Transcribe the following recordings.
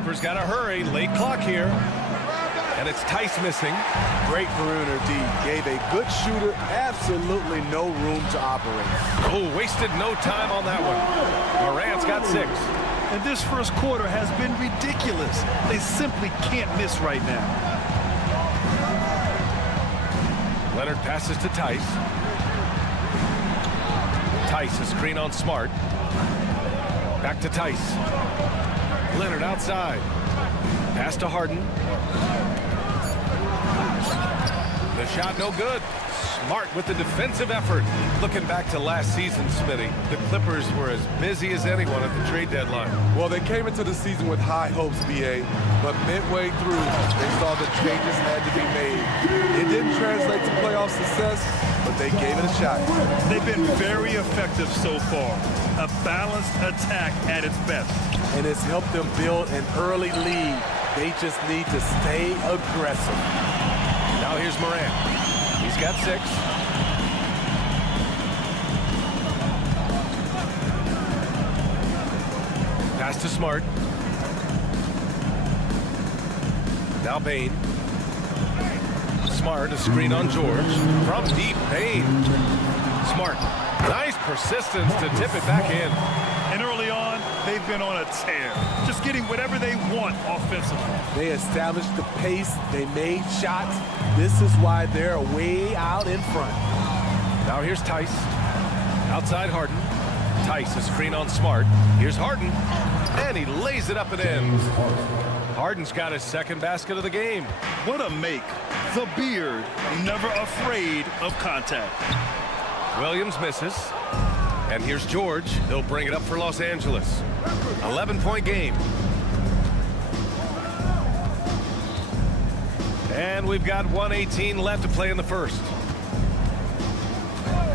Clippers got to hurry. Late clock here. And it's Tice missing. Great perimeter D. Gave a good shooter absolutely no room to operate. Oh, wasted no time on that one. Morant's got 6. And this first quarter has been ridiculous. They simply can't miss right now. Leonard passes to Tice. Tice, a screen on Smart. Back to Tice. Leonard outside. Pass to Harden. The shot no good. Smart with the defensive effort. Looking back to last season, Smitty, the Clippers were as busy as anyone at the trade deadline. Well, they came into the season with high hopes, BA, but midway through, they saw the changes had to be made. It didn't translate to playoff success, but they gave it a shot. They've been very effective so far. A balanced attack at its best. And it's helped them build an early lead. They just need to stay aggressive. Now here's Morant. He's got 6. Pass to Smart. Now Bane. Smart, a screen on George. From deep, Bane. Smart. Nice persistence to tip it back in. And early on, they've been on a tear. Just getting whatever they want offensively. They established the pace. They made shots. This is why they're way out in front. Now here's Tice. Outside Harden. Tice, a screen on Smart. Here's Harden. And he lays it up and in. Harden's got his second basket of the game. What a make. The beard, never afraid of contact. Williams misses. And here's George. He'll bring it up for Los Angeles. 11-point game. And we've got 1:18 left to play in the first.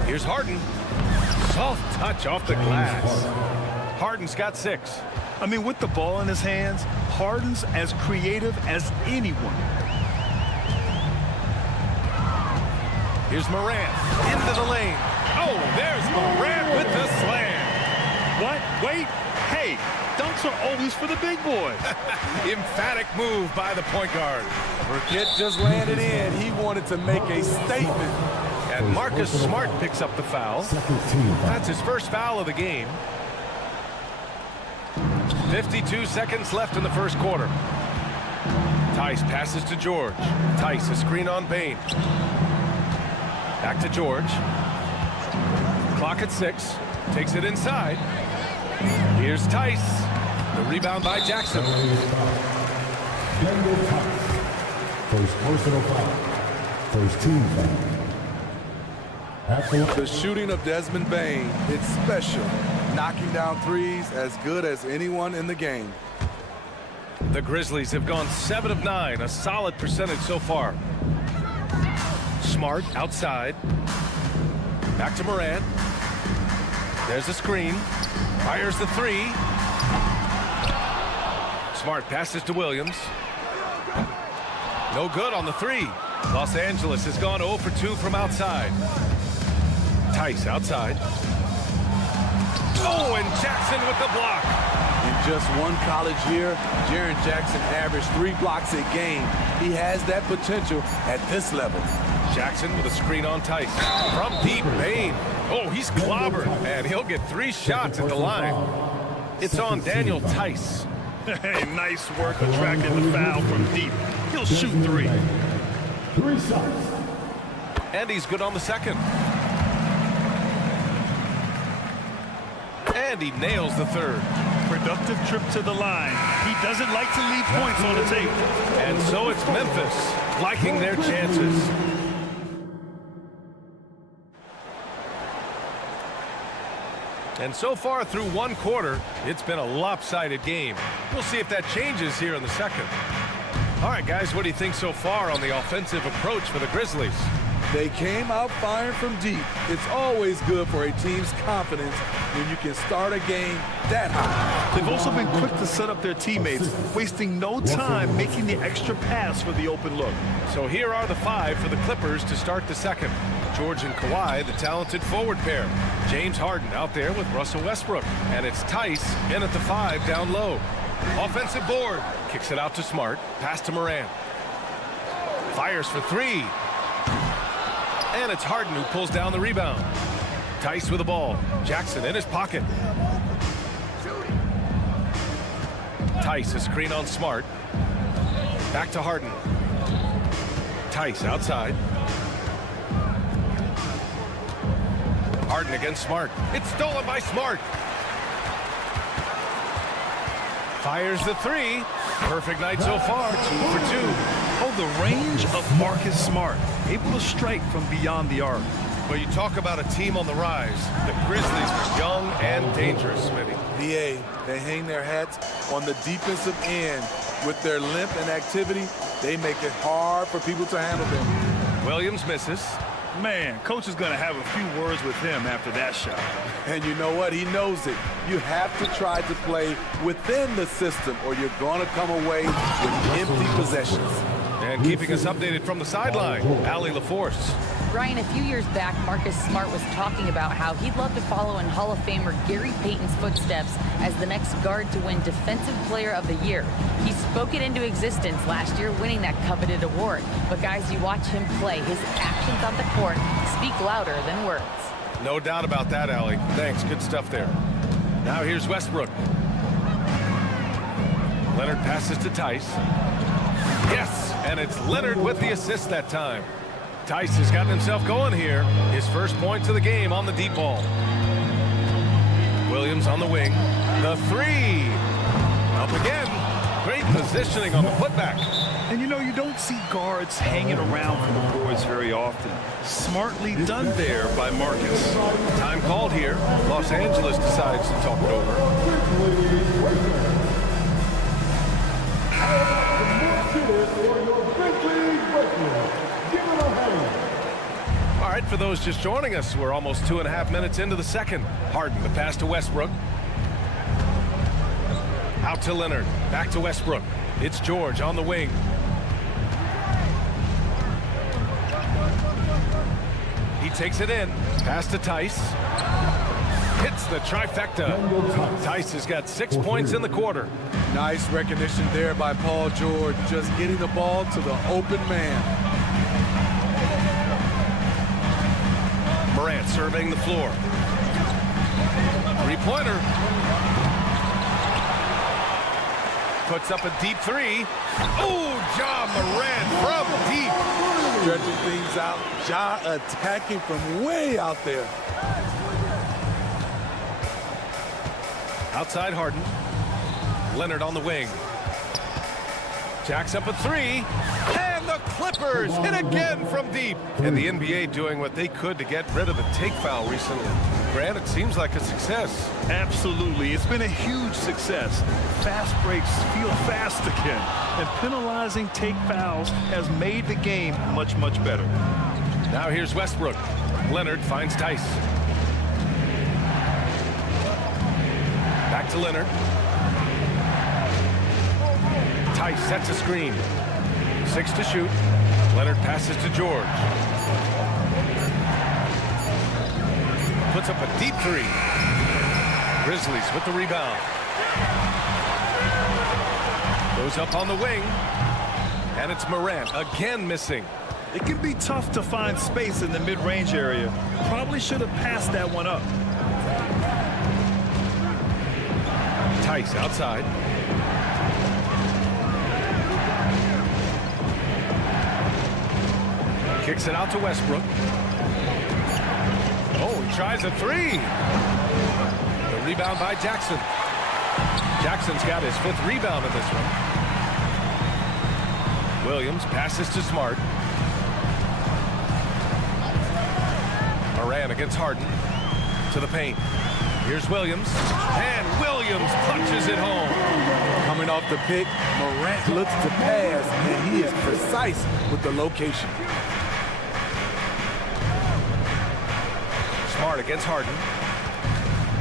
Here's Harden. Soft touch off the glass. Harden's got 6. I mean, with the ball in his hands, Harden's as creative as anyone. Here's Morant into the lane. Oh, there's Morant with the slam. What? Wait. Hey, dunks are always for the big boys. Emphatic move by the point guard. Burkett just landed in. He wanted to make a statement. And Marcus Smart picks up the foul. That's his first foul of the game. 52 seconds left in the first quarter. Tice passes to George. Tice, a screen on Bane. Back to George. Clock at 6. Takes it inside. Here's Tice. The rebound by Jackson. First personal foul. First team foul. The shooting of Desmond Bane, it's special. Knocking down threes as good as anyone in the game. The Grizzlies have gone 7 of 9, a solid percentage so far. Smart outside. Back to Morant. There's a screen. Fires the 3. Smart passes to Williams. No good on the 3. Los Angeles has gone 0 for 2 from outside. Tice outside. Oh, and Jackson with the block. In just one college year, Jaren Jackson averaged 3 blocks a game. He has that potential at this level. Jackson with a screen on Tice. From deep, Bane. Oh, he's clobbered, and he'll get 3 shots at the line. It's on Daniel Tice. Hey, nice work attracting the foul from deep. He'll shoot 3. 3 shots. And he's good on the second. And he nails the third. Productive trip to the line. He doesn't like to leave points on the table. And so it's Memphis liking their chances. And so far through one quarter, it's been a lopsided game. We'll see if that changes here in the second. All right, guys, what do you think so far on the offensive approach for the Grizzlies? They came out firing from deep. It's always good for a team's confidence when you can start a game that high. They've also been quick to set up their teammates, wasting no time making the extra pass for the open look. So here are the 5 for the Clippers to start the second. George and Kawhi, the talented forward pair. James Harden out there with Russell Westbrook. And it's Tice in at the 5 down low. Offensive board. Kicks it out to Smart. Pass to Moran. Fires for three. And it's Harden who pulls down the rebound. Tice with the ball. Jackson in his pocket. Tice, a screen on Smart. Back to Harden. Tice outside. Harden against Smart. It's stolen by Smart. Fires the three. Perfect night so far, 2 for 2. Oh, the range of Marcus Smart, able to strike from beyond the arc. Well, you talk about a team on the rise. The Grizzlies are young and dangerous, Smitty. VA, they hang their hats on the defensive end. With their length and activity, they make it hard for people to handle them. Williams misses. Man, coach is going to have a few words with him after that shot. And you know what? He knows it. You have to try to play within the system or you're going to come away with empty possessions. And keeping us updated from the sideline, Allie LaForce. Ryan, a few years back, Marcus Smart was talking about how he'd love to follow in Hall of Famer Gary Payton's footsteps as the next guard to win Defensive Player of the Year. He spoke it into existence last year, winning that coveted award. But guys, you watch him play, his actions on the court speak louder than words. No doubt about that, Allie. Thanks, good stuff there. Now here's Westbrook. Leonard passes to Tice. Yes, and it's Leonard with the assist that time. Tice has gotten himself going here. His first points of the game on the deep ball. Williams on the wing. The three. Up again. Great positioning on the putback. And you know, you don't see guards hanging around from the boards very often. Smartly done there by Marcus. Time called here. Los Angeles decides to talk it over. All right, for those just joining us, we're almost 2.5 minutes into the second. Harden, the pass to Westbrook. Out to Leonard, back to Westbrook. It's George on the wing. He takes it in, pass to Tice. Hits the trifecta. Tice has got 6 points in the quarter. Nice recognition there by Paul George, just getting the ball to the open man. Morant surveying the floor. Three-pointer. Puts up a deep three. Oh, Ja Morant from deep. Stretching things out. Ja attacking from way out there. Outside Harden. Leonard on the wing. Jacks up a three. And the Clippers hit again from deep. And the NBA doing what they could to get rid of the take foul recently. Grant, it seems like a success. Absolutely. It's been a huge success. Fast breaks feel fast again. And penalizing take fouls has made the game much, much better. Now here's Westbrook. Leonard finds Tice. Back to Leonard. Tice sets a screen. 6 to shoot. Leonard passes to George. Puts up a deep three. Grizzlies with the rebound. Goes up on the wing. And it's Morant again missing. It can be tough to find space in the mid-range area. Probably should have passed that one up. Tice outside. Kicks it out to Westbrook. Oh, he tries a three. The rebound by Jackson. Jackson's got his 5th rebound in this one. Williams passes to Smart. Moran against Harden. To the paint. Here's Williams. And Williams punches it home. Coming off the pick, Morant looks to pass, and he is precise with the location. Smart against Harden.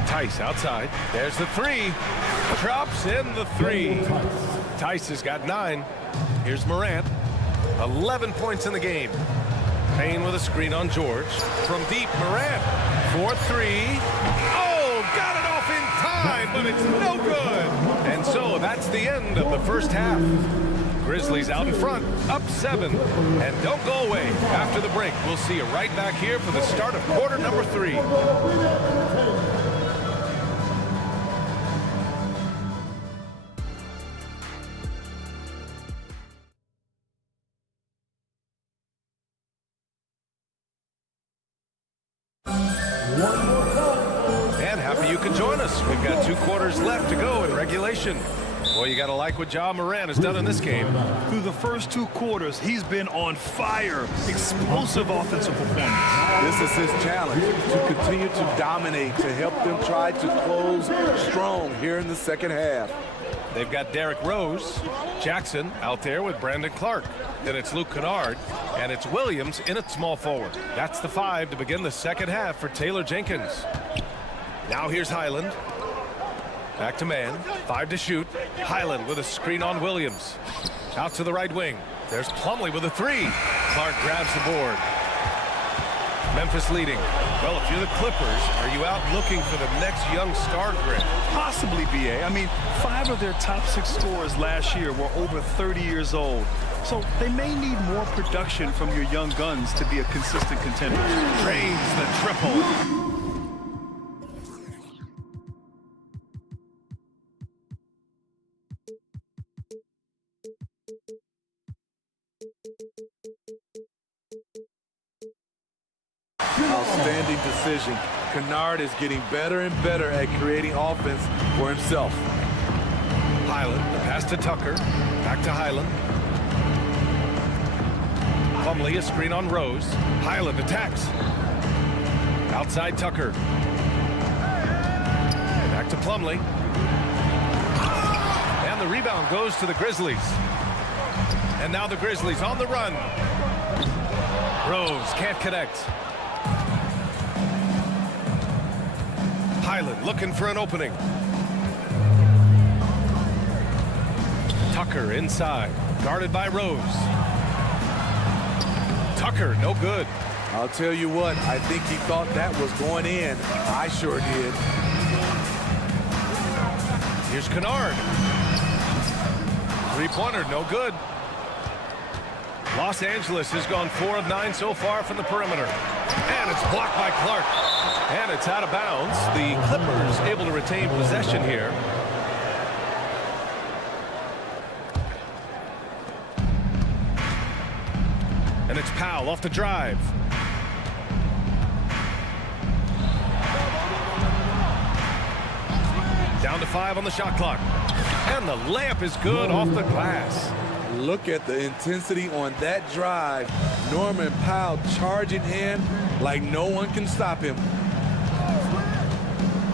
Tice outside. There's the three. Drops in the three. Tice has got 9. Here's Morant. 11 points in the game. Payne with a screen on George. From deep, Morant. 4-3. Oh, got it off in time, but it's no good. And so that's the end of the first half. Grizzlies out in front, up 7. And don't go away. After the break, we'll see you right back here for the start of quarter number 3. And happy you can join us. We've got 2 quarters left to go in regulation. Boy, you got to like what Ja Morant has done in this game. Through the first 2 quarters, he's been on fire. Explosive offensive performance. This is his challenge, to continue to dominate, to help them try to close strong here in the second half. They've got Derrick Rose, Jackson out there with Brandon Clark. Then it's Luke Kennard, and it's Williams in at small forward. That's the 5 to begin the second half for Taylor Jenkins. Now here's Highland. Back to man, 5 to shoot. Highland with a screen on Williams. Out to the right wing. There's Plumlee with a 3. Clark grabs the board. Memphis leading. Well, if you're the Clippers, are you out looking for the next young star grid? Possibly, BA. I mean, 5 of their top 6 scorers last year were over 30 years old. So they may need more production from your young guns to be a consistent contender. Drains the triple. Outstanding decision. Kennard is getting better and better at creating offense for himself. Highland, the pass to Tucker. Back to Highland. Plumlee, a screen on Rose. Highland attacks. Outside Tucker. Back to Plumlee. And the rebound goes to the Grizzlies. And now the Grizzlies on the run. Rose can't connect. Highland looking for an opening. Tucker inside, guarded by Rose. Tucker, no good. I'll tell you what, I think he thought that was going in. I sure did. Here's Kennard. 3-pointer, no good. Los Angeles has gone 4 of 9 so far from the perimeter. And it's blocked by Clark. And it's out of bounds. The Clippers able to retain possession here. And it's Powell off the drive. Down to 5 on the shot clock. And the layup is good off the glass. Look at the intensity on that drive. Norman Powell charging in like no one can stop him.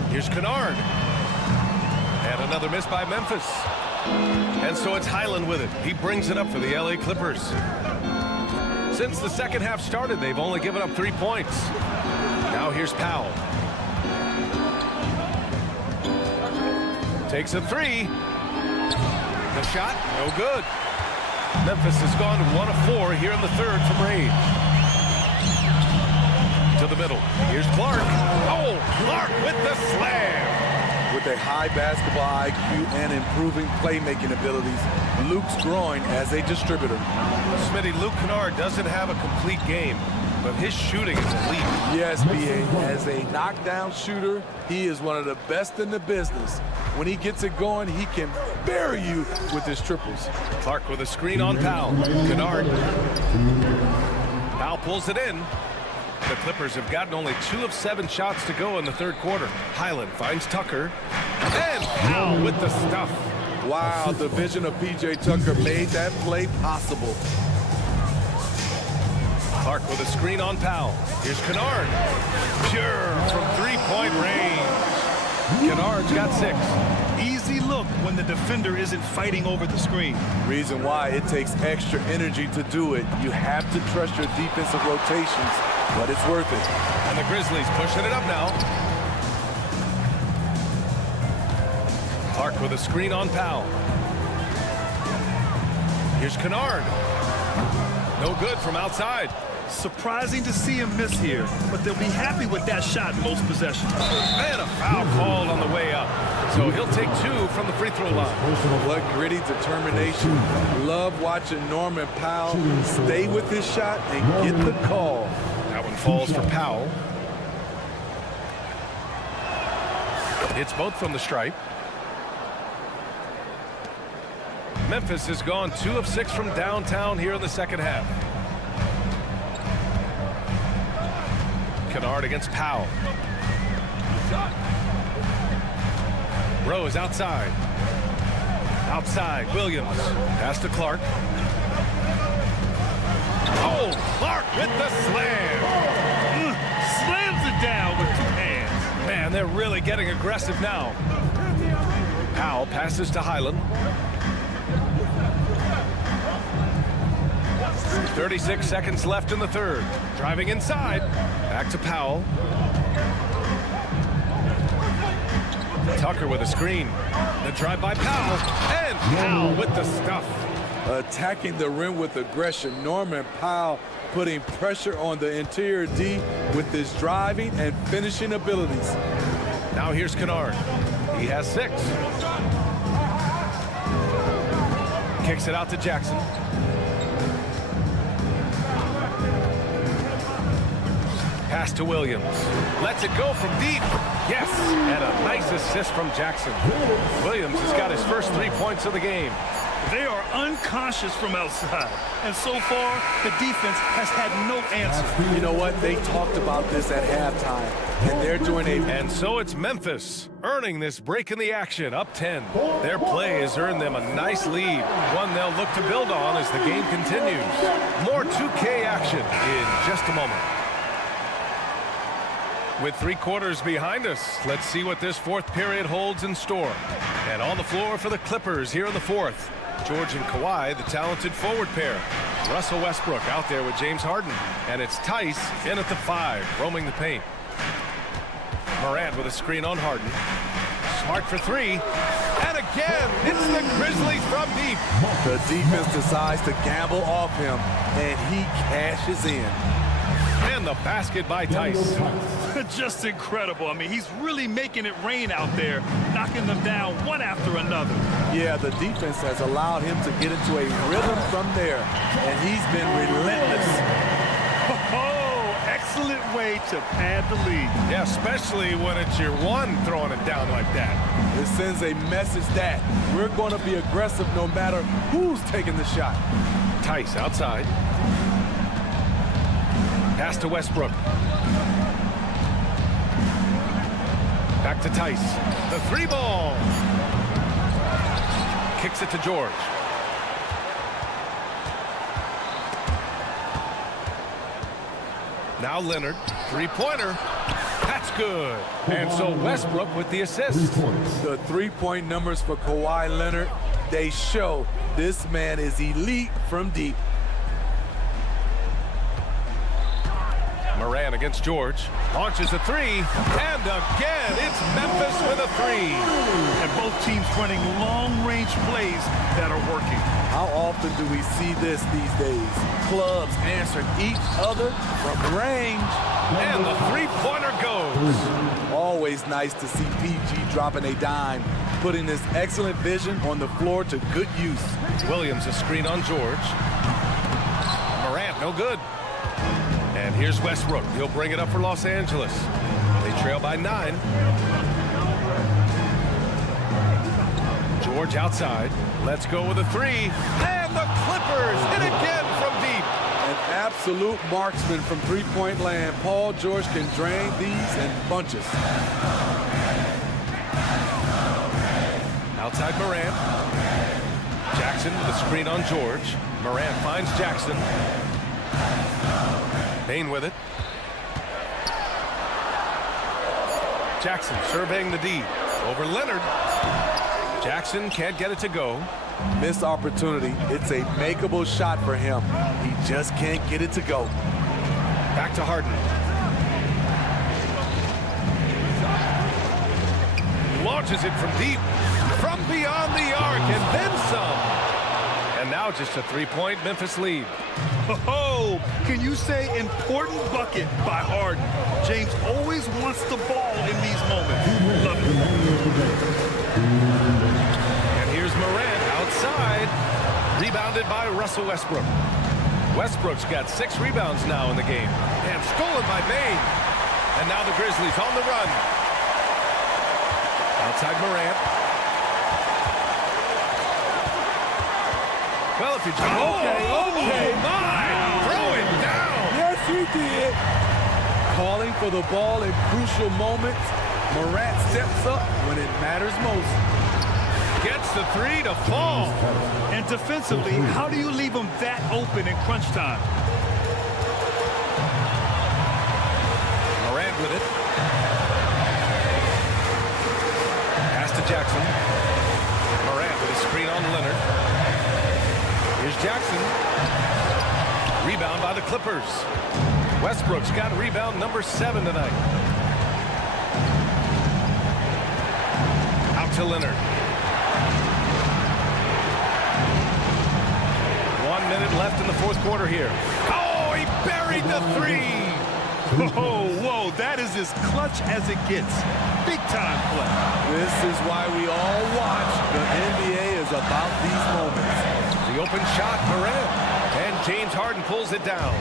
Here's Kennard. And another miss by Memphis. And so it's Highland with it. He brings it up for the LA Clippers. Since the second half started, they've only given up 3 points. Now here's Powell. Takes a 3. The shot, no good. Memphis has gone 1 of 4 here in the third from range. To the middle. Here's Clark. Oh, Clark with the slam. With a high basketball IQ and improving playmaking abilities, Luke's growing as a distributor. Smitty, Luke Kennard doesn't have a complete game, but his shooting is elite. Yes, B.A. As a knockdown shooter, he is one of the best in the business. When he gets it going, he can bury you with his triples. Clark with a screen on Powell. Kennard. Powell pulls it in. The Clippers have gotten only 2 of 7 shots to go in the third quarter. Highland finds Tucker. And Powell with the stuff. Wow, the vision of P.J. Tucker made that play possible. Clark with a screen on Powell. Here's Kennard. Pure from 3-point range. Kennard's got 6. Easy look when the defender isn't fighting over the screen. Reason why it takes extra energy to do it. You have to trust your defensive rotations, but it's worth it. And the Grizzlies pushing it up now. Clark with a screen on Powell. Here's Kennard. No good from outside. Surprising to see him miss here, but they'll be happy with that shot most possessions. And a foul called on the way up. So he'll take 2 from the free throw line. What gritty determination. Love watching Norman Powell stay with his shot and get the call. That one falls for Powell. It's both from the stripe. Memphis has gone 2 of 6 from downtown here in the second half. Kennard against Powell. Rose outside. Outside, Williams. Pass to Clark. Oh, Clark with the slam. Slams it down with 2 hands. Man, they're really getting aggressive now. Powell passes to Highland. 36 seconds left in the third. Driving inside. Back to Powell. Tucker with a screen. The drive by Powell. And Powell with the stuff. Attacking the rim with aggression. Norman Powell putting pressure on the interior D with his driving and finishing abilities. Now here's Kennard. He has 6. Kicks it out to Jackson. Pass to Williams. Lets it go from deep. Yes, and a nice assist from Jackson. Williams has got his first 3 points of the game. They are unconscious from outside, and so far, the defense has had no answer. You know what? They talked about this at halftime, and they're doing And so it's Memphis earning this break in the action, up 10. Their play has earned them a nice lead, one they'll look to build on as the game continues. More 2K action in just a moment. With 3 quarters behind us, let's see what this fourth period holds in store. And on the floor for the Clippers here in the fourth, George and Kawhi, the talented forward pair. Russell Westbrook out there with James Harden. And it's Tice in at the 5, roaming the paint. Morant with a screen on Harden. Smart for 3. And again, it's the Grizzlies from deep. The defense decides to gamble off him, and he cashes in. And the basket by Tice. Just incredible. I mean, he's really making it rain out there, knocking them down one after another. Yeah, the defense has allowed him to get into a rhythm from there, and he's been relentless. Oh, excellent way to pad the lead. Yeah, especially when it's your one throwing it down like that. It sends a message that we're going to be aggressive no matter who's taking the shot. Tice outside. Pass to Westbrook. Back to Tice. The 3 ball. Kicks it to George. Now Leonard. 3-pointer. That's good. And so Westbrook with the assist. The 3-point numbers for Kawhi Leonard, they show this man is elite from deep. Morant against George. Launches a 3. And again, it's Memphis with a 3. And both teams running long-range plays that are working. How often do we see this these days? Clubs answering each other from range. And the 3-pointer goes. Always nice to see PG dropping a dime, putting his excellent vision on the floor to good use. Williams a screen on George. Morant, no good. And here's Westbrook. He'll bring it up for Los Angeles. They trail by 9. George outside. Let's go with a 3. And the Clippers hit again from deep. An absolute marksman from three-point land. Paul George can drain these in bunches. Outside Morant. Jackson with a screen on George. Morant finds Jackson. Bain with it. Jackson surveying the D. Over Leonard. Jackson can't get it to go. Missed opportunity. It's a makeable shot for him. He just can't get it to go. Back to Harden. Launches it from deep. From beyond the arc and then some. And now just a 3-point Memphis lead. Oh, can you say important bucket by Harden? James always wants the ball in these moments. Love it. And here's Morant outside. Rebounded by Russell Westbrook. Westbrook's got 6 rebounds now in the game. And stolen by Bane. And now the Grizzlies on the run. Outside Morant. Well, if you okay. Okay. My! Throw it down! Yes, he did. Calling for the ball in crucial moments. Morant steps up when it matters most. Gets the 3 to fall. And defensively, how do you leave them that open in crunch time? Morant with it. Pass to Jackson. Morant with a screen on Leonard. Here's Jackson. Rebound by the Clippers. Westbrook's got rebound number 7 tonight. Out to Leonard. 1 minute left in the 4th quarter here. Oh, he buried the 3. Oh, whoa, that is as clutch as it gets. Big time play. This is why we all watch. The NBA is about these moments. The open shot, Morant. And James Harden pulls it down.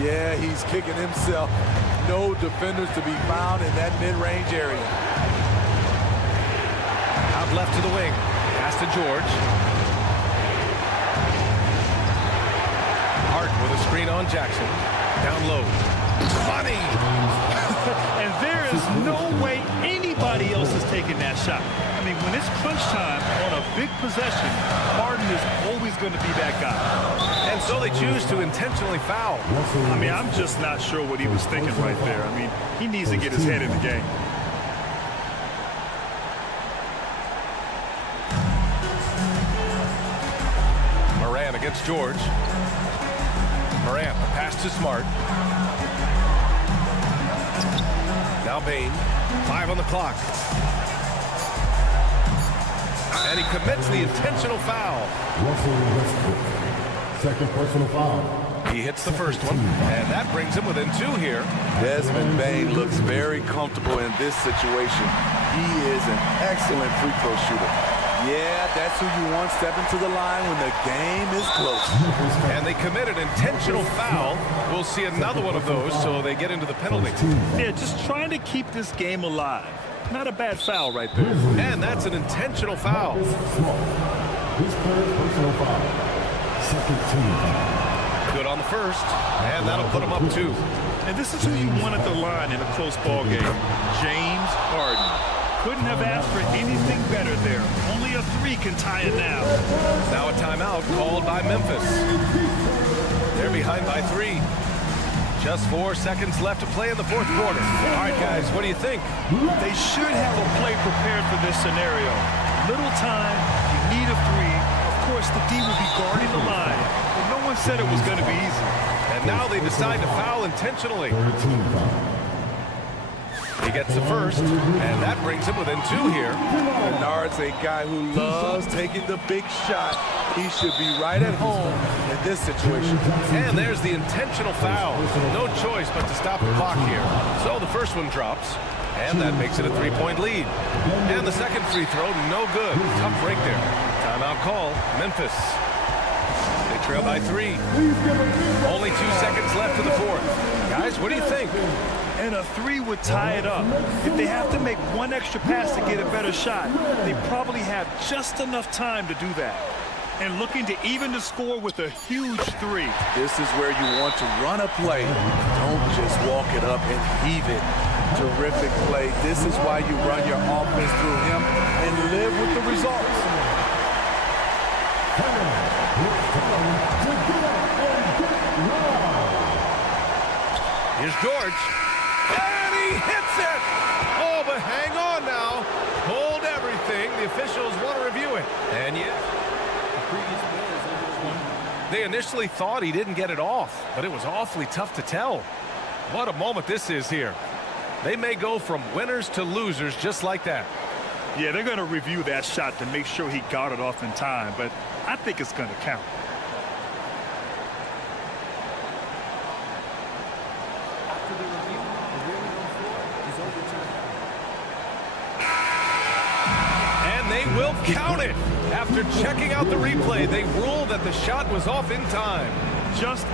Yeah, he's kicking himself. No defenders to be found in that mid-range area. Out left to the wing. Pass to George. Hart with a screen on Jackson. Down low. Money! And there is no way anybody else is taking that shot. I mean, when it's crunch time on a big possession, Harden is always going to be that guy. And so they choose to intentionally foul. I mean, I'm just not sure what he was thinking right there. I mean, he needs to get his head in the game. Morant against George. Morant, the pass to Smart. Now Bane. 5 on the clock. And he commits the intentional foul. Russell Westbrook. Second personal foul. He hits the first one, and that brings him within 2 here. Desmond Bane looks very comfortable in this situation. He is an excellent free throw shooter. Yeah, that's who you want stepping to the line when the game is close. And they commit an intentional foul. We'll see another one of those, so they get into the penalty. Yeah, just trying to keep this game alive. Not a bad foul right there. And that's an intentional foul. His third personal foul. Second team foul. Good on the first, and that'll put him up 2. And this is who you want at the line in a close ball game. James Harden. Couldn't have asked for anything better there. Only a 3 can tie it now. Now a timeout called by Memphis. They're behind by 3. Just 4 seconds left to play in the 4th quarter. All right, guys, what do you think? They should have a play prepared for this scenario. Little time, you need a 3. Of course, the D will be guarding the line, but no one said it was going to be easy. And now they decide to foul intentionally. Third team foul. He gets the first, and that brings him within 2 here. Bernard's a guy who loves taking the big shot. He should be right at home in this situation. And there's the intentional foul. No choice but to stop the clock here. So the first one drops, and that makes it a 3-point lead. And the second free throw, no good. Tough break there. Timeout call, Memphis. They trail by 3. Only 2 seconds left in the 4th. Guys, what do you think? And a 3 would tie it up. If they have to make 1 extra pass to get a better shot, they probably have just enough time to do that. And looking to even the score with a huge 3. This is where you want to run a play. Don't just walk it up and heave it. Terrific play. This is why you run your offense through him and live with the results. Here's George. And he hits it! Oh, but hang on now. Hold everything. The officials want to review it. And yes, they initially thought he didn't get it off, but it was awfully tough to tell. What a moment this is here. They may go from winners to losers just like that. Yeah, they're going to review that shot to make sure he got it off in time, but I think it's going to count. Count it! After checking out the replay, they rule that the shot was off in time. Just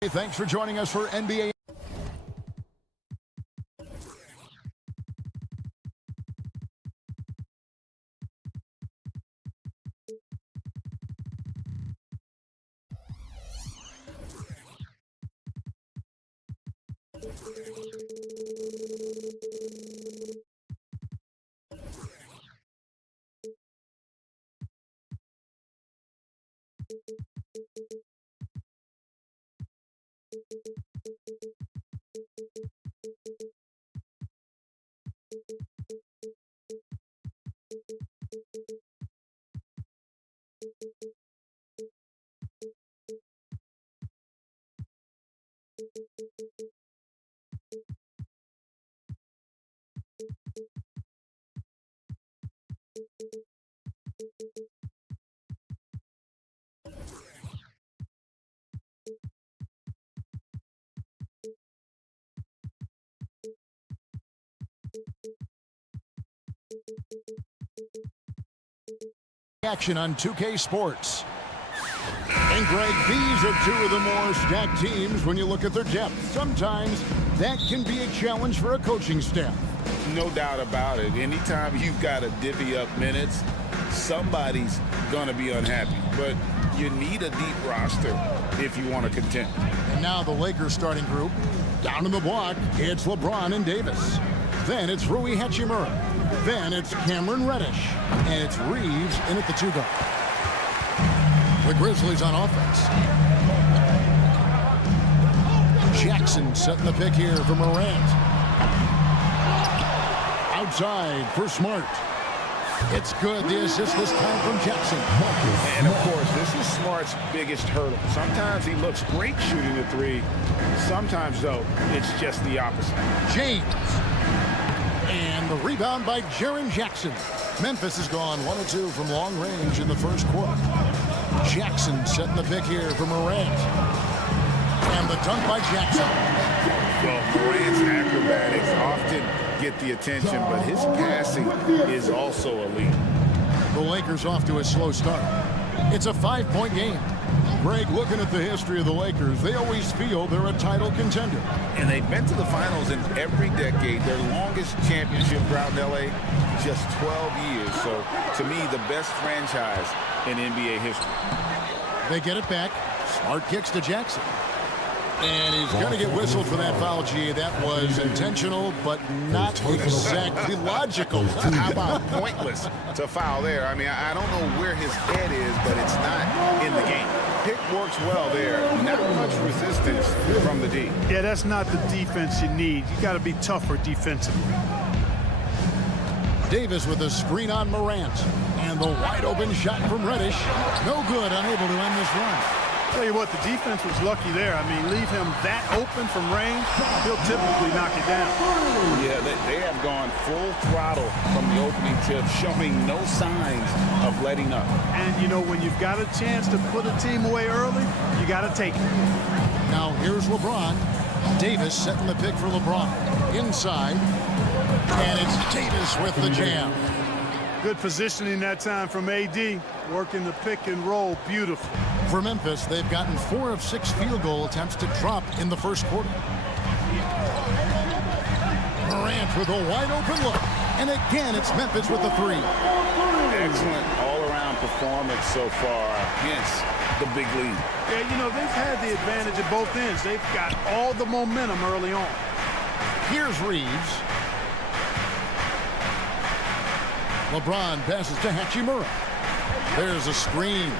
Hey, thanks for joining us for NBA. Action on 2K Sports. And Greg, these are two of the more stacked teams when you look at their depth. Sometimes that can be a challenge for a coaching staff. No doubt about it. Anytime you've got to divvy up minutes, somebody's going to be unhappy. But you need a deep roster if you want to contend. And now the Lakers starting group. Down in the block, it's LeBron and Davis. Then it's Rui Hachimura. Then it's Cameron Reddish. And it's Reeves in at the 2-guard. The Grizzlies on offense. Jackson setting the pick here for Morant. Outside for Smart. It's good. The assist this time from Jackson. And, of course, this is Smart's biggest hurdle. Sometimes he looks great shooting the three. Sometimes, though, it's just the opposite. James. And the rebound by Jaren Jackson. Memphis has gone 1 of 2 from long range in the first quarter. Jackson setting the pick here for Morant. And the dunk by Jackson. Well, Morant's acrobatics often get the attention, but his passing is also elite. The Lakers off to a slow start. It's a 5-point game. Greg, looking at the history of the Lakers, they always feel they're a title contender. And they've been to the finals in every decade. Their longest championship drought in L.A., just 12 years. So, to me, the best franchise in NBA history. They get it back. Smart kicks to Jackson. And he's going to get whistled for that foul, G. That was intentional, but not exactly logical. How about pointless to foul there? I mean, I don't know where his head is, but it's not in the game. Pick works well there. Not much resistance from the D. Yeah, that's not the defense you need. You got to be tougher defensively. Davis with a screen on Morant. And the wide open shot from Reddish. No good, unable to end this run. Tell you what, the defense was lucky there. I mean, leave him that open from range, he'll typically knock it down. Yeah, they have gone full throttle from the opening tip, showing no signs of letting up. And, you know, when you've got a chance to put a team away early, you got to take it. Now here's LeBron. Davis setting the pick for LeBron. Inside. And it's Davis with the jam. Good positioning that time from AD. Working the pick and roll beautiful. For Memphis, they've gotten 4 of 6 field goal attempts to drop in the first quarter. Morant with a wide open look. And again, it's Memphis with the 3. Excellent all-around performance so far, hence the big lead. Yeah, you know, they've had the advantage at both ends. They've got all the momentum early on. Here's Reeves. LeBron passes to Hachimura. There's a screen.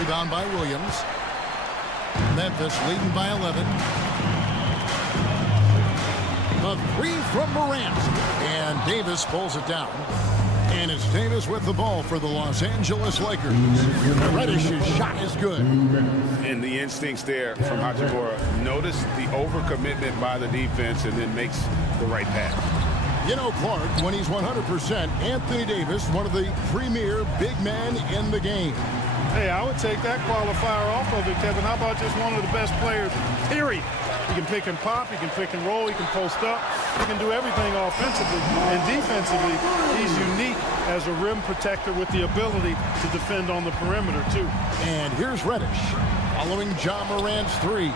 Rebound by Williams. Memphis leading by 11. The 3 from Morant. And Davis pulls it down. And it's Davis with the ball for the Los Angeles Lakers. Reddish's shot is good. And the instincts there from Hachimura. Notice the overcommitment by the defense and then makes the right pass. You know, Clark, when he's 100%, Anthony Davis, one of the premier big men in the game. Hey, I would take that qualifier off of it, Kevin. How about just one of the best players, period? He can pick and pop, he can pick and roll, he can post up. He can do everything offensively, and defensively, he's unique as a rim protector with the ability to defend on the perimeter, too. And here's Reddish following John Morant's three.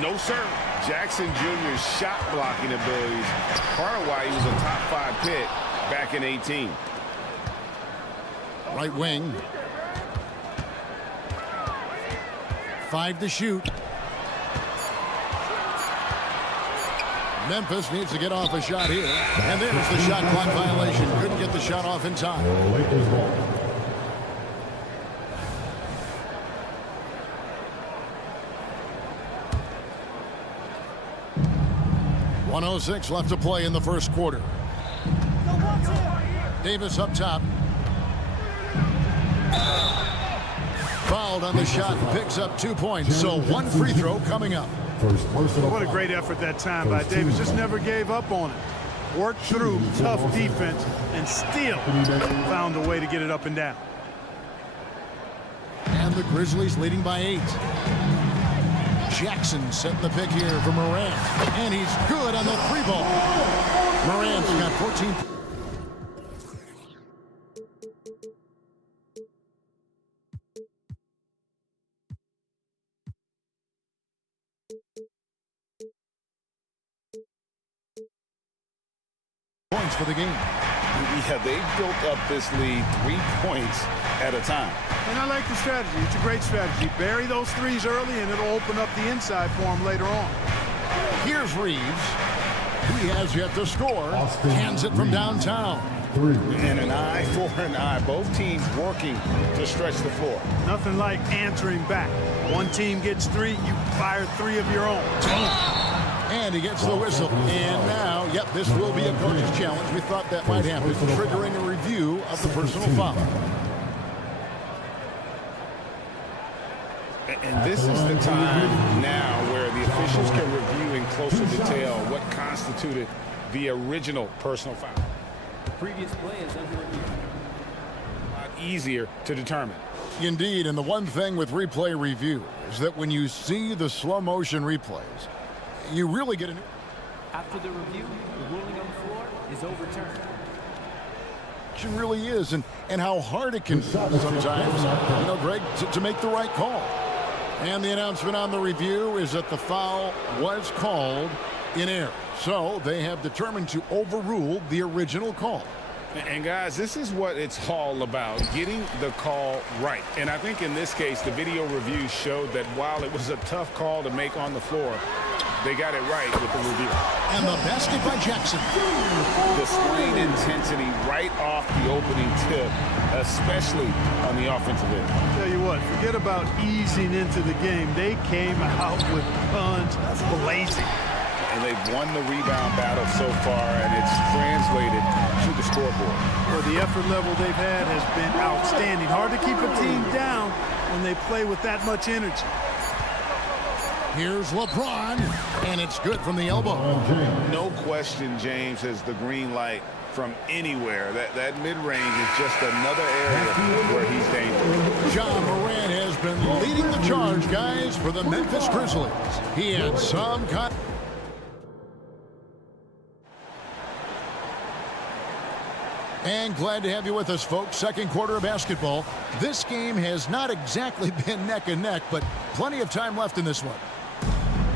No, sir. Jackson Jr.'s shot blocking abilities, part of why he was a top 5 pick back in 18. Right wing. 5 to shoot. Memphis needs to get off a shot here. And there's the shot clock violation. Couldn't get the shot off in time. Lakers ball. .106 left to play in the first quarter. Davis up top. Fouled on the shot, picks up 2 points. So 1 free throw coming up. First personal What a foul. great effort that time by Davis. Just never gave up on it. Worked through tough defense and still found a way to get it up and down. And the Grizzlies leading by 8. Jackson setting the pick here for Morant. And he's good on the 3-ball. Morant's got 14. Points for the game. Yeah, they built up this lead 3 points at a time. And I like the strategy. It's a great strategy. Bury those threes early, and it'll open up the inside for him later on. Here's Reeves. He has yet to score. Hands it from downtown. 3. And an eye for an eye. Both teams working to stretch the floor. Nothing like answering back. One team gets 3, you fire 3 of your own. And he gets the whistle. And now, yep, this will be a coach's challenge. We thought that might happen, triggering a review of the personal foul. And this is the time now where the officials can review in closer detail what constituted the original personal foul. Previous play is under review. A lot easier to determine. Indeed, and the one thing with replay review is that when you see the slow motion replays, you really get a new... After the review, the ruling on the floor is overturned. It really is, and how hard it can be sometimes, you know, Greg, to make the right call. And the announcement on the review is that the foul was called in error. So they have determined to overrule the original call. And guys, this is what it's all about, getting the call right. And I think in this case, the video review showed that while it was a tough call to make on the floor, they got it right with the review. And the basket by Jackson. Displaying intensity right off the opening tip, especially on the offensive end. Tell you what, forget about easing into the game. They came out with guns blazing. And they've won the rebound battle so far, and it's translated to the scoreboard. Well, the effort level they've had has been outstanding. Hard to keep a team down when they play with that much energy. Here's LeBron, and it's good from the elbow. No question, James has the green light from anywhere. That mid-range is just another area where he's dangerous. John Morant has been leading the charge, guys, for the Memphis Grizzlies. He had some kind... And glad to have you with us, folks. Second quarter of basketball. This game has not exactly been neck and neck, but plenty of time left in this one.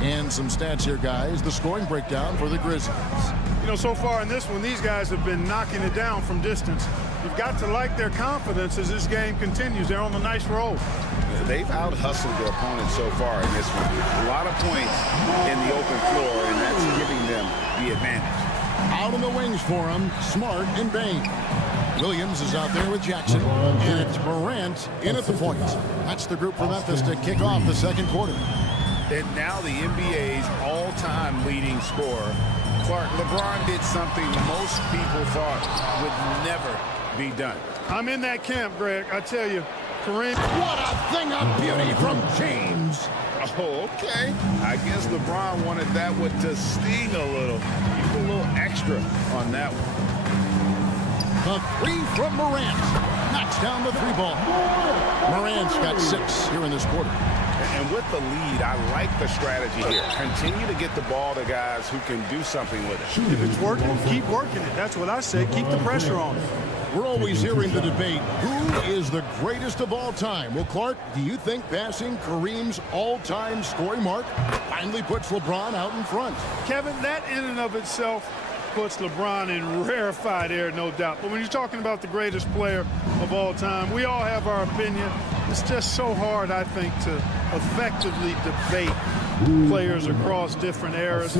And some stats here, guys. The scoring breakdown for the Grizzlies. You know, so far in this one, these guys have been knocking it down from distance. You've got to like their confidence as this game continues. They're on a nice roll. They've out-hustled their opponents so far in this one. A lot of points in the open floor, and that's giving them the advantage. Out on the wings for him, Smart and Bain. Williams is out there with Jackson, and it's Morant in at the point. That's the group for Memphis to kick off the second quarter. And now the NBA's all-time leading scorer, Clark. LeBron did something most people thought would never be done. I'm in that camp, Greg. I tell you, Kareem. What a thing of beauty from James. Oh, okay. I guess LeBron wanted that one to sting a little. He put a little extra on that one. A three from Morant. Knocks down the 3-ball. Morant's got 6 here in this quarter. And with the lead, I like the strategy here. Continue to get the ball to guys who can do something with it. If it's working, keep working it. That's what I say. Keep the pressure on. We're always hearing the debate, who is the greatest of all time? Well, Clark, do you think passing Kareem's all-time scoring mark finally puts LeBron out in front? Kevin, that in and of itself puts LeBron in rarefied air, no doubt. But when you're talking about the greatest player of all time, we all have our opinion. It's just so hard, I think, to effectively debate players across different eras.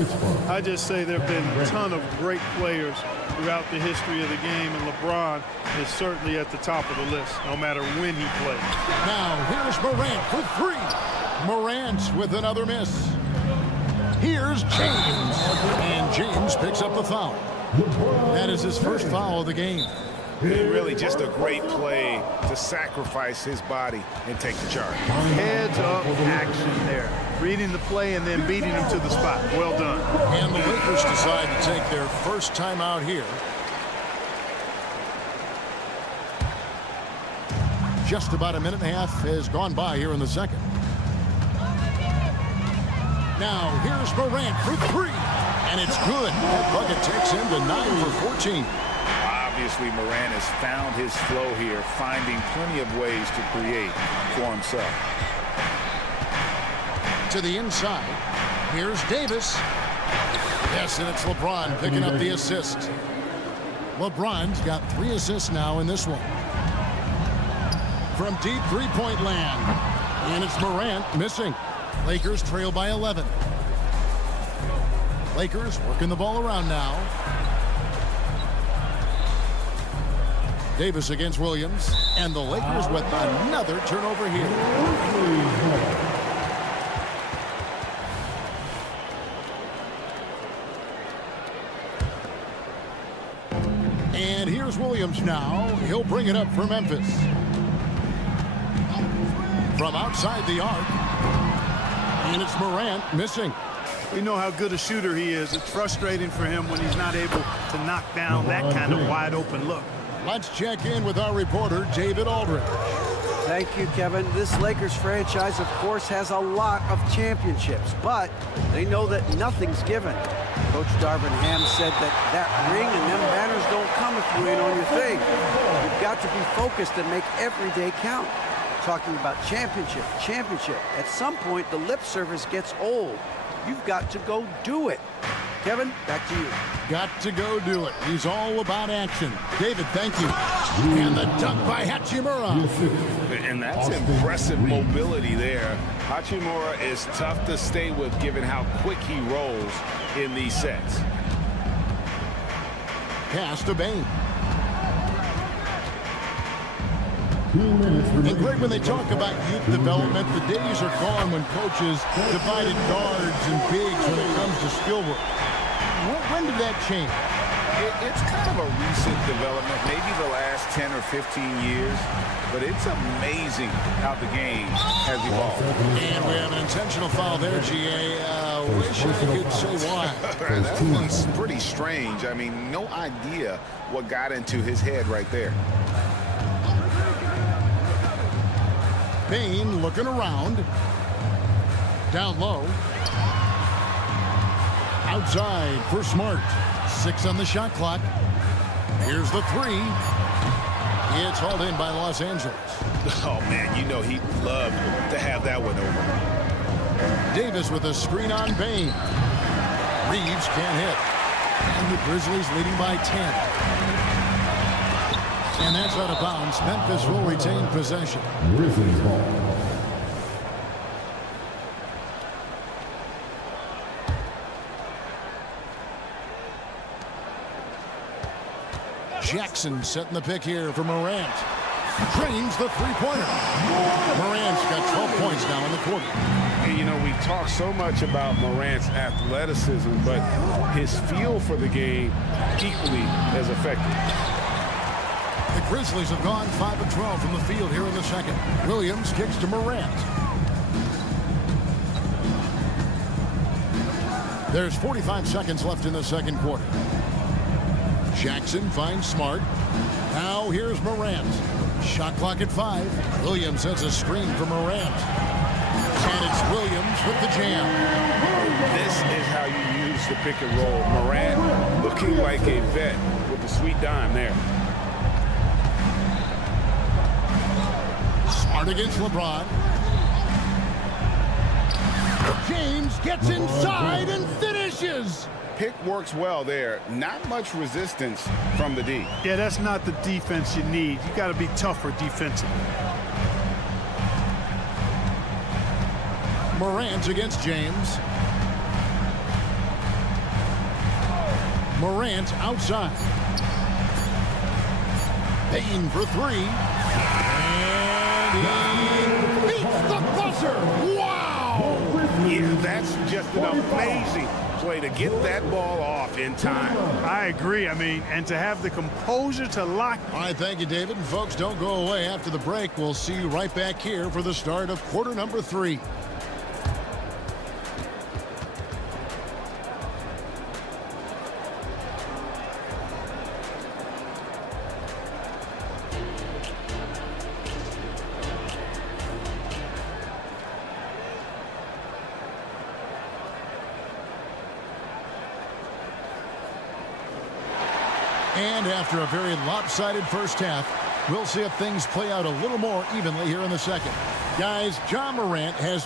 I just say there have been a ton of great players throughout the history of the game, and LeBron is certainly at the top of the list, no matter when he plays. Now, here's Morant for three. Morant with another miss. Here's James. And James picks up the foul. That is his first foul of the game. Really just a great play to sacrifice his body and take the charge. Heads up action there. Reading the play and then beating him to the spot. Well done. And the Lakers decide to take their first time out here. Just about a minute and a half has gone by here in the second. Now here's Morant for three. And it's good. That bucket takes him to 9 for 14. Obviously, Morant has found his flow here, finding plenty of ways to create for himself. To the inside. Here's Davis. Yes, and it's LeBron picking up the assist. LeBron's got 3 assists now in this one. From deep three-point land. And it's Morant missing. Lakers trail by 11. Lakers working the ball around now. Davis against Williams. And the Lakers with another turnover here. And here's Williams now. He'll bring it up for Memphis. From outside the arc. And it's Morant missing. We know how good a shooter he is. It's frustrating for him when he's not able to knock down that kind of wide open look. Let's check in with our reporter, David Aldridge. Thank you, Kevin. This Lakers franchise, of course, has a lot of championships, but they know that nothing's given. Coach Darvin Ham said that ring and them banners don't come if you ain't on your thing. You've got to be focused and make every day count. Talking about championship. At some point, the lip service gets old. You've got to go do it. Kevin, back to you. Got to go do it. He's all about action. David, thank you. And the dunk by Hachimura. And that's impressive mobility there. Hachimura is tough to stay with given how quick he rolls in these sets. Pass to Bain. And Greg, when they talk about youth development, the days are gone when coaches divided guards and bigs when it comes to skill work. When did that change? It's kind of a recent development, maybe the last 10 or 15 years, but it's amazing how the game has evolved. And we have an intentional foul there, GA. Wish I could say why. That one's pretty strange. I mean, no idea what got into his head right there. Bain looking around. Down low. Outside for Smart. 6 on the shot clock. Here's the 3. It's hauled in by Los Angeles. Oh, man, you know he'd love to have that one over. Davis with a screen on Bain. Reeves can't hit. And the Grizzlies leading by 10. And that's out of bounds. Memphis will retain possession. Grizzlies ball. Jackson setting the pick here for Morant. Drains the three-pointer. Morant's got 12 points now in the quarter. And, you know, we talk so much about Morant's athleticism, but his feel for the game equally as effective. The Grizzlies have gone 5 of 12 from the field here in the second. Williams kicks to Morant. There's 45 seconds left in the second quarter. Jackson finds Smart. Now here's Morant. Shot clock at 5. Williams sets a screen for Morant. And it's Williams with the jam. This is how you use the pick and roll. Morant looking like a vet with the sweet dime there. Smart against LeBron. James gets inside and finishes. Pick works well there. Not much resistance from the D. Yeah, that's not the defense you need. You got to be tougher defensively. Morant against James. Morant outside. Payne for three. And he beats the buzzer. Wow! Yeah, that's just an amazing play to get that ball off in time. I agree. I mean, and to have the composure to lock. All right, thank you, David. And folks, don't go away after the break. We'll see you right back here for the start of quarter number 3. And after a very lopsided first half, we'll see if things play out a little more evenly here in the second. Guys, Ja Morant has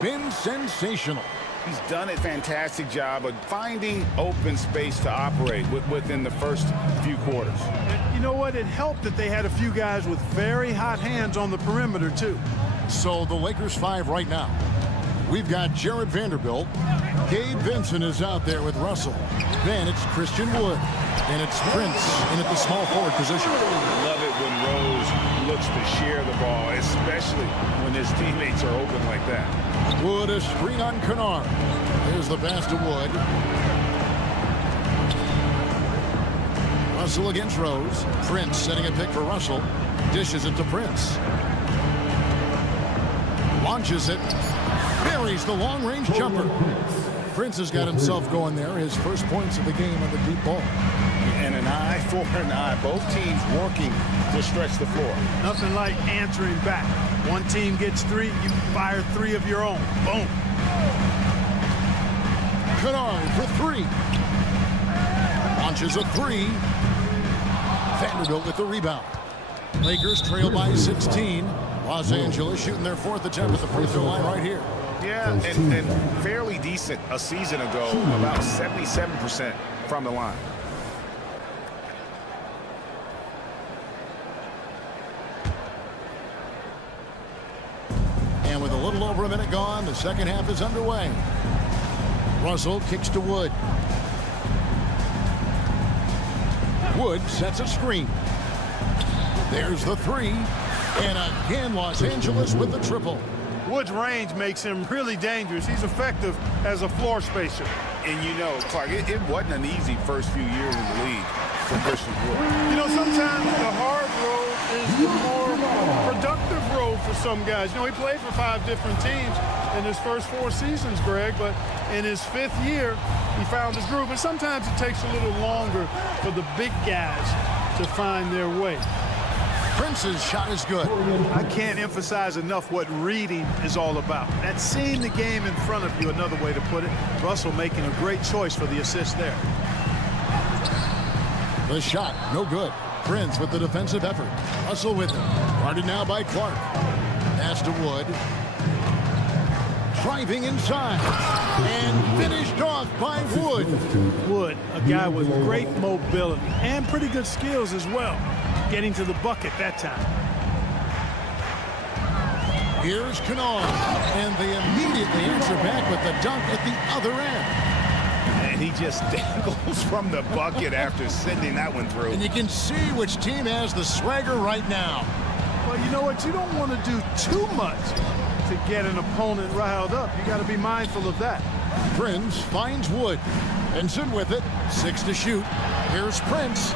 been sensational. He's done a fantastic job of finding open space to operate within the first few quarters. You know what? It helped that they had a few guys with very hot hands on the perimeter, too. So the Lakers 5 right now. We've got Jared Vanderbilt. Gabe Vincent is out there with Russell. Then it's Christian Wood. And it's Prince in at the small forward position. Love it when Rose looks to share the ball, especially when his teammates are open like that. Wood, a screen on Kennard. There's the pass to Wood. Russell against Rose. Prince setting a pick for Russell. Dishes it to Prince. Launches it. Buries the long-range jumper. Prince has got himself going there. His first points of the game on the deep ball. And an eye for an eye. Both teams working to stretch the floor. Nothing like answering back. One team gets 3, you fire 3 of your own. Boom. Kennard for 3. Launches a 3. Vanderbilt with the rebound. Lakers trail by 16. Los Angeles shooting their 4th attempt at the free throw line right here. Yeah, and fairly decent a season ago, about 77% from the line. And with a little over a minute gone, the second half is underway. Russell kicks to Wood. Wood sets a screen. There's the 3. And again, Los Angeles with the triple. Wood's range makes him really dangerous. He's effective as a floor spacer. And you know, Clark, it wasn't an easy first few years in the league for Christian Wood. You know, sometimes the hard road is the more productive road for some guys. You know, he played for 5 different teams in his first 4 seasons, Greg, but in his 5th year, he found his groove. And sometimes it takes a little longer for the big guys to find their way. Prince's shot is good. I can't emphasize enough what reading is all about. That's seeing the game in front of you, another way to put it. Russell making a great choice for the assist there. The shot, no good. Prince with the defensive effort. Russell with it. Guarded now by Clark. Pass to Wood. Driving inside. And finished off by Wood. Wood, a guy with great mobility and pretty good skills as well. Getting to the bucket that time. Here's Kennard. And they immediately answer back with the dunk at the other end. And he just dangles from the bucket after sending that one through. And you can see which team has the swagger right now. Well, you know what? You don't want to do too much to get an opponent riled up. You got to be mindful of that. Prince finds Wood. Vincent with it. 6 to shoot. Here's Prince.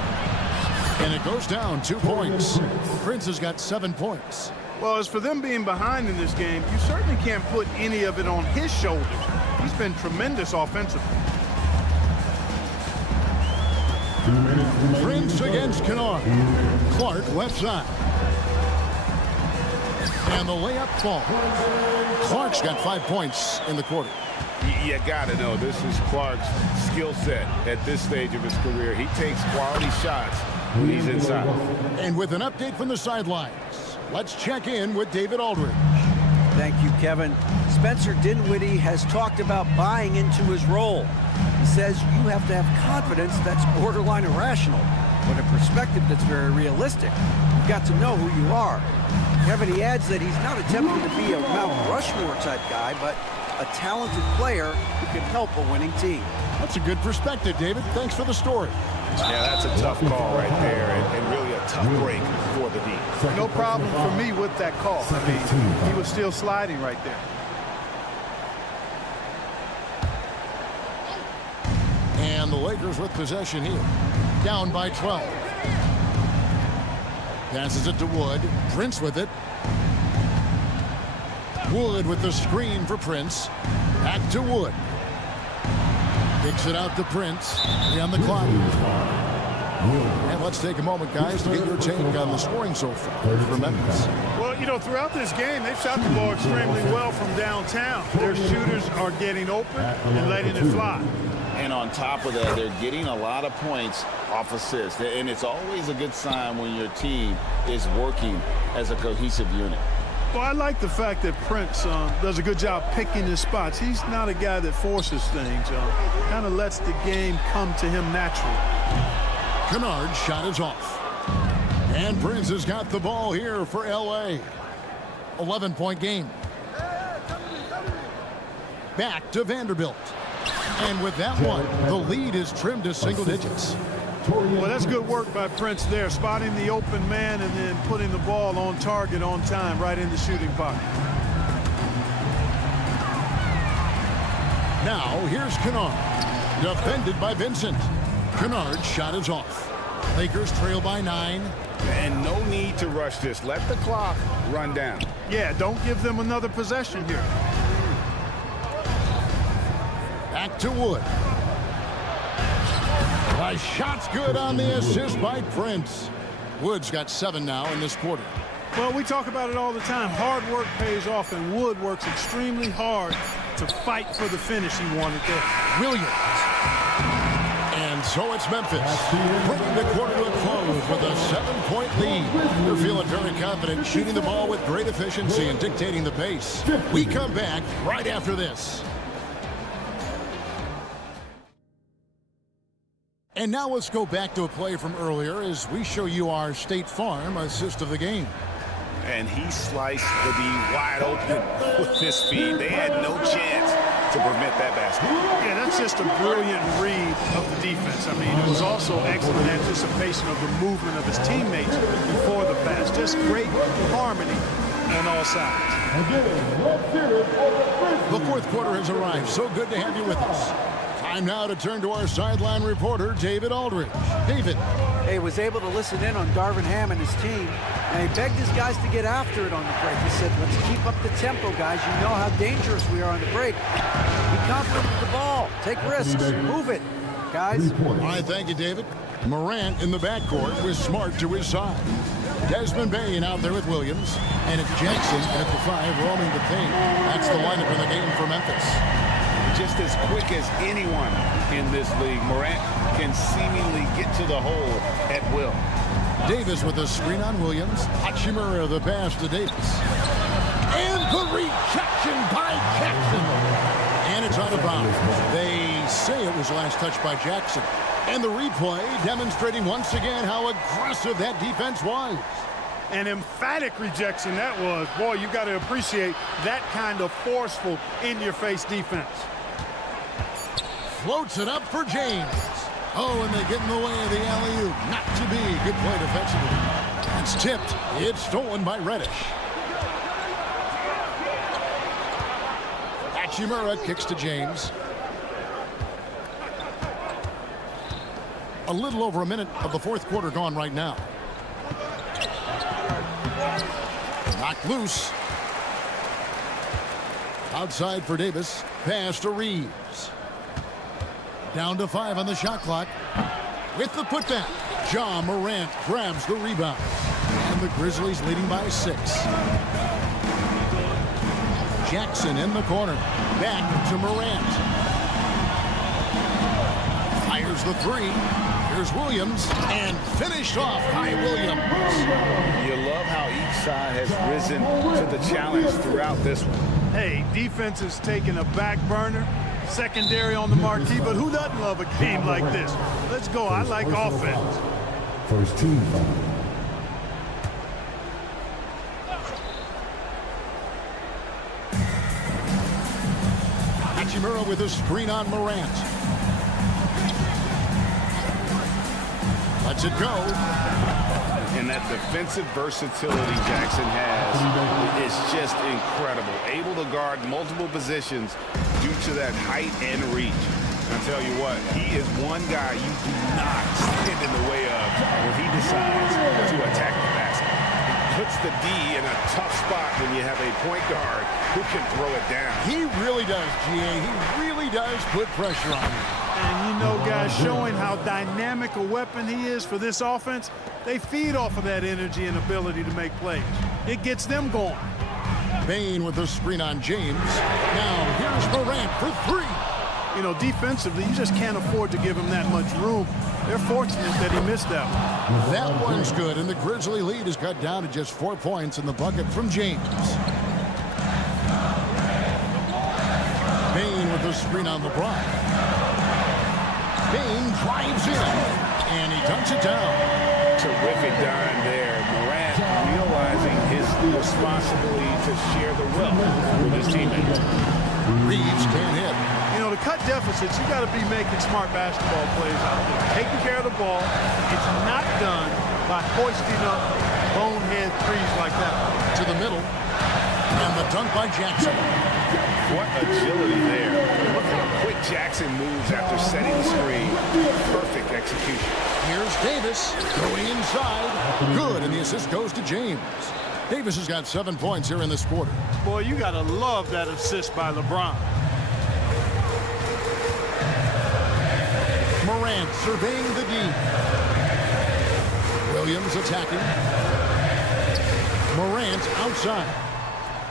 And it goes down 2 points. Prince has got 7 points. Well, as for them being behind in this game, you certainly can't put any of it on his shoulders. He's been tremendous offensively. 2 minutes remaining. Prince against Kennard. Clark left side. And the layup falls. Clark's got 5 points in the quarter. You got to know, this is Clark's skill set at this stage of his career. He takes quality shots when he's inside. And with an update from the sidelines, let's check in with David Aldridge. Thank you, Kevin. Spencer Dinwiddie has talked about buying into his role. He says you have to have confidence that's borderline irrational, but a perspective that's very realistic. You've got to know who you are. Kevin, he adds that he's not attempting to be a Mount Rushmore type guy, but a talented player who can help a winning team. That's a good perspective, David. Thanks for the story. Yeah, that's a tough call right there, and really a tough break for the D. No problem for me with that call. I mean, he was still sliding right there. And the Lakers with possession here. Down by 12. Passes it to Wood. Prince with it. Wood with the screen for Prince. Back to Wood. Kicks it out to Prince. 3 on the clock. And let's take a moment, guys, to get your take on the scoring so far for Memphis. Well, you know, throughout this game, they've shot the ball extremely well from downtown. Their shooters are getting open and letting it fly. And on top of that, they're getting a lot of points off assists. And it's always a good sign when your team is working as a cohesive unit. Well, I like the fact that Prince does a good job picking his spots. He's not a guy that forces things. Kind of lets the game come to him naturally. Kennard's shot is off. And Prince has got the ball here for L.A. 11-point game. Back to Vanderbilt. And with that one, the lead is trimmed to single digits. Well, that's good work by Prince there, spotting the open man and then putting the ball on target on time right in the shooting pocket. Now, here's Kennard. Defended by Vincent. Kennard's shot is off. Lakers trail by 9. And no need to rush this. Let the clock run down. Yeah, don't give them another possession here. Back to Wood. The shot's good on the assist by Prince. Wood's got 7 now in this quarter. Well, we talk about it all the time. Hard work pays off, and Wood works extremely hard to fight for the finish he wanted there. Williams. And so it's Memphis, bringing the quarter to a close with a 7-point lead. They're feeling very confident, shooting the ball with great efficiency and dictating the pace. We come back right after this. And now let's go back to a play from earlier as we show you our State Farm assist of the game. And he sliced the D wide open with his speed. They had no chance to prevent that basket. Yeah, that's just a brilliant read of the defense. I mean, it was also excellent anticipation of the movement of his teammates before the pass. Just great harmony on all sides. The fourth quarter has arrived. So good to have you with us. Time now to turn to our sideline reporter, David Aldridge. David. He was able to listen in on Darvin Ham and his team, and he begged his guys to get after it on the break. He said, let's keep up the tempo, guys. You know how dangerous we are on the break. Be confident with the ball. Take risks. Move it, guys. All right, thank you, David. Morant in the backcourt with Smart to his side. Desmond Bain out there with Williams. And it's Jackson at the 5 roaming the paint. That's the lineup in the game for Memphis. Just as quick as anyone in this league, Morant can seemingly get to the hole at will. Davis with a screen on Williams. Hachimura the pass to Davis. And the rejection by Jackson. And it's out of bounds. They say it was last touched by Jackson. And the replay demonstrating once again how aggressive that defense was. An emphatic rejection that was. Boy, you got to appreciate that kind of forceful, in-your-face defense. Floats it up for James. Oh, and they get in the way of the alley-oop. Not to be. Good play defensively. It's tipped. It's stolen by Reddish. Hachimura kicks to James. A little over a minute of the fourth quarter gone right now. Knocked loose. Outside for Davis. Pass to Reeves. Down to 5 on the shot clock. with the putback. Ja Morant grabs the rebound. And the Grizzlies leading by 6. Jackson in the corner. Back to Morant. Fires the 3. Here's Williams, and finished off by Williams. You love how each side has risen to the challenge throughout this one. Hey, defense is taking a back burner, secondary on the marquee, but who doesn't love a game like this? Let's go. I like offense. First team foul. Hachimura with a screen on Morant. Lets it go. And that defensive versatility Jackson has is just incredible. Able to guard multiple positions due to that height and reach. And I tell you what, he is one guy you do not stand in the way of when he decides to attack the basket. He puts the D in a tough spot when you have a point guard who can throw it down. He really does, GA. He really does put pressure on him. And you know, guys, showing how dynamic a weapon he is for this offense, they feed off of that energy and ability to make plays. It gets them going. Bain with the screen on James. Now here's Morant for 3. You know, defensively, you just can't afford to give him that much room. They're fortunate that he missed that one. That one's good, and the Grizzly lead is cut down to just 4 points in the bucket from James. Bain with the screen on LeBron. Bain drives in, and he dunks it down. Terrific dime there. Morant realizing his responsibility to share the wealth with his teammates. Reeves can't hit. You know, to cut deficits, you got to be making smart basketball plays out there. Taking care of the ball. It's not done by hoisting up bonehead threes like that. To the middle, and the dunk by Jackson. What agility there. Look how quick Jackson moves after setting the screen. Perfect execution. Here's Davis going inside. Good, and the assist goes to James. Davis has got 7 points here in this quarter. Boy, you got to love that assist by LeBron. Morant surveying the D. Williams attacking. Morant outside.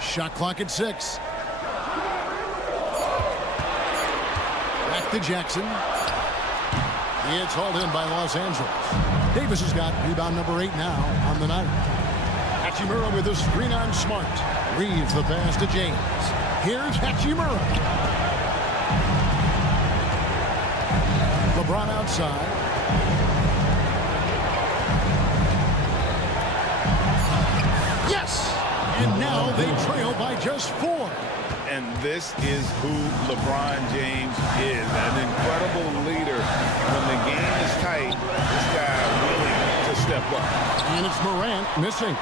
Shot clock at 6. Back to Jackson. It's hauled in by Los Angeles. Davis has got rebound number 8 now on the night. Hachimura with a screen on Smart. Reeves the pass to James. Here's Hachimura. LeBron outside. Yes! And now they trail by just 4. And this is who LeBron James is, an incredible leader. When the game is tight, this guy willing to step up. And it's Morant missing.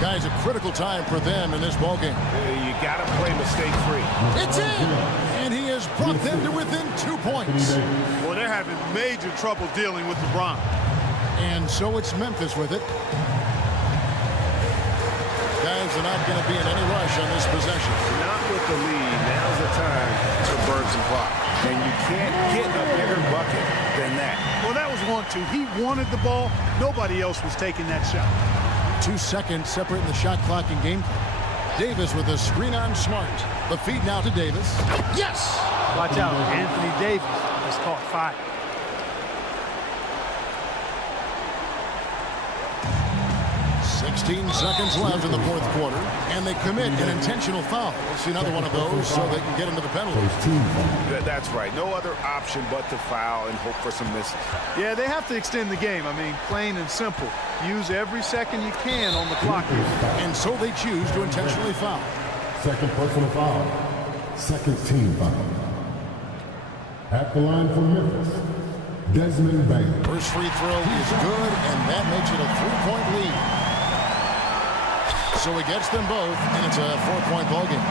Guys, a critical time for them in this ballgame. You got to play mistake-free. It's in! And he has brought them to within 2 points. Well, they're having major trouble dealing with LeBron. And so it's Memphis with it. Guys are not going to be in any rush on this possession. Not with the lead. Now's the time to burn some clock. And you can't get a bigger bucket than that. Well, that was 1-2. He wanted the ball. Nobody else was taking that shot. 2 seconds separating the shot clock and game clock. Davis with a screen on Smart. The feed now to Davis. Yes! Watch out. Anthony Davis has caught fire. 16 seconds left in the 4th quarter, and they commit an intentional foul. We'll see another one of those so they can get into the penalty. That's right. No other option but to foul and hope for some misses. Yeah, they have to extend the game. I mean, plain and simple. Use every second you can on the clock here. And so they choose to intentionally foul. Second personal foul. Second team foul. At the line for Memphis, Desmond Bain. First free throw is good, and that makes it a 3-point lead. So he gets them both, and it's a 4-point ballgame.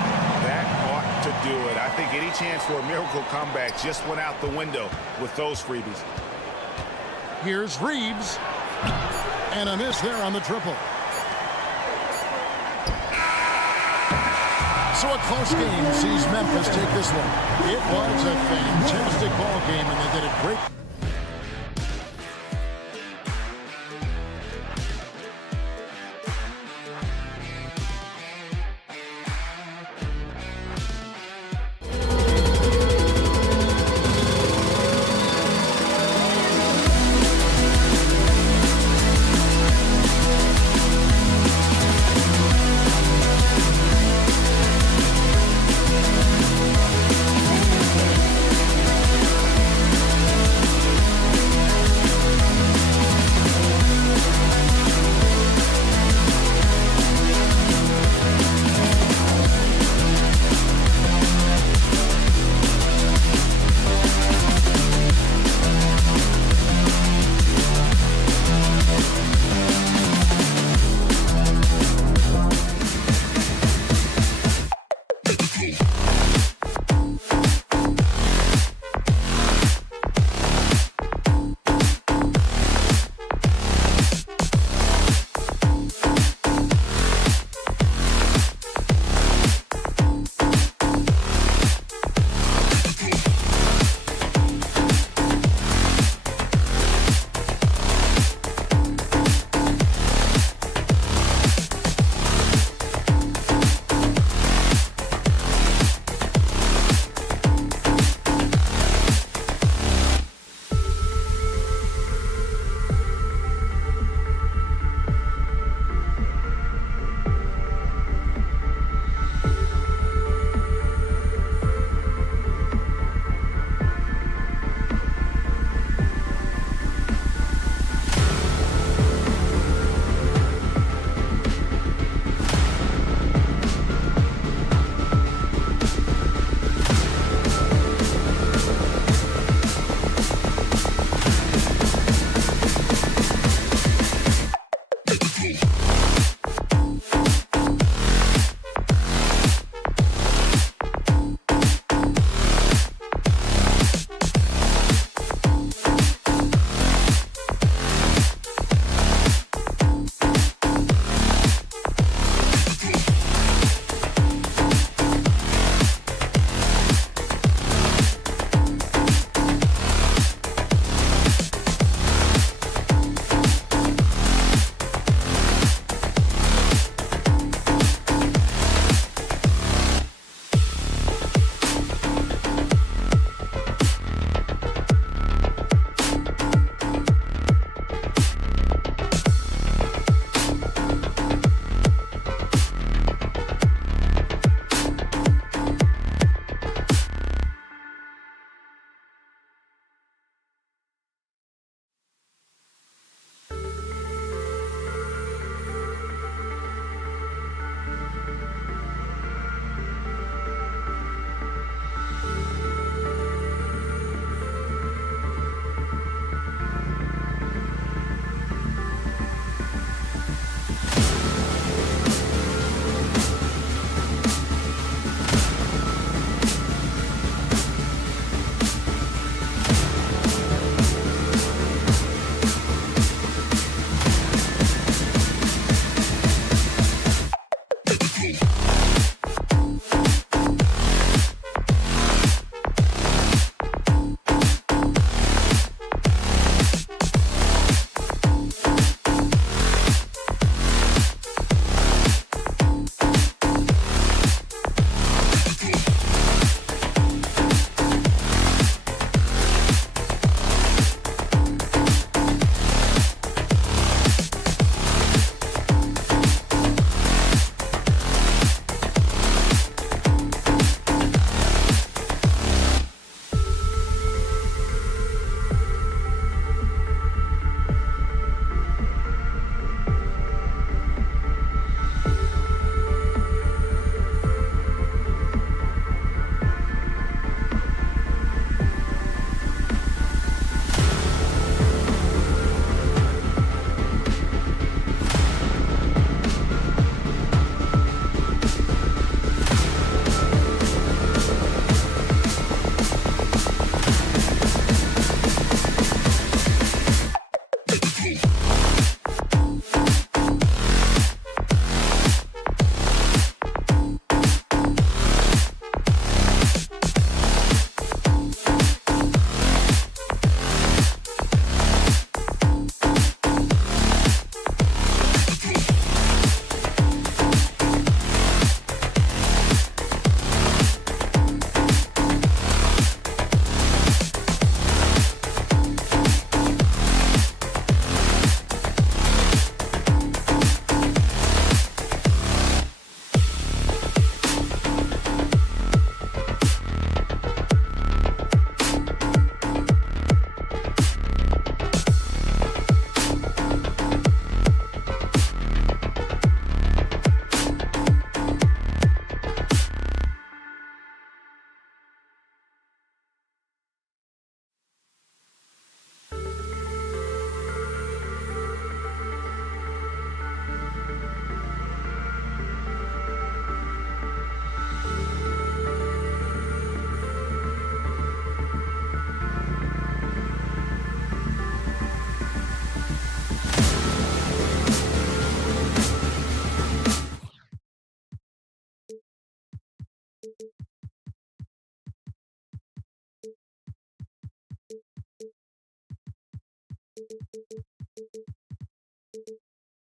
That ought to do it. I think any chance for a miracle comeback just went out the window with those freebies. Here's Reeves. And a miss there on the triple. So a close game sees Memphis take this one. It was a fantastic ball game, and they did it great.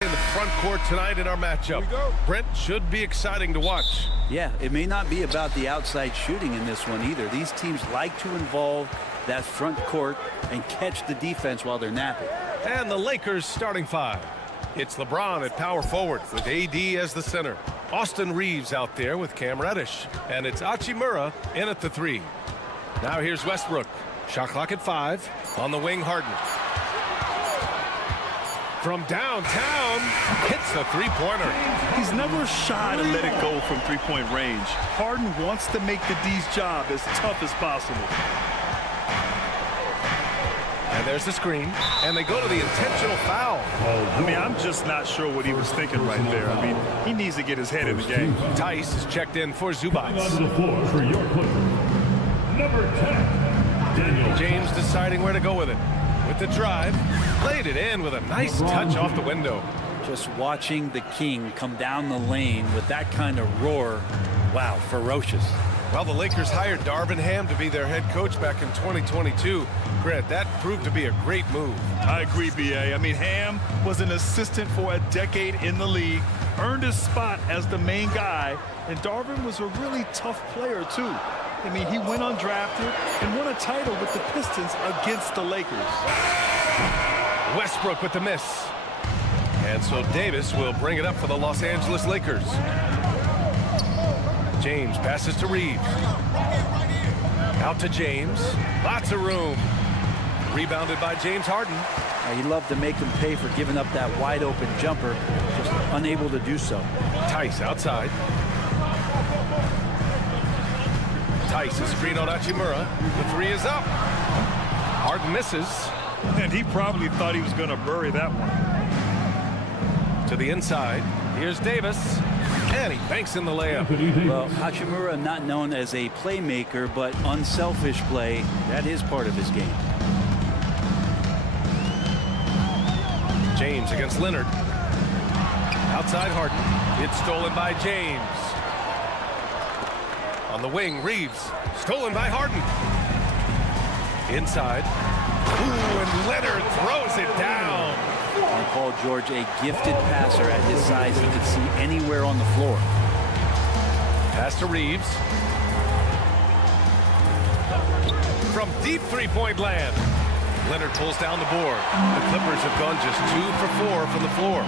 In the front court tonight in our matchup. Brent, should be exciting to watch. Yeah, it may not be about the outside shooting in this one either. These teams like to involve that front court and catch the defense while they're napping. And the Lakers starting five. It's LeBron at power forward with AD as the center. Austin Reeves out there with Cam Reddish. And it's Hachimura in at the three. Now here's Westbrook. Shot clock at 5. On the wing, Harden. From downtown, hits a three-pointer. He's never shy to let it go from three-point range. Harden wants to make the D's job as tough as possible. And And there's the screen, and they go to the intentional foul. I mean, I'm just not sure what he was thinking right there. I mean, he needs to get his head in the game. Tice is checked in for Zubats. On the floor for your Clippers, number 10, Daniel. James deciding where to go with it. With the drive, played it in with a nice touch off the window. Just watching the King come down the lane with that kind of roar. Wow, ferocious. Well, the Lakers hired Darvin Ham to be their head coach back in 2022. Grant, that proved to be a great move. I agree, B.A. I mean, Ham was an assistant for a decade in the league, earned his spot as the main guy, and Darvin was a really tough player, too. I mean, he went undrafted and won a title with the Pistons against the Lakers. Westbrook with the miss. And so Davis will bring it up for the Los Angeles Lakers. James passes to Reeves. Out to James. Lots of room. Rebounded by James Harden. He loved to make him pay for giving up that wide open jumper, just unable to do so. Tice outside. Tice is screen on Hachimura. The three is up. Harden misses. And he probably thought he was going to bury that one. To the inside. Here's Davis. And he banks in the layup. Well, Hachimura not known as a playmaker, but unselfish play. That is part of his game. James against Leonard. Outside Harden. It's stolen by James. On the wing, Reeves. Stolen by Harden. Inside. Ooh, and Leonard throws it down. And Paul George, a gifted passer at his size. He could see anywhere on the floor. Pass to Reeves. From deep three-point land. Leonard pulls down the board. The Clippers have gone just 2 for 4 from the floor.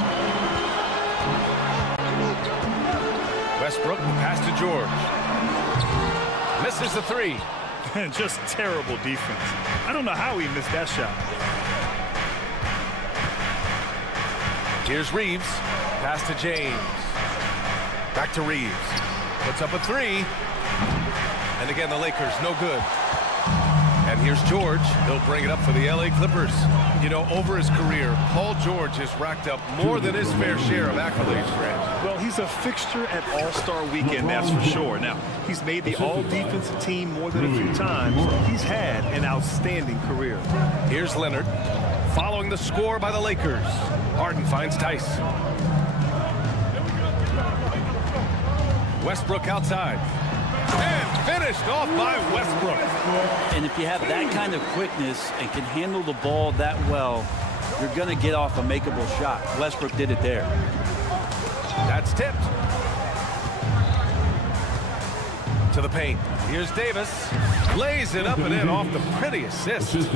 Westbrook, pass to George. Misses the three. Just terrible defense. I don't know how he missed that shot. Here's Reeves. Pass to James. Back to Reeves. Puts up a three. And again, the Lakers, no good. And here's George. He'll bring it up for the LA Clippers. You know, over his career, Paul George has racked up more than his fair share of accolades, Grant. Well, he's a fixture at All-Star Weekend, that's for sure. Now, he's made the All-Defensive team more than a few times. He's had an outstanding career. Here's Leonard. Following the score by the Lakers. Harden finds Tice. Westbrook outside. And finished off by Westbrook. And if you have that kind of quickness and can handle the ball that well, you're going to get off a makeable shot. Westbrook did it there. That's tipped. To the paint. Here's Davis. Lays it up and in off the pretty assist.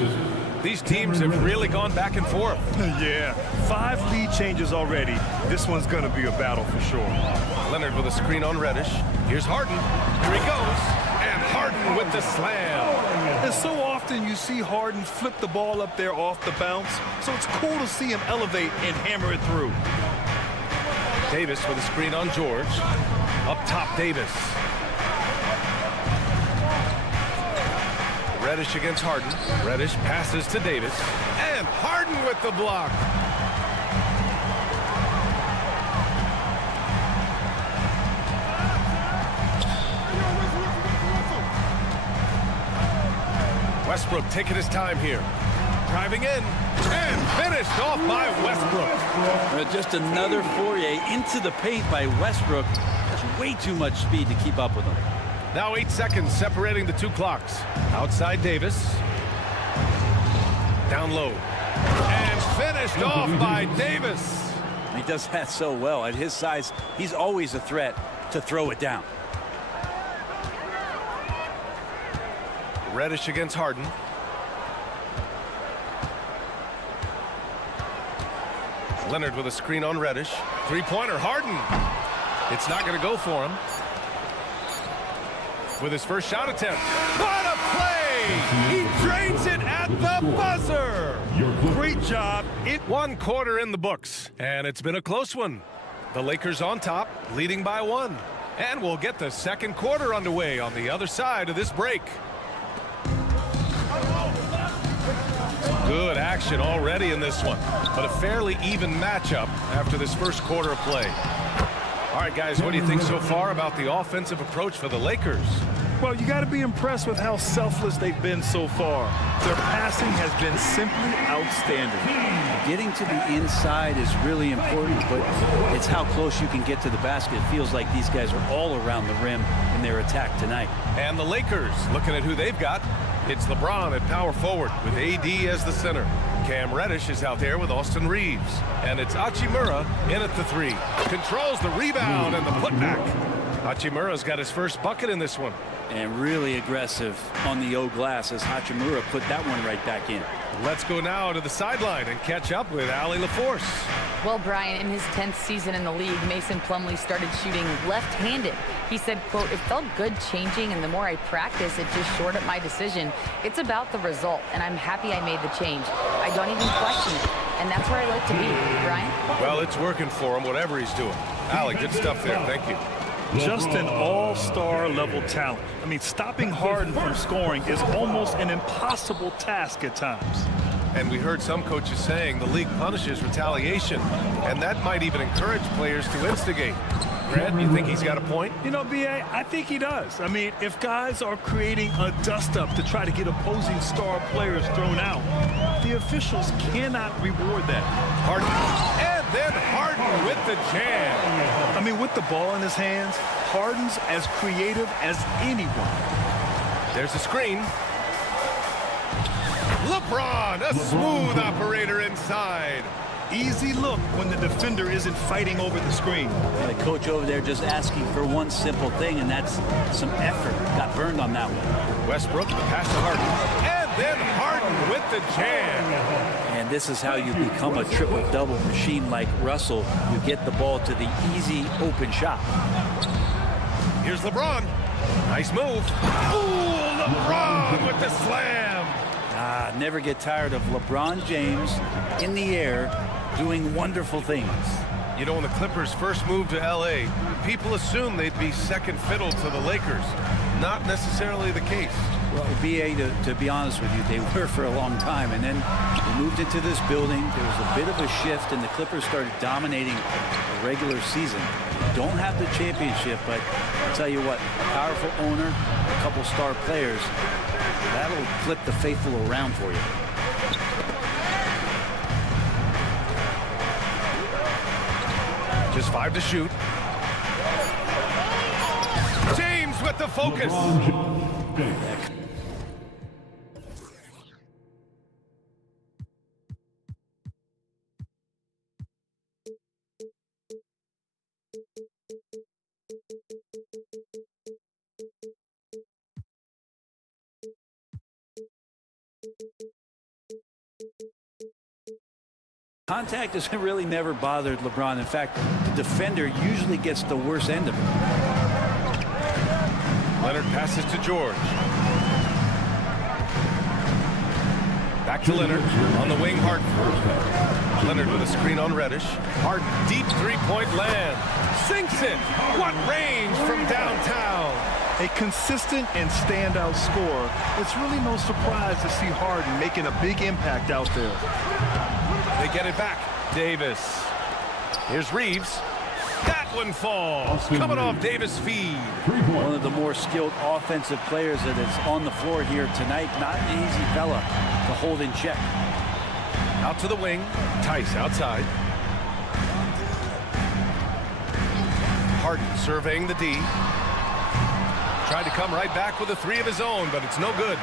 These teams have really gone back and forth. Yeah, 5 lead changes already. This one's going to be a battle for sure. Leonard with a screen on Reddish. Here's Harden. Here he goes. And Harden with the slam. And so often you see Harden flip the ball up there off the bounce. So it's cool to see him elevate and hammer it through. Davis with a screen on George. Up top, Davis. Reddish against Harden. Reddish passes to Davis. And Harden with the block. Westbrook taking his time here. Driving in. And finished off by Westbrook. Just another foray into the paint by Westbrook. There's way too much speed to keep up with him. Now 8 seconds separating the two clocks. Outside Davis. Down low. And finished off by Davis. He does that so well. At his size, he's always a threat to throw it down. Reddish against Harden. Leonard with a screen on Reddish. Three-pointer, Harden. It's not going to go for him. With his first shot attempt. What a play! He drains it at the buzzer! Great job. 1 quarter in the books, and it's been a close one. The Lakers on top, leading by 1. And we'll get the second quarter underway on the other side of this break. Good action already in this one, but a fairly even matchup after this first quarter of play. All right, guys, what do you think so far about the offensive approach for the Lakers? Well, you got to be impressed with how selfless they've been so far. Their passing has been simply outstanding. Getting to the inside is really important, but it's how close you can get to the basket. It feels like these guys are all around the rim in their attack tonight. And the Lakers, looking at who they've got, it's LeBron at power forward with AD as the center. Cam Reddish is out there with Austin Reeves. And it's Hachimura in at the 3. Controls the rebound and the putback. Hachimura's got his first bucket in this one. And really aggressive on the O glass as Hachimura put that one right back in. Let's go now to the sideline and catch up with Allie LaForce. Well, Brian, in his 10th season in the league, Mason Plumlee started shooting left-handed. He said, quote, "It felt good changing, and the more I practice, it just shored up my decision. It's about the result, and I'm happy I made the change. I don't even question it, and that's where I like to be." Brian? Well, it's working for him, whatever he's doing. Allie, good stuff there. Thank you. Just an all-star level talent. I mean, stopping Harden from scoring is almost an impossible task at times. And we heard some coaches saying the league punishes retaliation, and that might even encourage players to instigate. Grant, you think he's got a point? You know, B.A., I think he does. I mean, if guys are creating a dust-up to try to get opposing star players thrown out, the officials cannot reward that. Harden, and then Harden with the jam. I mean, with the ball in his hands, Harden's as creative as anyone. There's a screen. LeBron, a smooth operator inside. Easy look when the defender isn't fighting over the screen. The coach over there just asking for one simple thing, and that's some effort. Got burned on that one. Westbrook, the pass to Harden. And then Harden with the jam. And this is how you become a triple-double machine like Russell. You get the ball to the easy open shot. Here's LeBron. Nice move. Ooh, LeBron with the slam. Never get tired of LeBron James in the air doing wonderful things. You know, when the Clippers first moved to L.A., people assumed they'd be second fiddle to the Lakers. Not necessarily the case. Well, B.A., to be honest with you, they were for a long time. And then they moved into this building. There was a bit of a shift, and the Clippers started dominating the regular season. Don't have the championship, but I'll tell you what, a powerful owner, a couple star players, that'll flip the faithful around for you. Just 5 to shoot. James with the focus. Contact has really never bothered LeBron. In fact, the defender usually gets the worst end of it. Leonard passes to George. Back to Leonard. On the wing, Harden. Leonard with a screen on Reddish. Harden, deep three-point land. Sinks it. What range from downtown. A consistent and standout scorer. It's really no surprise to see Harden making a big impact out there. They get it back. Davis. Here's Reeves. That one falls. Coming off Davis' feed. One of the more skilled offensive players that is on the floor here tonight. Not an easy fella to hold in check. Out to the wing. Tice outside. Harden surveying the D. Tried to come right back with a 3 of his own, but it's no good.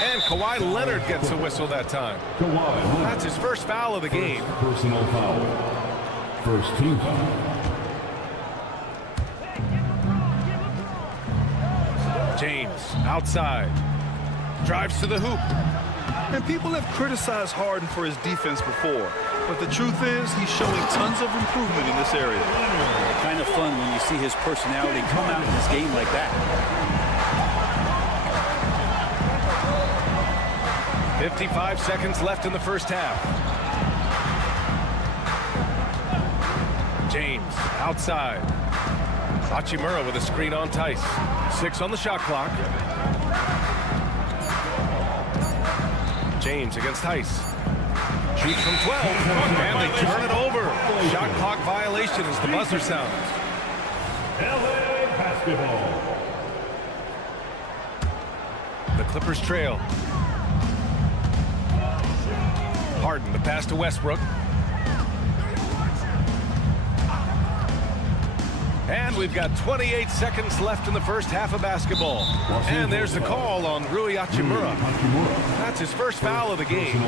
And Kawhi Leonard gets a whistle that time. That's his first foul of the game. Personal foul. First team foul. James outside. Drives to the hoop. And people have criticized Harden for his defense before. But the truth is, he's showing tons of improvement in this area. Kind of fun when you see his personality come out in this game like that. 55 seconds left in the first half. James outside. Hachimura with a screen on Tice. 6 on the shot clock. James against Tice. Shoots from 12, and they turn it over. Shot clock violation as the buzzer sounds. LA basketball. The Clippers trail. Harden, the pass to Westbrook. And we've got 28 seconds left in the first half of basketball. And there's the call on Rui Hachimura. That's his first foul of the game.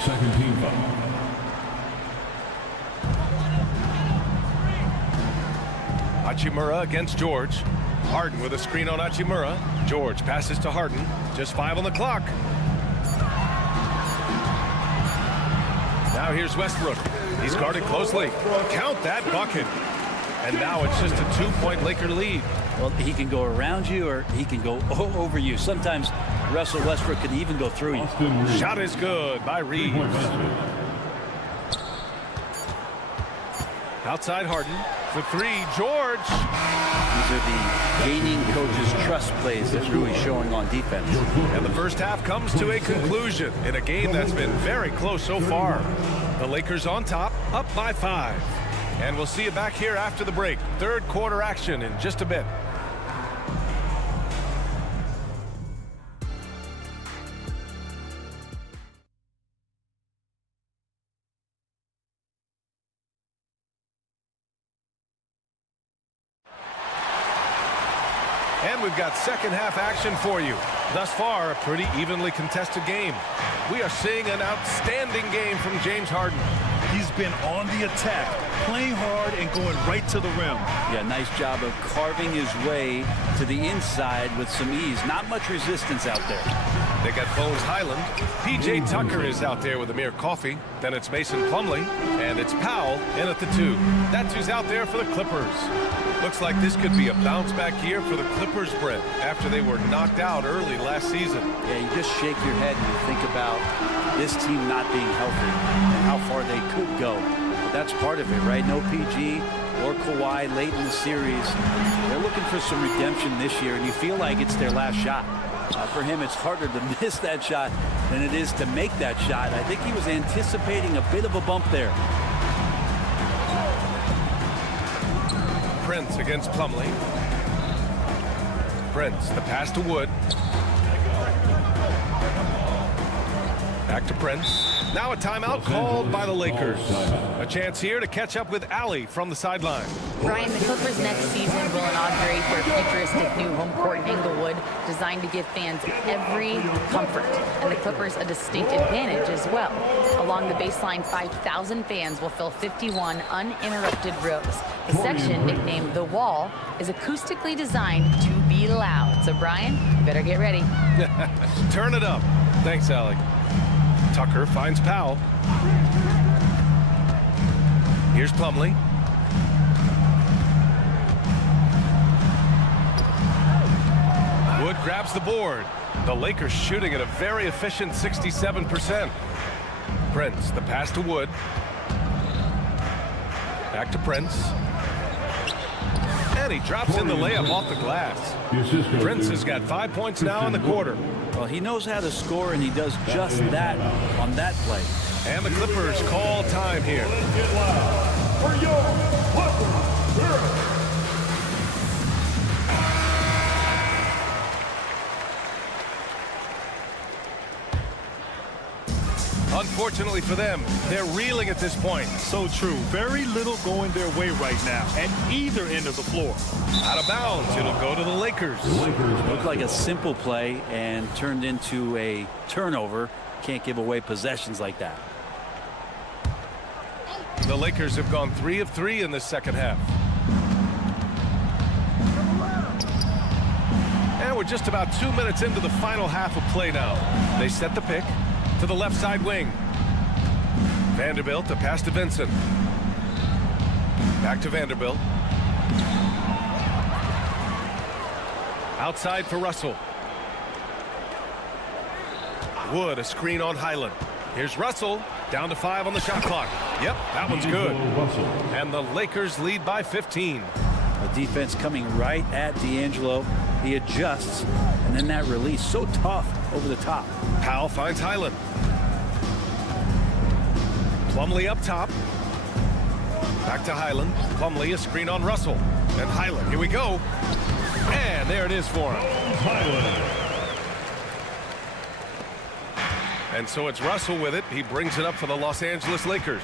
Second team foul. Hachimura against George. Harden with a screen on Hachimura. George passes to Harden. Just 5 on the clock. Now here's Westbrook. He's guarded closely. Count that bucket. And now it's just a 2-point Laker lead. Well, he can go around you or he can go over you. Sometimes Russell Westbrook can even go through you. Shot is good by Reeves. Outside Harden for 3. George. These are the gaining coach's trust plays that Rui's showing on defense. And the first half comes to a conclusion in a game that's been very close so far. The Lakers on top, up by 5. And we'll see you back here after the break. Third quarter action in just a bit. And we've got second half action for you. Thus far, a pretty evenly contested game. We are seeing an outstanding game from James Harden. He's been on the attack, playing hard and going right to the rim. Yeah, nice job of carving his way to the inside with some ease. Not much resistance out there. They got Bones Highland. P.J. Tucker is out there with Amir Coffey. Then it's Mason Plumlee. And it's Powell in at the 2. That's who's out there for the Clippers. Looks like this could be a bounce-back year for the Clippers, Brent, after they were knocked out early last season. Yeah, you just shake your head and you think about this team not being healthy and how far they could go. But that's part of it, right? No PG or Kawhi late in the series. They're looking for some redemption this year, and you feel like it's their last shot. For him, it's harder to miss that shot than it is to make that shot. I think he was anticipating a bit of a bump there. Prince against Plumlee. Prince, the pass to Wood. Back to Prince. Now a timeout called by the Lakers. A chance here to catch up with Allie from the sideline. Brian, the Clippers next season will inaugurate their futuristic new home court in Inglewood, designed to give fans every comfort, and the Clippers a distinct advantage as well. Along the baseline, 5,000 fans will fill 51 uninterrupted rows. The section, nicknamed The Wall, is acoustically designed to be loud. So, Brian, you better get ready. Turn it up. Thanks, Allie. Tucker finds Powell. Here's Plumlee. Wood grabs the board. The Lakers shooting at a very efficient 67%. Prince, the pass to Wood. Back to Prince. And he drops in the layup off the glass. Prince has got 5 points now in the quarter. Well, he knows how to score, and he does just that on that play. And the Clippers call time here. Let's get loud for your Clippers. Unfortunately for them, they're reeling at this point. So true. Very little going their way right now at either end of the floor. Out of bounds. It'll go to the Lakers. Looked like a simple play and turned into a turnover. Can't give away possessions like that. The Lakers have gone 3 of 3 in this second half. And we're just about 2 minutes into the final half of play now. They set the pick to the left side wing. Vanderbilt, a pass to Vincent. Back to Vanderbilt. Outside for Russell. Wood, a screen on Highland. Here's Russell, down to 5 on the shot clock. Yep, that one's good. And the Lakers lead by 15. The defense coming right at D'Angelo. He adjusts, and then that release, so tough over the top. Powell finds Highland. Plumlee up top. Back to Highland. Plumlee, a screen on Russell. And Highland, here we go. And there it is for him. And so it's Russell with it. He brings it up for the Los Angeles Lakers.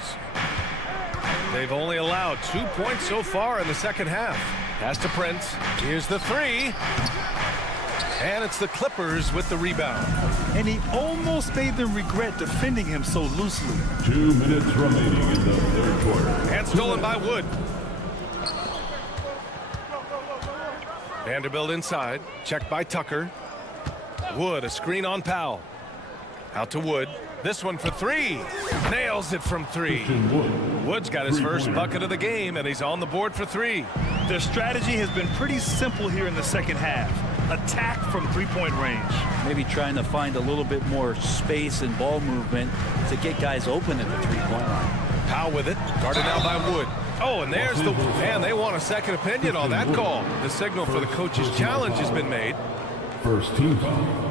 They've only allowed 2 points so far in the second half. Pass to Prince. Here's the three. And it's the Clippers with the rebound. And he almost made them regret defending him so loosely. 2 minutes remaining in the third quarter. And stolen by Wood. Vanderbilt inside. Checked by Tucker. Wood, a screen on Powell. Out to Wood. This one for three. Nails it from three. Wood's got his first bucket of the game, and he's on the board for three. Their strategy has been pretty simple here in the second half. Attack from three-point range. Maybe trying to find a little bit more space and ball movement to get guys open at the three-point line. Powell with it. Guarded now by Wood. Oh, and there's the... Man, they want a second opinion on that call. The signal for the coach's challenge has been made. First team foul.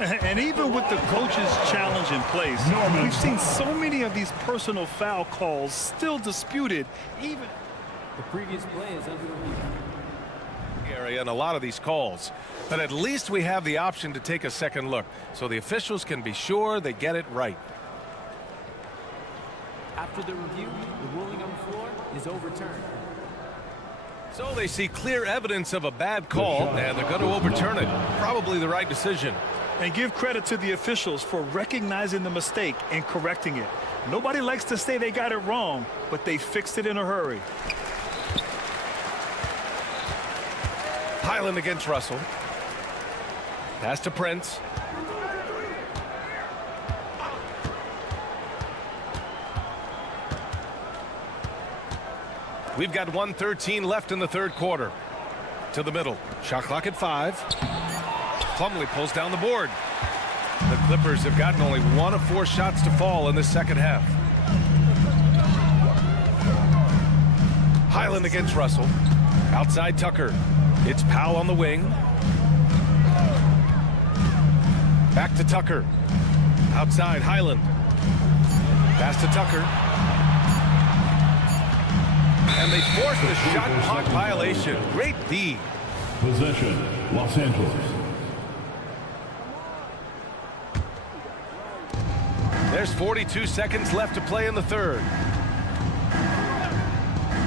And even with the coach's challenge in place, we've seen so many of these personal foul calls still disputed. Even the previous play is under review. Area and a lot of these calls, but at least we have the option to take a second look, so the officials can be sure they get it right. After the review, the ruling on the floor is overturned. So they see clear evidence of a bad call, and they're going to overturn it. Probably the right decision. And give credit to the officials for recognizing the mistake and correcting it. Nobody likes to say they got it wrong, but they fixed it in a hurry. Highland against Russell. Pass to Prince. We've got 1:13 left in the third quarter. To the middle. Shot clock at 5. Plumlee pulls down the board. The Clippers have gotten only 1 of 4 shots to fall in the second half. Highland against Russell. Outside Tucker. It's Powell on the wing. Back to Tucker. Outside Highland. Pass to Tucker. And they forced the shot clock violation. Great D. Possession, Los Angeles. There's 42 seconds left to play in the third.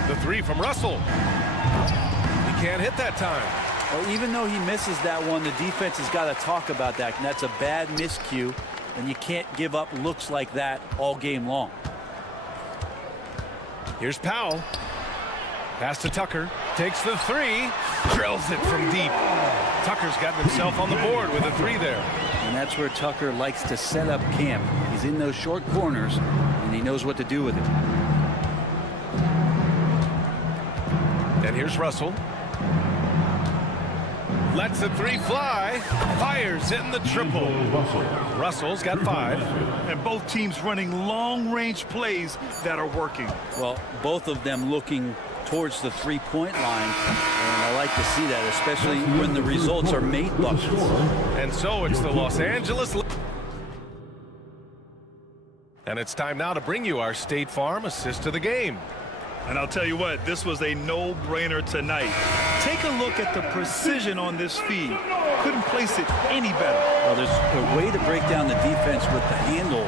The three from Russell. He can't hit that time. Well, even though he misses that one, the defense has got to talk about that, and that's a bad miscue, and you can't give up looks like that all game long. Here's Powell. Pass to Tucker. Takes the three. Drills it from deep. Tucker's gotten himself on the board with a three there. And that's where Tucker likes to set up camp. He's in those short corners, and he knows what to do with it. And here's Russell. Lets the three fly. Fires in the triple. Russell's got 5. And both teams running long-range plays that are working. Well, both of them looking towards the three-point line, and I like to see that, especially when the results are made buckets. And so it's the Los Angeles. And it's time now to bring you our State Farm assist of the game. And I'll tell you what, this was a no-brainer tonight. Take a look at the precision on this feed. Couldn't place it any better. Well, there's a way to break down the defense with the handle,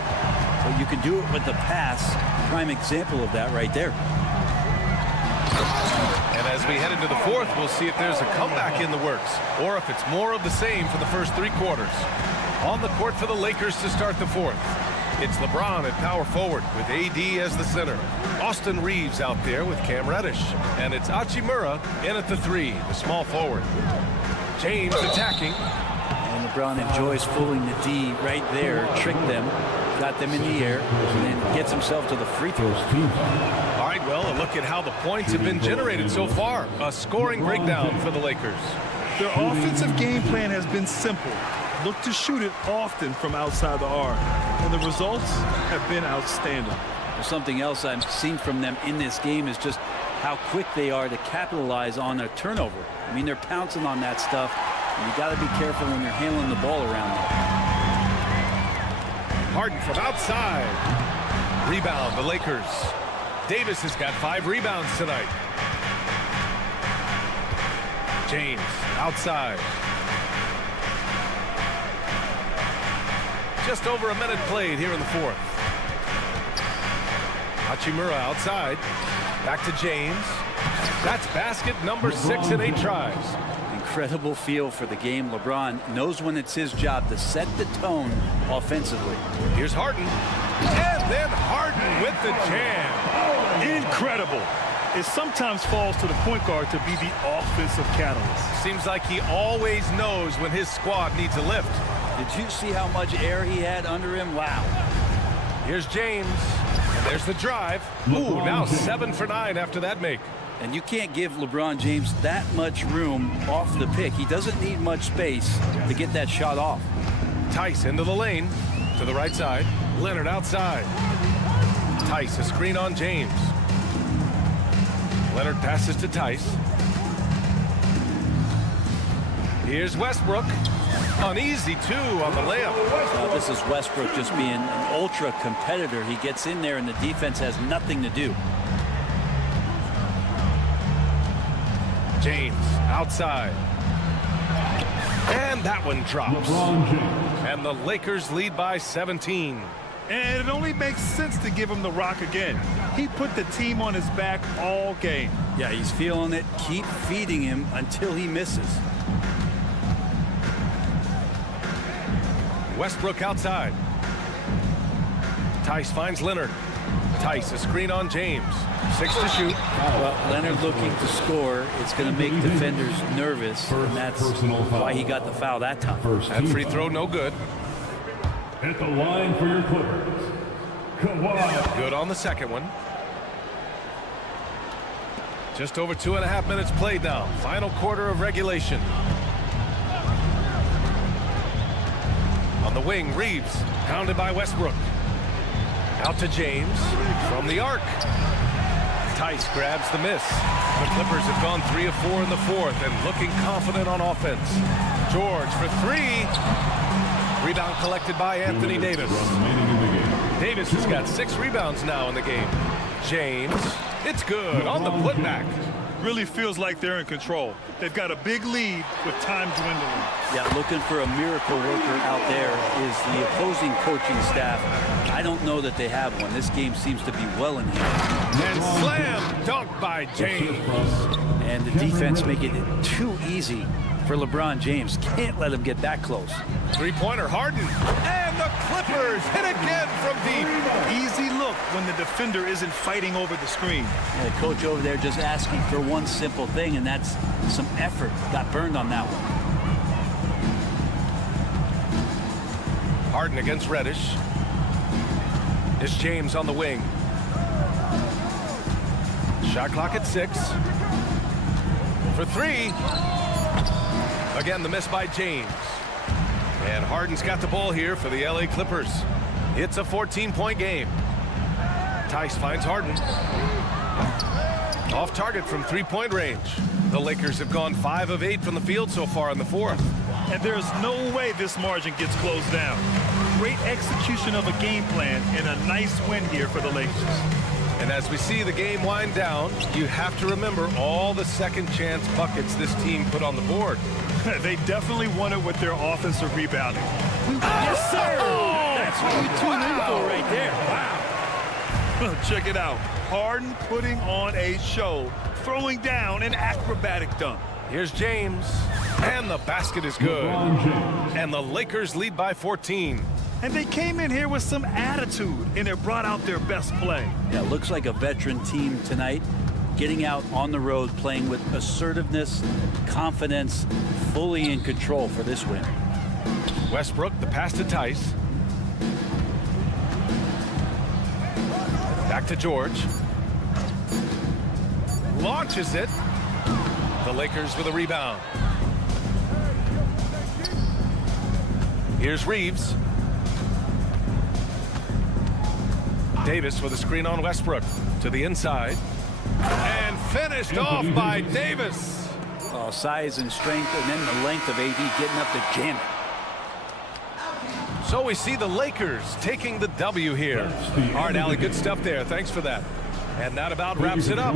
but you can do it with the pass. Prime example of that right there. And as we head into the fourth, we'll see if there's a comeback in the works, or if it's more of the same for the first 3 quarters. On the court for the Lakers to start the fourth. It's LeBron at power forward with AD as the center. Austin Reeves out there with Cam Reddish. And it's Hachimura in at the 3, the small forward. James attacking. And LeBron enjoys fooling the D right there, tricked them, got them in the air, and then gets himself to the free throw. All right, well, a look at how the points have been generated so far. A scoring breakdown for the Lakers. Their offensive game plan has been simple. Look to shoot it often from outside the arc. And the results have been outstanding. Something else I've seen from them in this game is just how quick they are to capitalize on a turnover. I mean, they're pouncing on that stuff, and you got to be careful when you're handling the ball around them. Harden from outside. Rebound, the Lakers. Davis has got 5 rebounds tonight. James outside. Just over a minute played here in the fourth. Hachimura outside. Back to James. That's basket number 6 in 8 tries. Incredible feel for the game. LeBron knows when it's his job to set the tone offensively. Here's Harden. And then Harden with the jam. Incredible. It sometimes falls to the point guard to be the offensive catalyst. Seems like he always knows when his squad needs a lift. Did you see how much air he had under him? Wow. Here's James. And there's the drive. Ooh, now 7 for 9 after that make. And you can't give LeBron James that much room off the pick. He doesn't need much space to get that shot off. Tice into the lane to the right side. Leonard outside. Tice, a screen on James. Leonard passes to Tice. Here's Westbrook. Uneasy, too, on the layup. This is Westbrook just being an ultra competitor. He gets in there and the defense has nothing to do. James outside. And that one drops. And the Lakers lead by 17. And it only makes sense to give him the rock again. He put the team on his back all game. Yeah, he's feeling it. Keep feeding him until he misses. Westbrook outside. Tice finds Leonard. Tice, a screen on James. 6 to shoot. Well, Leonard looking to score. It's going to make defenders nervous, and that's why he got the foul that time. That free throw no good. At the line for your Clippers, Kawhi. Good on the second one. Just over 2.5 minutes played now. Final quarter of regulation. On the wing, Reeves, pounded by Westbrook. Out to James from the arc. Tice grabs the miss. The Clippers have gone 3 of 4 in the fourth and looking confident on offense. George for 3. Rebound collected by Anthony Davis. Davis has got 6 rebounds now in the game. James, it's good on the putback. Really feels like they're in control. They've got a big lead with time dwindling. Yeah, looking for a miracle worker out there is the opposing coaching staff. I don't know that they have one. This game seems to be well in hand. And slam dunk by James. And the defense making it too easy for LeBron James. Can't let him get that close. Three-pointer Harden. And the Clippers hit again from deep. Easy look when the defender isn't fighting over the screen. And the coach over there just asking for one simple thing, and that's some effort. Got burned on that one. Harden against Reddish. It's James on the wing. Shot clock at 6. For 3. Again, the miss by James. And Harden's got the ball here for the LA Clippers. It's a 14-point game. Tice finds Harden. Off target from 3-point range. The Lakers have gone 5 of 8 from the field so far in the fourth. And there's no way this margin gets closed down. Great execution of a game plan and a nice win here for the Lakers. And as we see the game wind down, you have to remember all the second chance buckets this team put on the board. They definitely won it with their offensive rebounding. Yes, sir! That's what you tune in for right there. Wow. Check it out. Harden putting on a show, throwing down an acrobatic dunk. Here's James. And the basket is good. And the Lakers lead by 14. And they came in here with some attitude, and it brought out their best play. Yeah, looks like a veteran team tonight. Getting out on the road, playing with assertiveness, confidence, fully in control for this win. Westbrook, the pass to Tice. Back to George. Launches it. The Lakers with a rebound. Here's Reeves. Davis with a screen on Westbrook to the inside. And finished off by Davis. Oh, size and strength, and then the length of AD getting up to jam it. So we see the Lakers taking the W here. All right, Allie, good stuff there. Thanks for that. And that about wraps it up.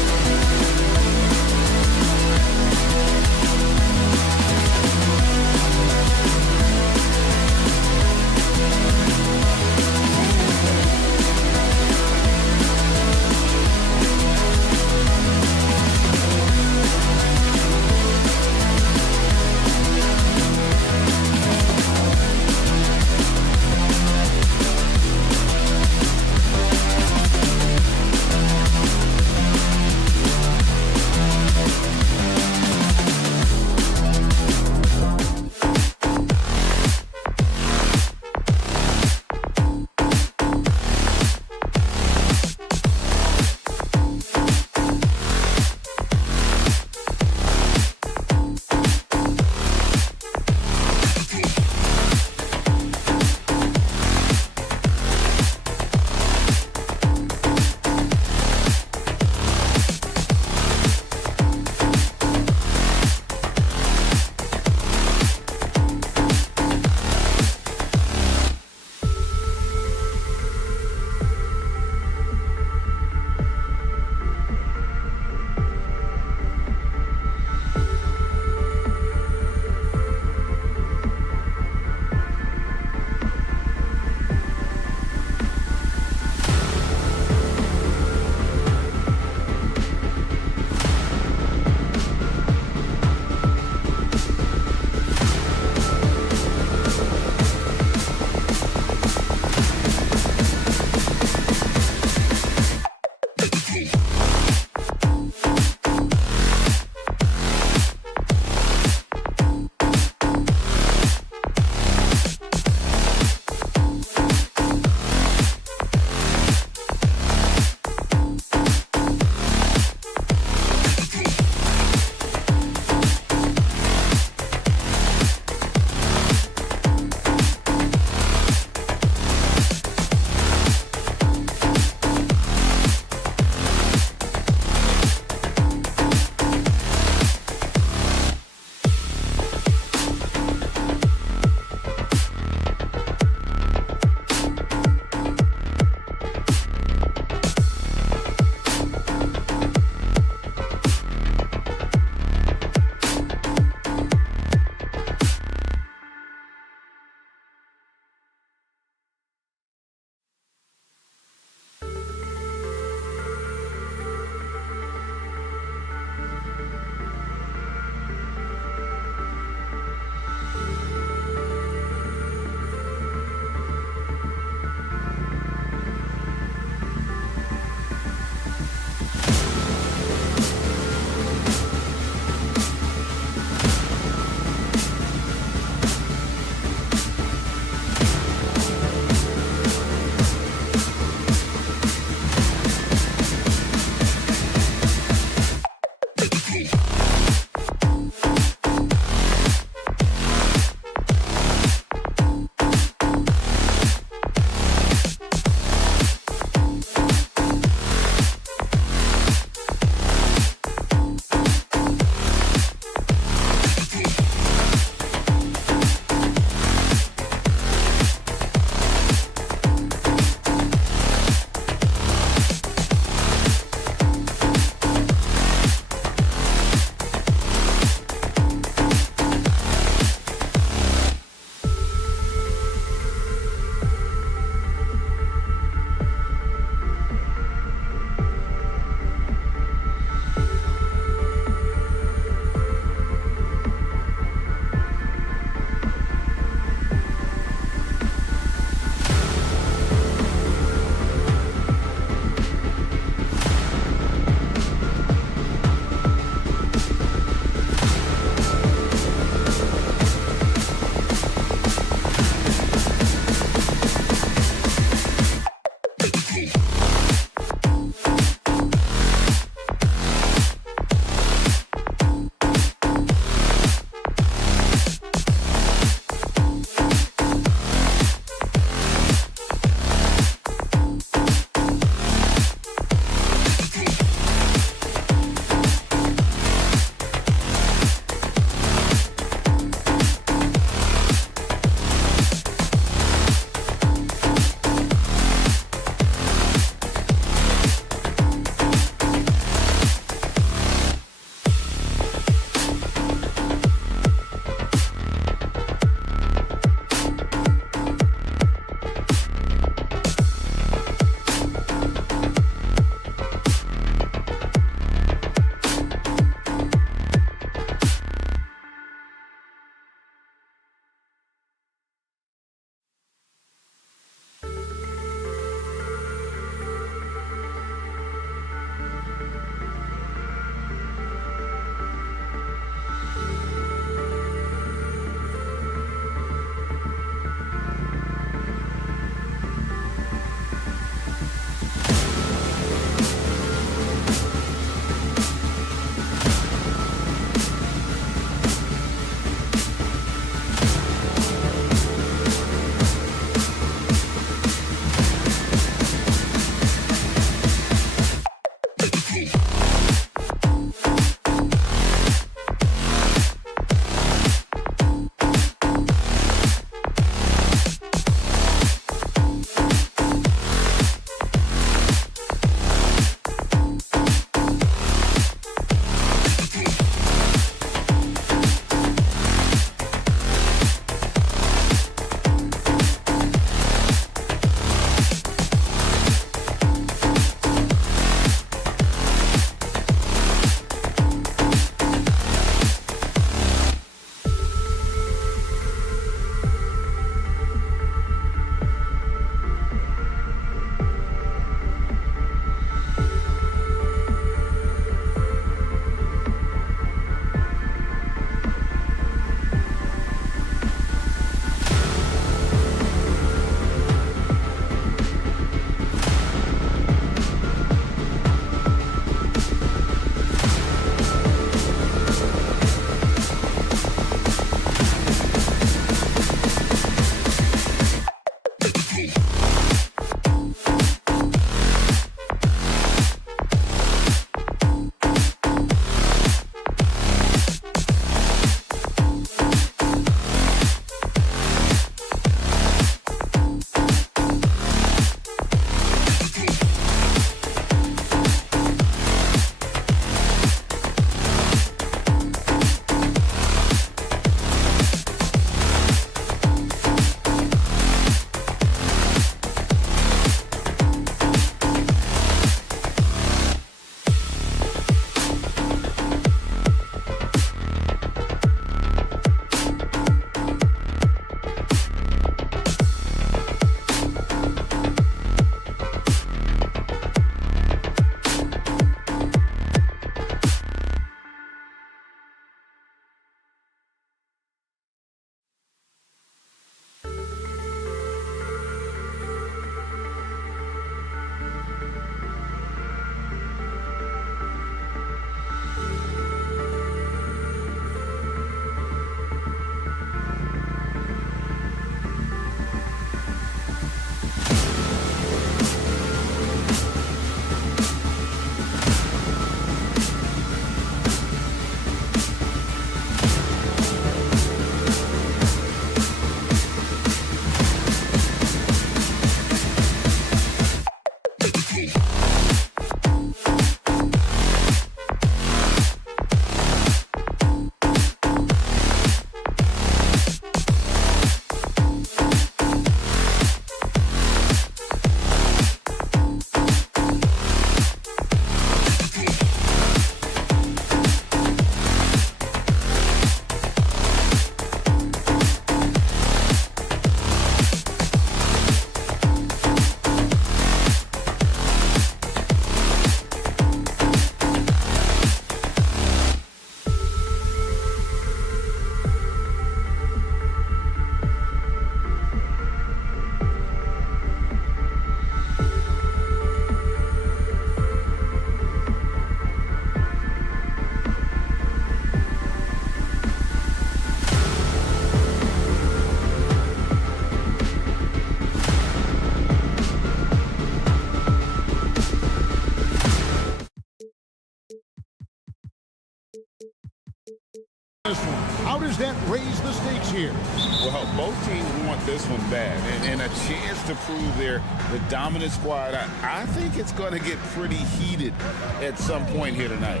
this one. How does that raise the stakes here? Well, both teams want this one bad, and a chance to prove they're the dominant squad. I think it's going to get pretty heated at some point here tonight.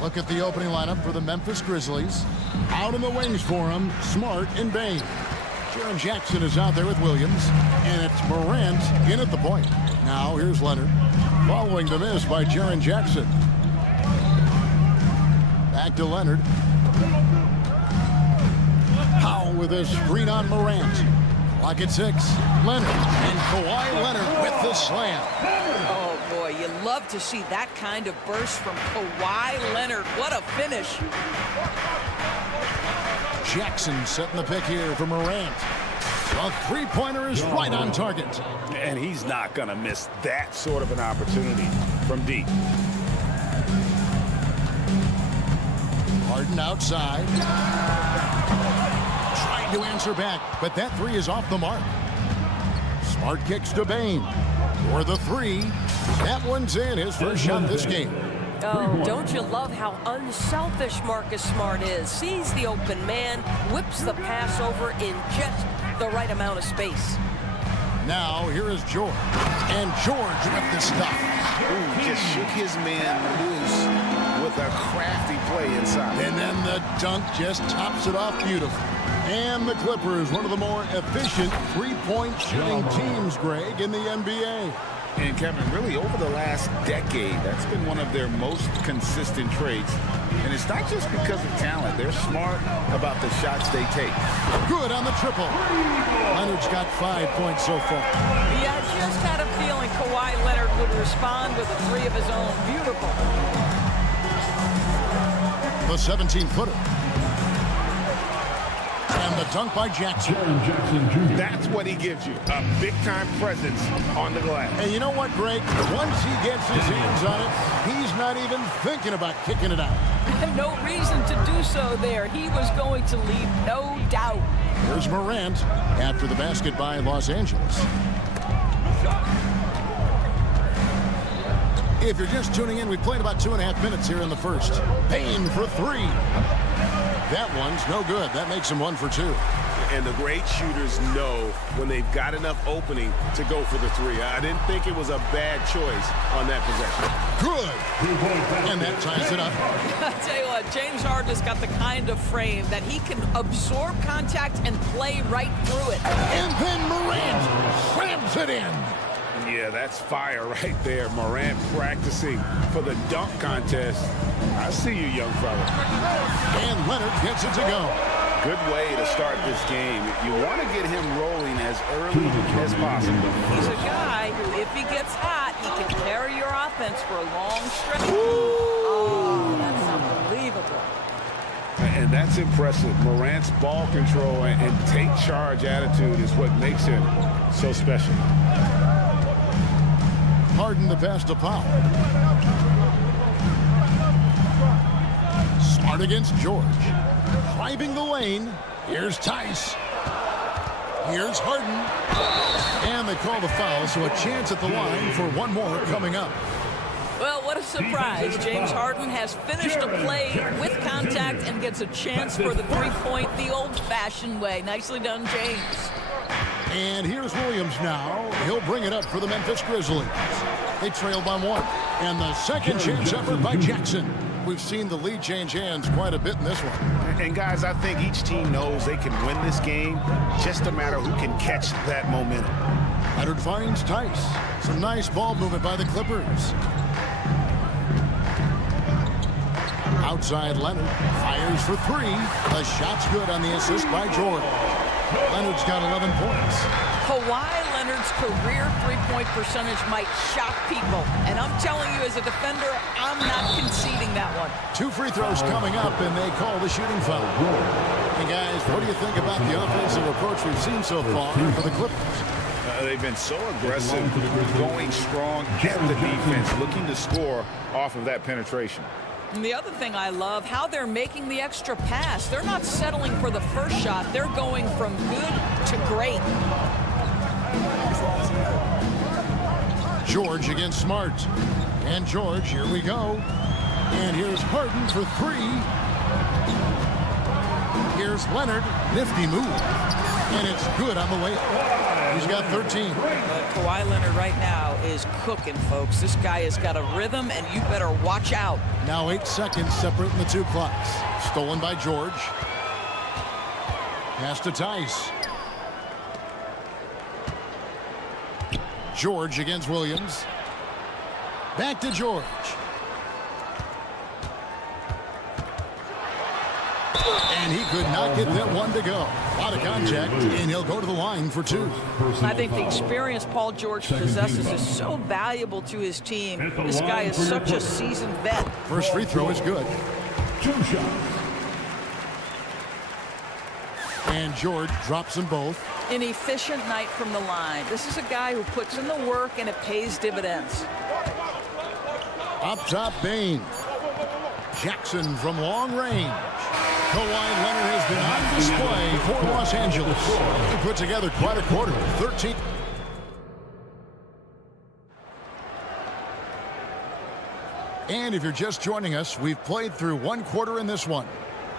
Look at the opening lineup for the Memphis Grizzlies. Out in the wings for them, Smart and Bain. Jaren Jackson is out there with Williams, and it's Morant in at the point. Now here's Leonard, following the miss by Jaren Jackson. Back to Leonard. Powell with a screen on Morant. Clock at 6. Leonard, and Kawhi Leonard with the slam. Oh, boy, you love to see that kind of burst from Kawhi Leonard. What a finish. Jackson setting the pick here for Morant. The three-pointer is right on target. And he's not going to miss that sort of an opportunity from deep. Harden outside. Trying to answer back, but that three is off the mark. Smart kicks to Bain. For the three. That one's in, his first shot this game. Oh, don't you love how unselfish Marcus Smart is? Sees the open man, whips the pass over in just the right amount of space. Now, here is George. And George with the stop. Ooh, just shook his man loose with a crafty play inside. And then the dunk just tops it off beautifully. And the Clippers, one of the more efficient three-point shooting teams, Greg, in the NBA. And Kevin, really over the last decade, that's been one of their most consistent traits. And it's not just because of talent. They're smart about the shots they take. Good on the triple. Leonard's got 5 points so far. Yeah, I just had a feeling Kawhi Leonard would respond with a three of his own. Beautiful. The 17-footer. And the dunk by Jackson. That's what he gives you, a big-time presence on the glass. And you know what, Greg? Once he gets his hands on it, he's not even thinking about kicking it out. No reason to do so there. He was going to leave, no doubt. Here's Morant after the basket by Los Angeles. If you're just tuning in, we played about 2.5 minutes here in the first. Bain for three. That one's no good. That makes him 1 for 2. And the great shooters know when they've got enough opening to go for the three. I didn't think it was a bad choice on that possession. Good. And that ties it up. I'll tell you what, James Harden has got the kind of frame that he can absorb contact and play right through it. And then Morant slams it in. Yeah, that's fire right there. Morant practicing for the dunk contest. I see you, young fella. And Leonard gets it to go. Good way to start this game. You want to get him rolling as early as possible. He's a guy who, if he gets hot, he can carry your offense for a long stretch. Ooh. Oh, that's unbelievable. And that's impressive. Morant's ball control and take charge attitude is what makes him so special. Harden the pass to Powell. Smart against George. Driving the lane. Here's Tice. Here's Harden. And they call the foul, so a chance at the line for one more coming up. Well, what a surprise. James Harden has finished a play with contact and gets a chance for the three-point the old-fashioned way. Nicely done, James. And here's Williams now. He'll bring it up for the Memphis Grizzlies. They trail by 1. And the second chance effort by Jackson. We've seen the lead change hands quite a bit in this one. And guys, I think each team knows they can win this game. Just a matter who can catch that momentum. Leonard finds Tice. Some nice ball movement by the Clippers. Outside Leonard. Fires for 3. The shot's good on the assist by George. Leonard's got 11 points. Kawhi Leonard's career three-point percentage might shock people. And I'm telling you, as a defender, I'm not conceding that one. 2 free throws coming up, and they call the shooting foul. Hey, guys, what do you think about the offensive approach we've seen so far for the Clippers? They've been so aggressive, going strong at the defense, looking to score off of that penetration. And the other thing I love, how they're making the extra pass. They're not settling for the first shot. They're going from good to great. George against Smart. And George, here we go. And here's Harden for 3. Here's Leonard. Nifty move. And it's good on the way up. He's got 13. Kawhi Leonard right now is cooking, folks. This guy has got a rhythm, and you better watch out. Now 8 seconds separating the two clocks. Stolen by George. Pass to Tice. George against Williams. Back to George. And he could not get that one to go. A lot of contact, and he'll go to the line for 2. I think the experience Paul George possesses is so valuable to his team. This guy is such a seasoned vet. First free throw is good. 2 shots. And George drops them both. An efficient night from the line. This is a guy who puts in the work, and it pays dividends. Up top, Bain. Jackson from long range. Kawhi Leonard has been on display for Los Angeles. He put together quite a quarter. 13. And if you're just joining us, we've played through 1 quarter in this one.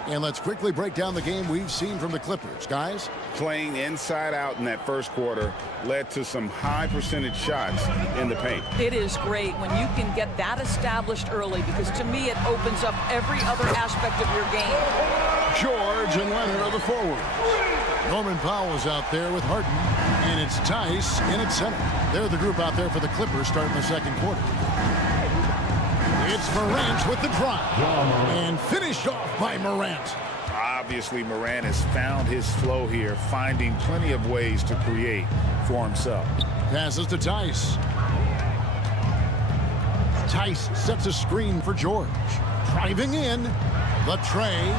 And let's quickly break down the game we've seen from the Clippers. Guys? Playing inside out in that first quarter led to some high percentage shots in the paint. It is great when you can get that established early, because to me it opens up every other aspect of your game. George and Leonard are the forwards. Norman Powell is out there with Harden. And it's Tice in at center. They're the group out there for the Clippers starting the second quarter. It's Morant with the drive. And finished off by Morant. Obviously, Morant has found his flow here, finding plenty of ways to create for himself. Passes to Tice. Tice sets a screen for George. Driving in. The tray.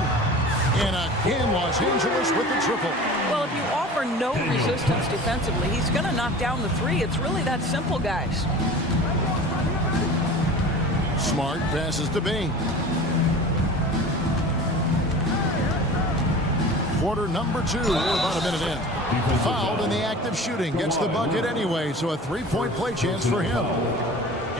And again, Los Angeles with the triple. Well, if you offer no resistance defensively, he's going to knock down the 3. It's really that simple, guys. Smart passes to Bain. Quarter number 2. We're about a minute in. Fouled in the act of shooting. Gets the bucket anyway, so a 3-point play chance for him.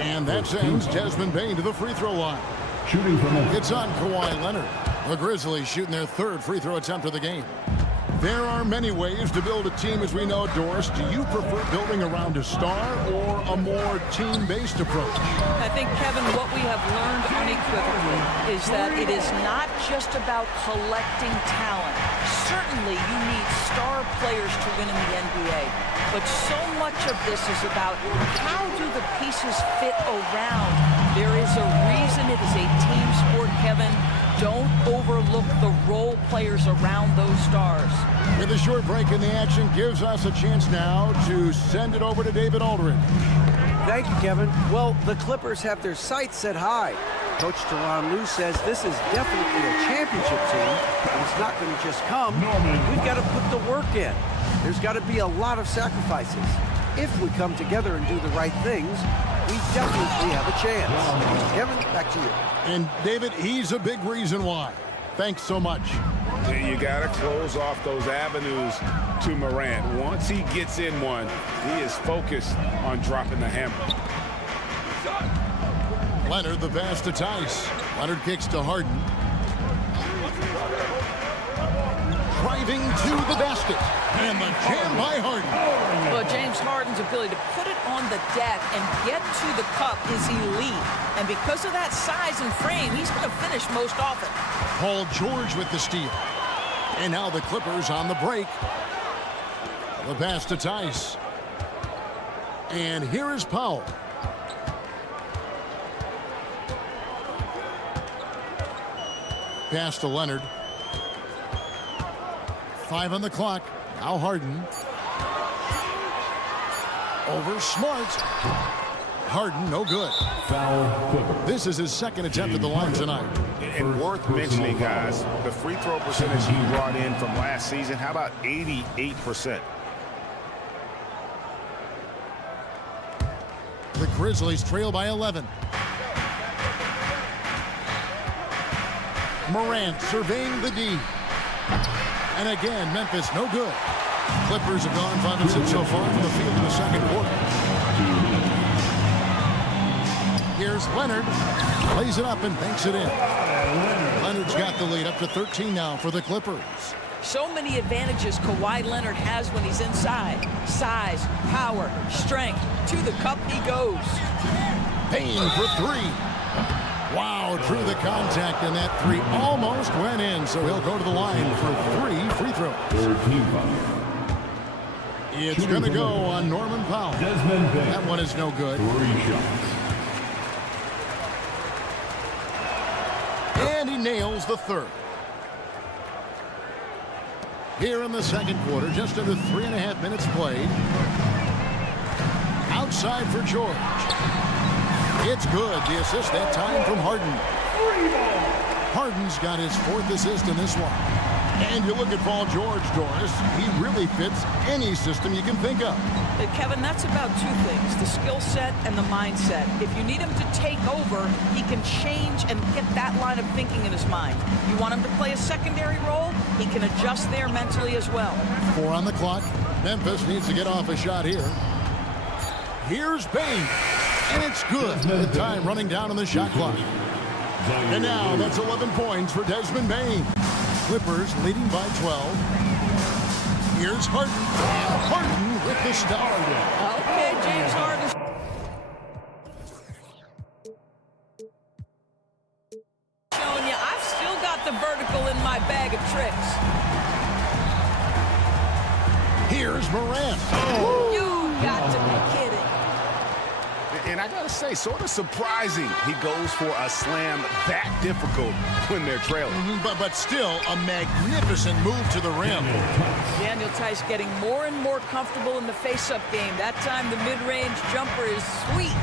And that sends Desmond Bain to the free throw line. Shooting from the... It's on Kawhi Leonard. The Grizzlies shooting their 3rd free throw attempt of the game. There are many ways to build a team, as we know, Doris. Do you prefer building around a star or a more team-based approach? I think, Kevin, what we have learned unequivocally is that it is not just about collecting talent. Certainly, you need star players to win in the NBA. But so much of this is about how do the pieces fit around. There is a reason it is a team sport, Kevin. Don't overlook the role players around those stars. With a short break in the action gives us a chance now to send it over to David Aldridge. Thank you, Kevin. Well, the Clippers have their sights set high. Coach Tyronn Lue says this is definitely a championship team, and it's not going to just come. We've got to put the work in. There's got to be a lot of sacrifices. If we come together and do the right things, we definitely have a chance. Kevin, back to you. And David, he's a big reason why. Thanks so much. You got to close off those avenues to Morant. Once he gets in one, he is focused on dropping the hammer. Leonard, the pass to Tice. Leonard kicks to Harden. Driving to the basket. And the jam by Harden. Well, James Harden's ability to put it on the deck and get to the cup is elite. And because of that size and frame, he's going to finish most often. Paul George with the steal. And now the Clippers on the break. The pass to Tice. And here is Powell. Pass to Leonard. 5 on the clock. Now Harden. Over Smart. Harden, no good. Foul. This is his 2nd attempt at the line tonight. And worth mentioning, guys, the free throw percentage he brought in from last season, how about 88%? The Grizzlies trail by 11. Morant surveying the D. And again, Memphis, no good. Clippers have gone 5 and 6 so far from the field in the second quarter. Here's Leonard. Plays it up and banks it in. Leonard Leonard's got the lead up to 13 now for the Clippers. So many advantages Kawhi Leonard has when he's inside. Size, power, strength. To the cup he goes. Payne for three. Wow, through the contact, and that three almost went in, so he'll go to the line for 3 free throws. It's going to go on Norman Powell. That one is no good. 3 shots. And he nails the third. Here in the second quarter, just under 3.5 minutes played. Outside for George. It's good. The assist that time from Harden. Harden's got his 4th assist in this one. And you look at Paul George, Doris, he really fits any system you can think of. Kevin, that's about 2 things, the skill set and the mindset. If you need him to take over, he can change and get that line of thinking in his mind. You want him to play a secondary role, he can adjust there mentally as well. 4 on the clock. Memphis needs to get off a shot here. Here's Payne. And it's good. The time running down on the shot clock. And now that's 11 points for Desmond Bane. Clippers leading by 12. Here's Harden. And Harden with the stop. Okay, James Harden. Showing you, I've still got the vertical in my bag of tricks. Here's Morant. You got to be kidding. And I got to say, sort of surprising he goes for a slam that difficult when they're trailing. But still a magnificent move to the rim. Daniel Tice getting more and more comfortable in the face-up game. That time the mid-range jumper is sweet.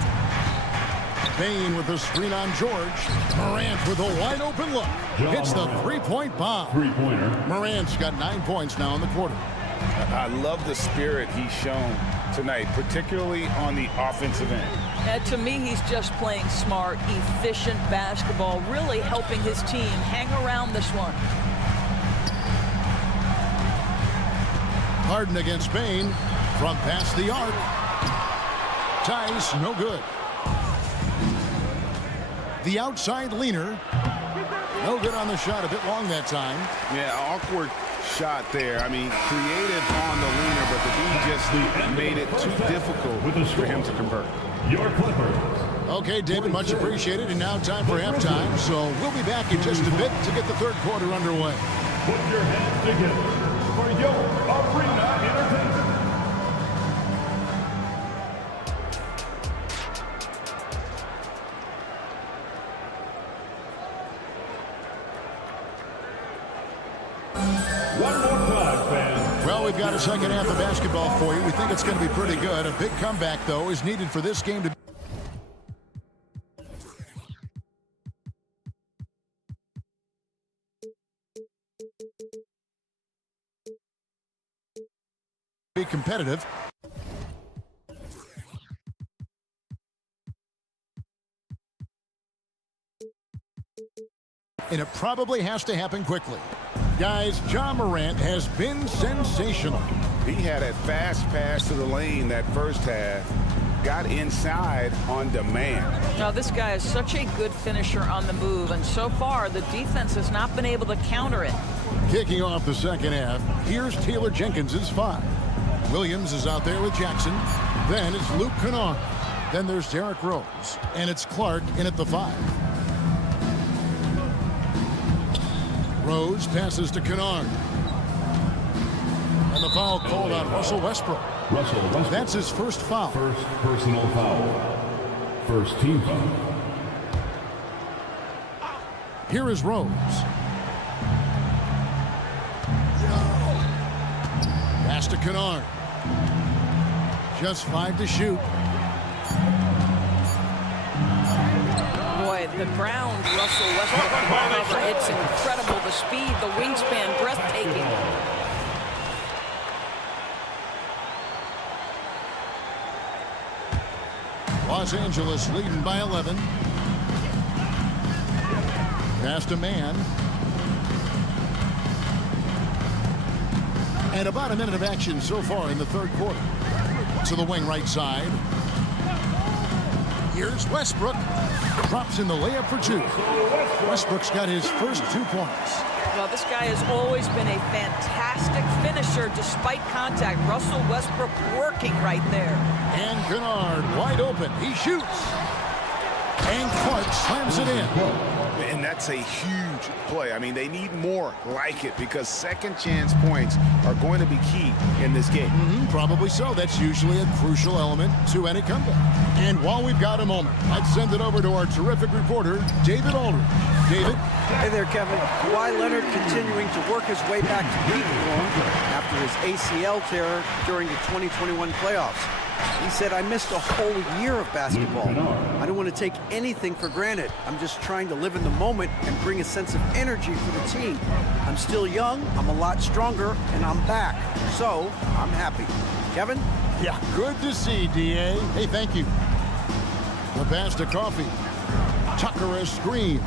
Bane with the screen on George. Morant with a wide-open look. Hits the three-point bomb. Three-pointer. Morant's got 9 points now in the quarter. I love the spirit he's shown tonight, particularly on the offensive end. To me, he's just playing smart, efficient basketball, really helping his team hang around this one. Harden against Bane from past the arc. Tice, no good. The outside leaner. No good on the shot, a bit long that time. Yeah, awkward shot there. I mean, creative on the leaner, but the D just made it too difficult for him to convert. Your Clippers. Okay, David, much appreciated. And now time for halftime. So we'll be back in just a bit to get the third quarter underway. Put your hands together for your arena entertainment. One more time, fans. Well, we've got a second half of basketball for you. We think it's going to be pretty good. A big comeback, though, is needed for this game to be competitive. And it probably has to happen quickly. Guys, Ja Morant has been sensational. He had a fast pass to the lane that first half. Got inside on demand. Now, this guy is such a good finisher on the move, and so far, the defense has not been able to counter it. Kicking off the second half, here's Taylor Jenkins's 5. Williams is out there with Jackson. Then it's Luke Kennard. Then there's Derrick Rose. And it's Clark in at the 5. Rose passes to Kennard. And the foul called on Russell Westbrook. Russell Westbrook. That's his first foul. First personal foul. First team foul. Here is Rose. Pass to Kennard. Just 5 to shoot. Boy, the ground Russell Westbrook can cover, it's incredible. The speed, the wingspan, breathtaking. Los Angeles leading by 11. Pass to man. And about a minute of action so far in the third quarter. To the wing right side. Here's Westbrook. Drops in the layup for two. Westbrook's got his first 2 points. Well, this guy has always been a fantastic finisher despite contact. Russell Westbrook working right there. And Kennard wide open. He shoots. And Clark slams it in. And that's a huge play. I mean, they need more like it because second chance points are going to be key in this game. Probably so. That's usually a crucial element to any comeback. And while we've got a moment, let's send it over to our terrific reporter, David Aldridge. David? Hey there, Kevin. Kawhi Leonard continuing to work his way back to peak form after his ACL tear during the 2021 playoffs. He said, I missed a whole year of basketball. I don't want to take anything for granted. I'm just trying to live in the moment and bring a sense of energy for the team. I'm still young, I'm a lot stronger, and I'm back. So, I'm happy. Kevin? Yeah, good to see, D.A. Hey, thank you. The pass to Coffee. Tucker a screen.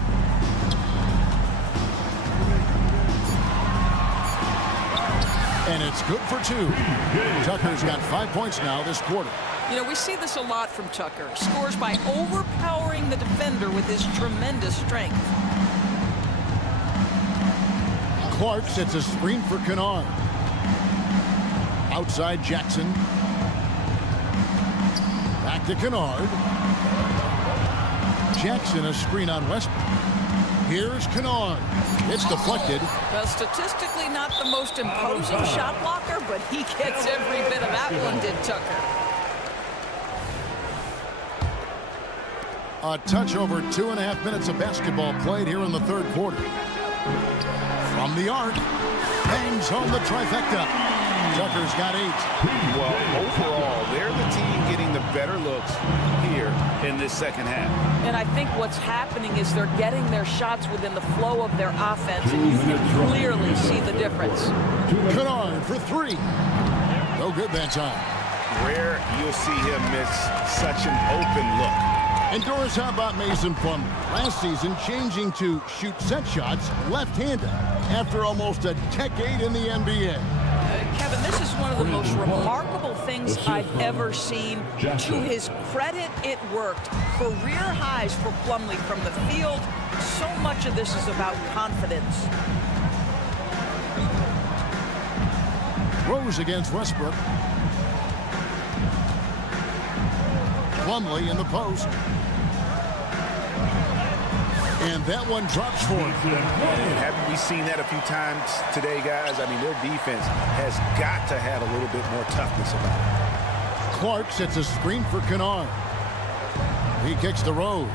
And it's good for two. Tucker's got 5 points now this quarter. You know, we see this a lot from Tucker. Scores by overpowering the defender with his tremendous strength. Clark sets a screen for Kennard. Outside Jackson. Back to Kennard. Jackson a screen on Westbrook. Here's Kennard. It's deflected. Well, statistically not the most imposing shot blocker, but he gets every bit of that one, did Tucker. A touch over 2.5 minutes of basketball played here in the third quarter. From the arc, bangs home the trifecta. Tucker's got 8. Well, overall, they're the team getting the better looks here in this second half. And I think what's happening is they're getting their shots within the flow of their offense, and you can clearly see the difference. Kennard for 3. No good that time. Rare you'll see him miss such an open look. And Doris, how about Mason Plumlee? Last season, changing to shoot set shots left-handed after almost a decade in the NBA. Kevin, this is one of the most remarkable things I've ever seen. To his credit, it worked. Career highs for Plumlee from the field. So much of this is about confidence. Rose against Westbrook. Plumlee in the post. And that one drops for him. Haven't we seen that a few times today, guys? I mean, their defense has got to have a little bit more toughness about it. Clark sets a screen for Kennard. He kicks to Rose.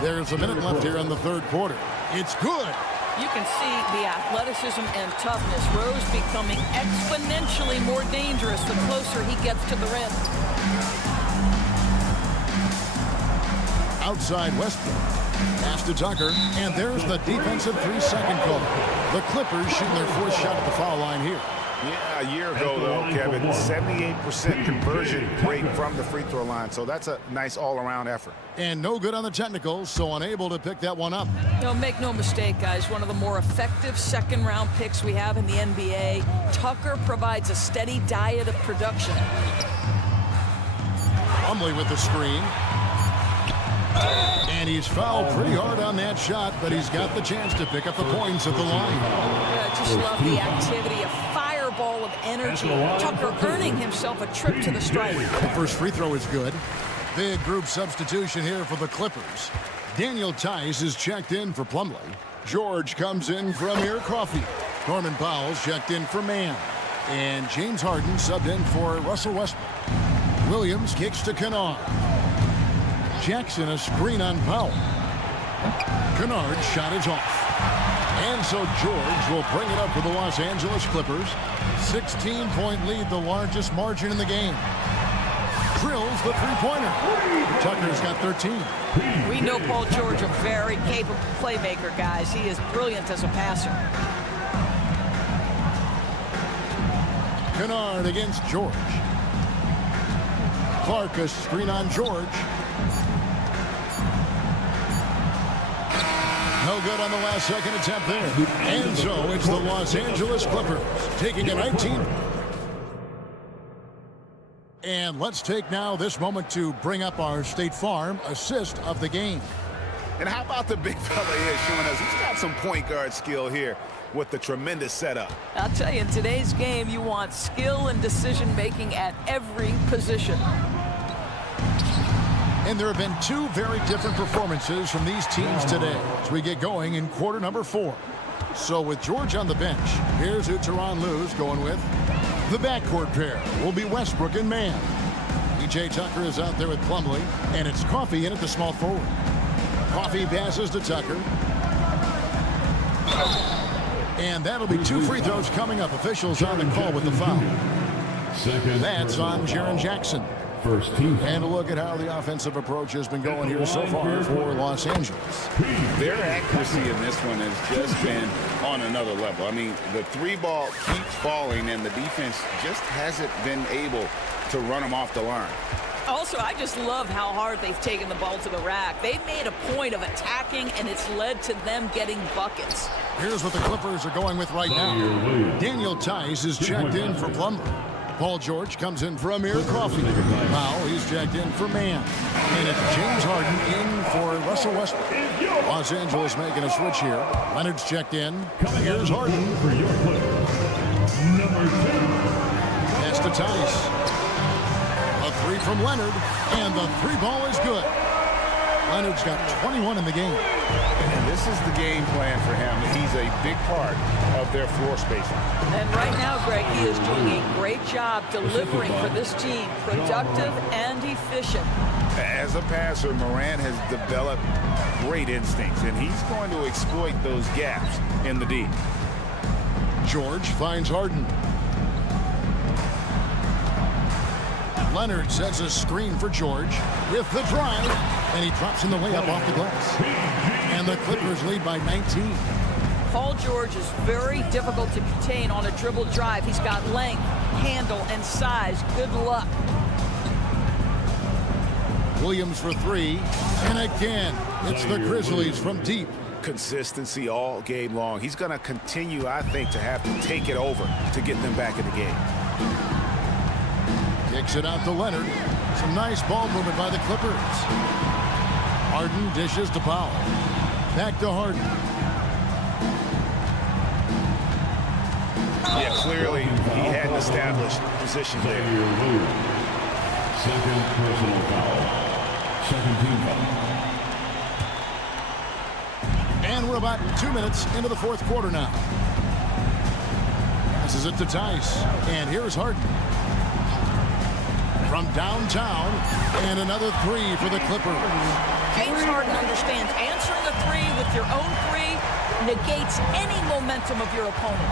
There's a minute left here in the third quarter. It's good. You can see the athleticism and toughness. Rose becoming exponentially more dangerous the closer he gets to the rim. Outside Westbrook. Pass to Tucker. And there's the defensive 3-second call. The Clippers shooting their 4th shot at the foul line here. Yeah, a year ago, though, Kevin, 78% conversion rate from the free throw line. So that's a nice all-around effort. And no good on the technicals, so unable to pick that one up. You know, make no mistake, guys, one of the more effective second-round picks we have in the NBA. Tucker provides a steady diet of production. Plumlee with the screen. And he's fouled pretty hard on that shot, but he's got the chance to pick up the points at the line. Yeah, I just love the activity, a fireball of energy. Tucker earning himself a trip to the stripe. The first free throw is good. Big group substitution here for the Clippers. Daniel Tice is checked in for Plumlee. George comes in for Amir Coffey. Norman Powell's checked in for Mann. And James Harden subbed in for Russell Westbrook. Williams kicks to Kennard. Jackson a screen on Powell. Kennard's shot is off. And so George will bring it up for the Los Angeles Clippers. 16-point lead, the largest margin in the game. Drills the three-pointer. Tucker's got 13. We know Paul George, a very capable playmaker, guys. He is brilliant as a passer. Kennard against George. Clark a screen on George. No good on the last second attempt there. And so it's the Los Angeles Clippers taking a 19. And let's take now this moment to bring up our State Farm assist of the game. And how about the big fella here showing us he's got some point guard skill here with the tremendous setup. I'll tell you, in today's game, you want skill and decision-making at every position. And there have been two very different performances from these teams today as we get going in quarter number 4. So with George on the bench, here's who Teron Lue's going with. The backcourt pair will be Westbrook and Mann. P.J. Tucker is out there with Plumlee, and it's Coffey in at the small forward. Coffey passes to Tucker. And that'll be 2 free throws coming up. Officials on the call with the foul. That's on Jaren Jackson. First team. And a look at how the offensive approach has been going here so far for Los Angeles. Their accuracy in this one has just been on another level. I mean, the 3-ball keeps falling, and the defense just hasn't been able to run them off the line. Also, I just love how hard they've taken the ball to the rack. They've made a point of attacking, and it's led to them getting buckets. Here's what the Clippers are going with right now. Daniel Tice is checked in for Plumlee. Paul George comes in for Amir Coffey. Powell, he's checked in for Mann. And it's James Harden in for Russell Westbrook. Los Angeles making a switch here. Leonard's checked in. Here's Harden. That's to Tice. A 3 from Leonard, and the 3-ball is good. Leonard's got 21 in the game. And this is the game plan for him. He's a big part of their floor spacing. And right now, Greg, he is doing a great job delivering for this team, productive and efficient. As a passer, Morant has developed great instincts, and he's going to exploit those gaps in the D. George finds Harden. Leonard sets a screen for George with the drive, and he drops in the layup off the glass. And the Clippers lead by 19. Paul George is very difficult to contain on a dribble drive. He's got length, handle, and size. Good luck. Williams for 3, and again, it's the Grizzlies from deep. Consistency all game long. He's going to continue, I think, to have to take it over to get them back in the game. Kicks it out to Leonard. Some nice ball movement by the Clippers. Harden dishes to Powell. Back to Harden. Yeah, clearly he hadn't established position there. Second personal foul. Second team foul. And we're about 2 minutes into the 4th quarter now. Passes it to Tice. And here's Harden. From downtown, and another 3 for the Clippers. James Harden understands answering a 3 with your own 3 negates any momentum of your opponent.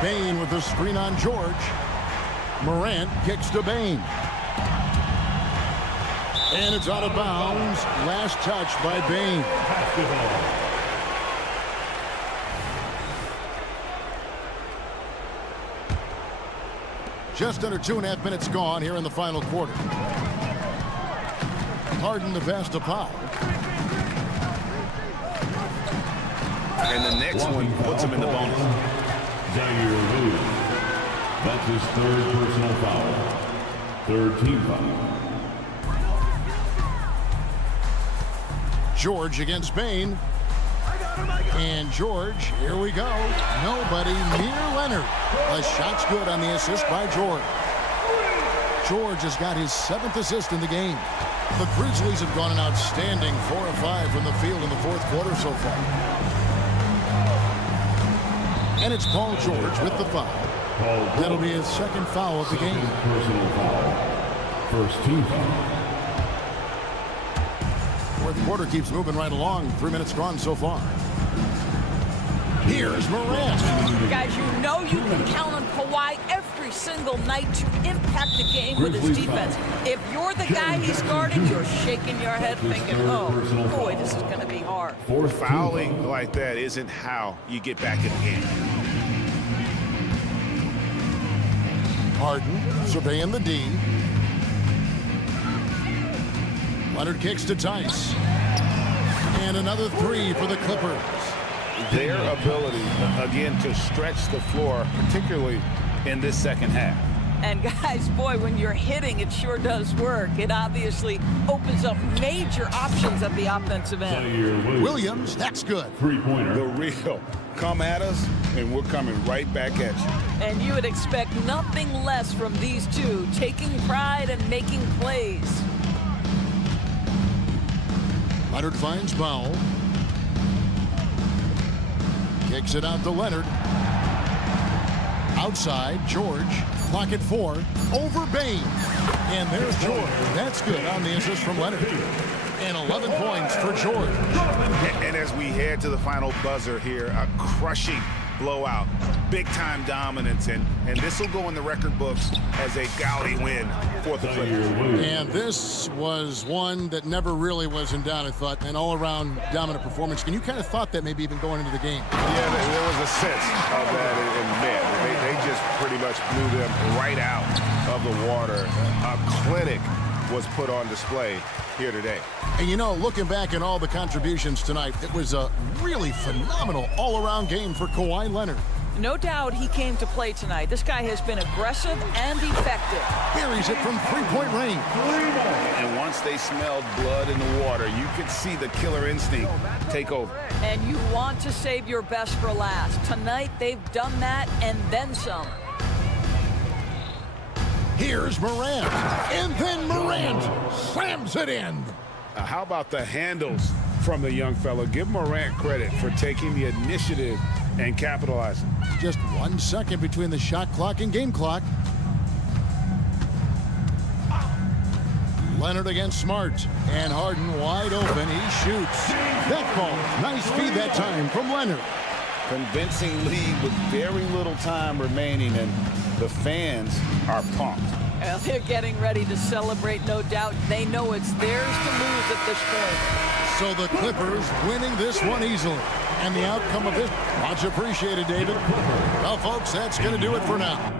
Bane with the screen on George. Morant kicks to Bane. And it's out of bounds. Last touch by Bane. Just under 2.5 minutes gone here in the final quarter. Harden the pass to Powell. And the next one puts him in the bonus. That's his 3rd personal foul. 3rd team foul. George against Bane. And George, here we go. Nobody near Leonard. The shot's good on the assist by George. George has got his 7th assist in the game. The Grizzlies have gone an outstanding 4 of 5 from the field in the 4th quarter so far. And it's Paul George with the foul. That'll be his 2nd foul of the game. Personal foul. First team foul. 4th quarter keeps moving right along. 3 minutes gone so far. Here's Morant. Guys, you know you can count on Kawhi every single night to impact the game with his defense. If you're the guy he's guarding, you're shaking your head thinking, oh, boy, this is going to be hard. Fouling like that isn't how you get back in the game. Harden surveying the D. Leonard kicks to Tice. And another 3 for the Clippers. Their ability, again, to stretch the floor, particularly in this second half. And guys, boy, when you're hitting, it sure does work. It obviously opens up major options at the offensive end. Williams, that's good. The real. Come at us, and we're coming right back at you. And you would expect nothing less from these two, taking pride and making plays. Leonard finds Powell. Kicks it out to Leonard. Outside, George. Clock at 4. Over Bain. And there's George. That's good on the assist from Leonard. And 11 points for George. And as we head to the final buzzer here, a crushing blowout, big-time dominance, and this will go in the record books as a gaudy win for the Clippers. And this was one that never really was in doubt, I thought, an all-around dominant performance. And you kind of thought that maybe even going into the game. Yeah, there was a sense of that in mid. They just pretty much blew them right out of the water. A clinic was put on display here today. And you know, looking back at all the contributions tonight, it was a really phenomenal all-around game for Kawhi Leonard. No doubt he came to play tonight. This guy has been aggressive and effective. Buries it from three-point range. And once they smelled blood in the water, you could see the killer instinct take over. And you want to save your best for last. Tonight, they've done that and then some. Here's Morant. And then Morant slams it in. How about the handles from the young fella? Give Morant credit for taking the initiative and capitalizing. Just 1 second between the shot clock and game clock. Leonard against Smart. And Harden wide open. He shoots. That falls. Nice feed that time from Leonard. Convincing lead with very little time remaining, and the fans are pumped. Well, they're getting ready to celebrate, no doubt. They know it's theirs to lose at this point. So the Clippers winning this one easily. And the outcome of this, much appreciated, David. Well, folks, that's going to do it for now.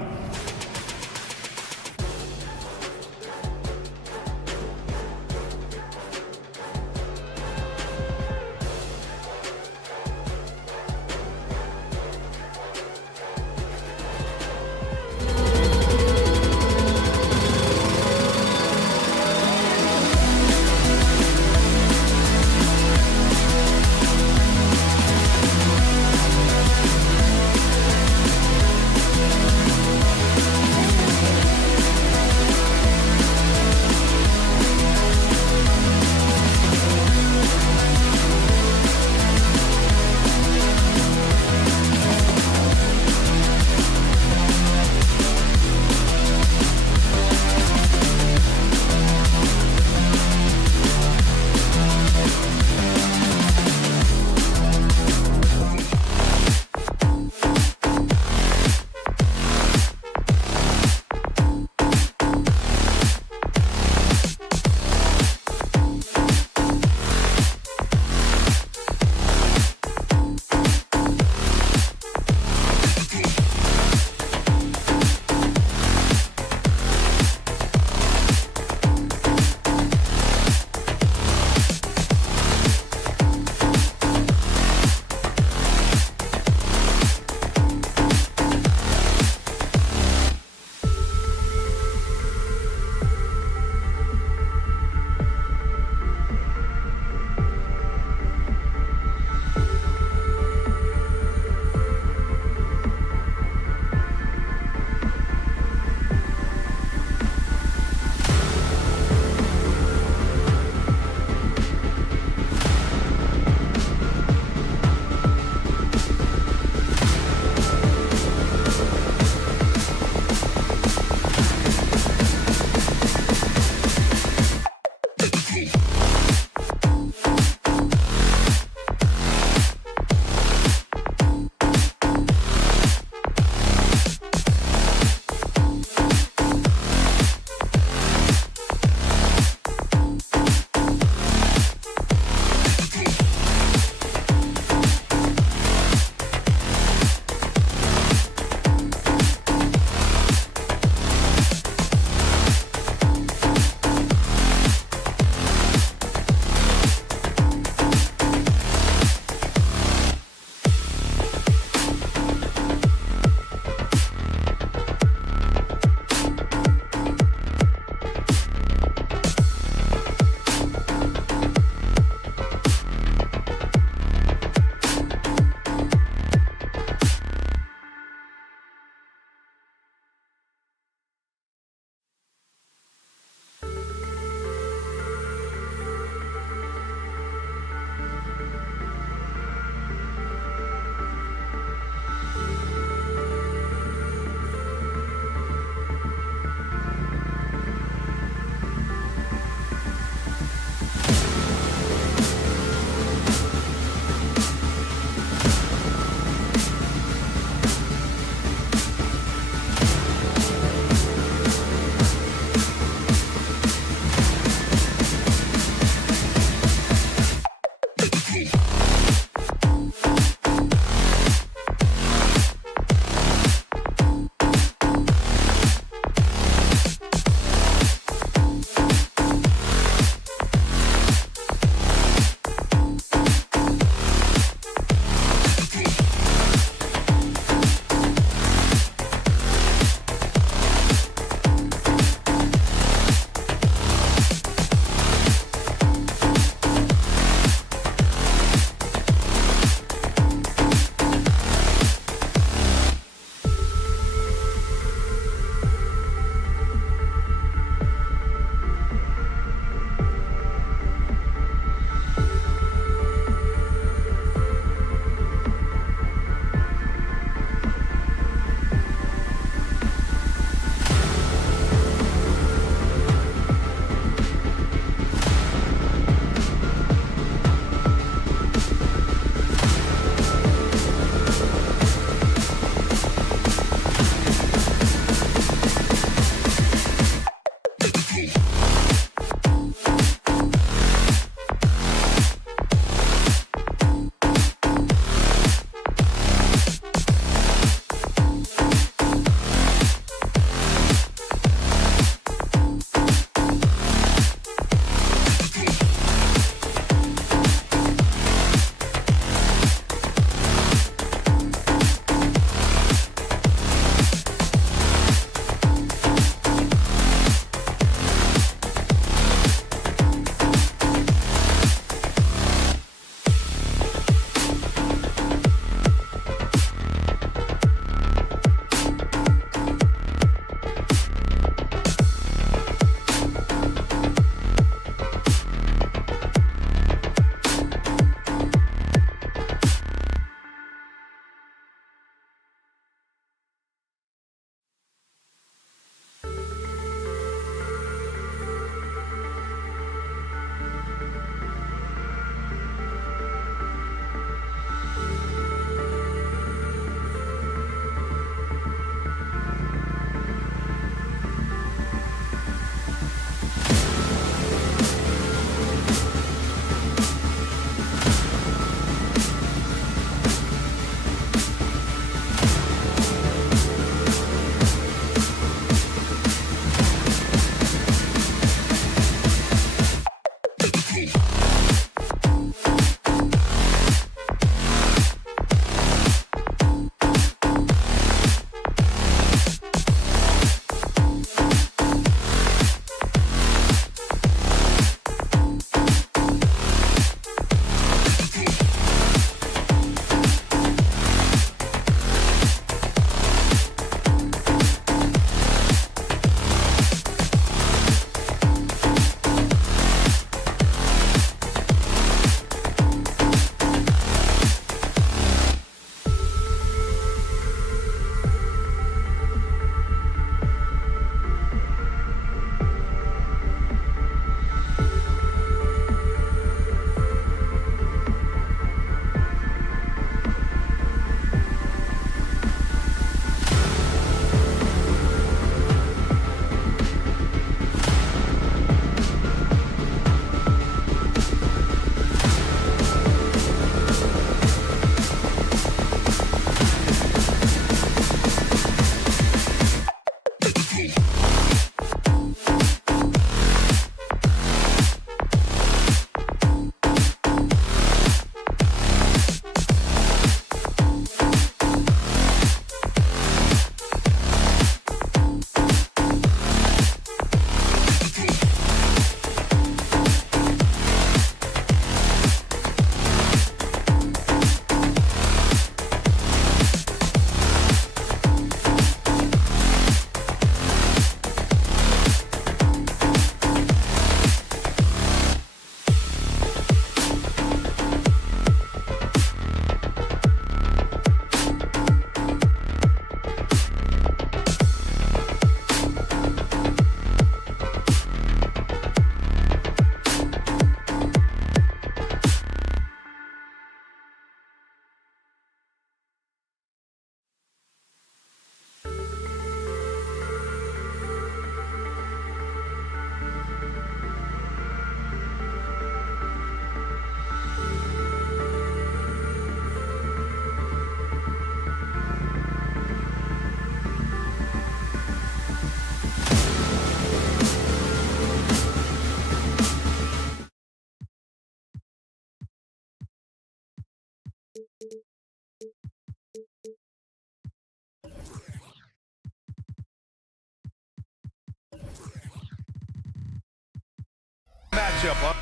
Matchup.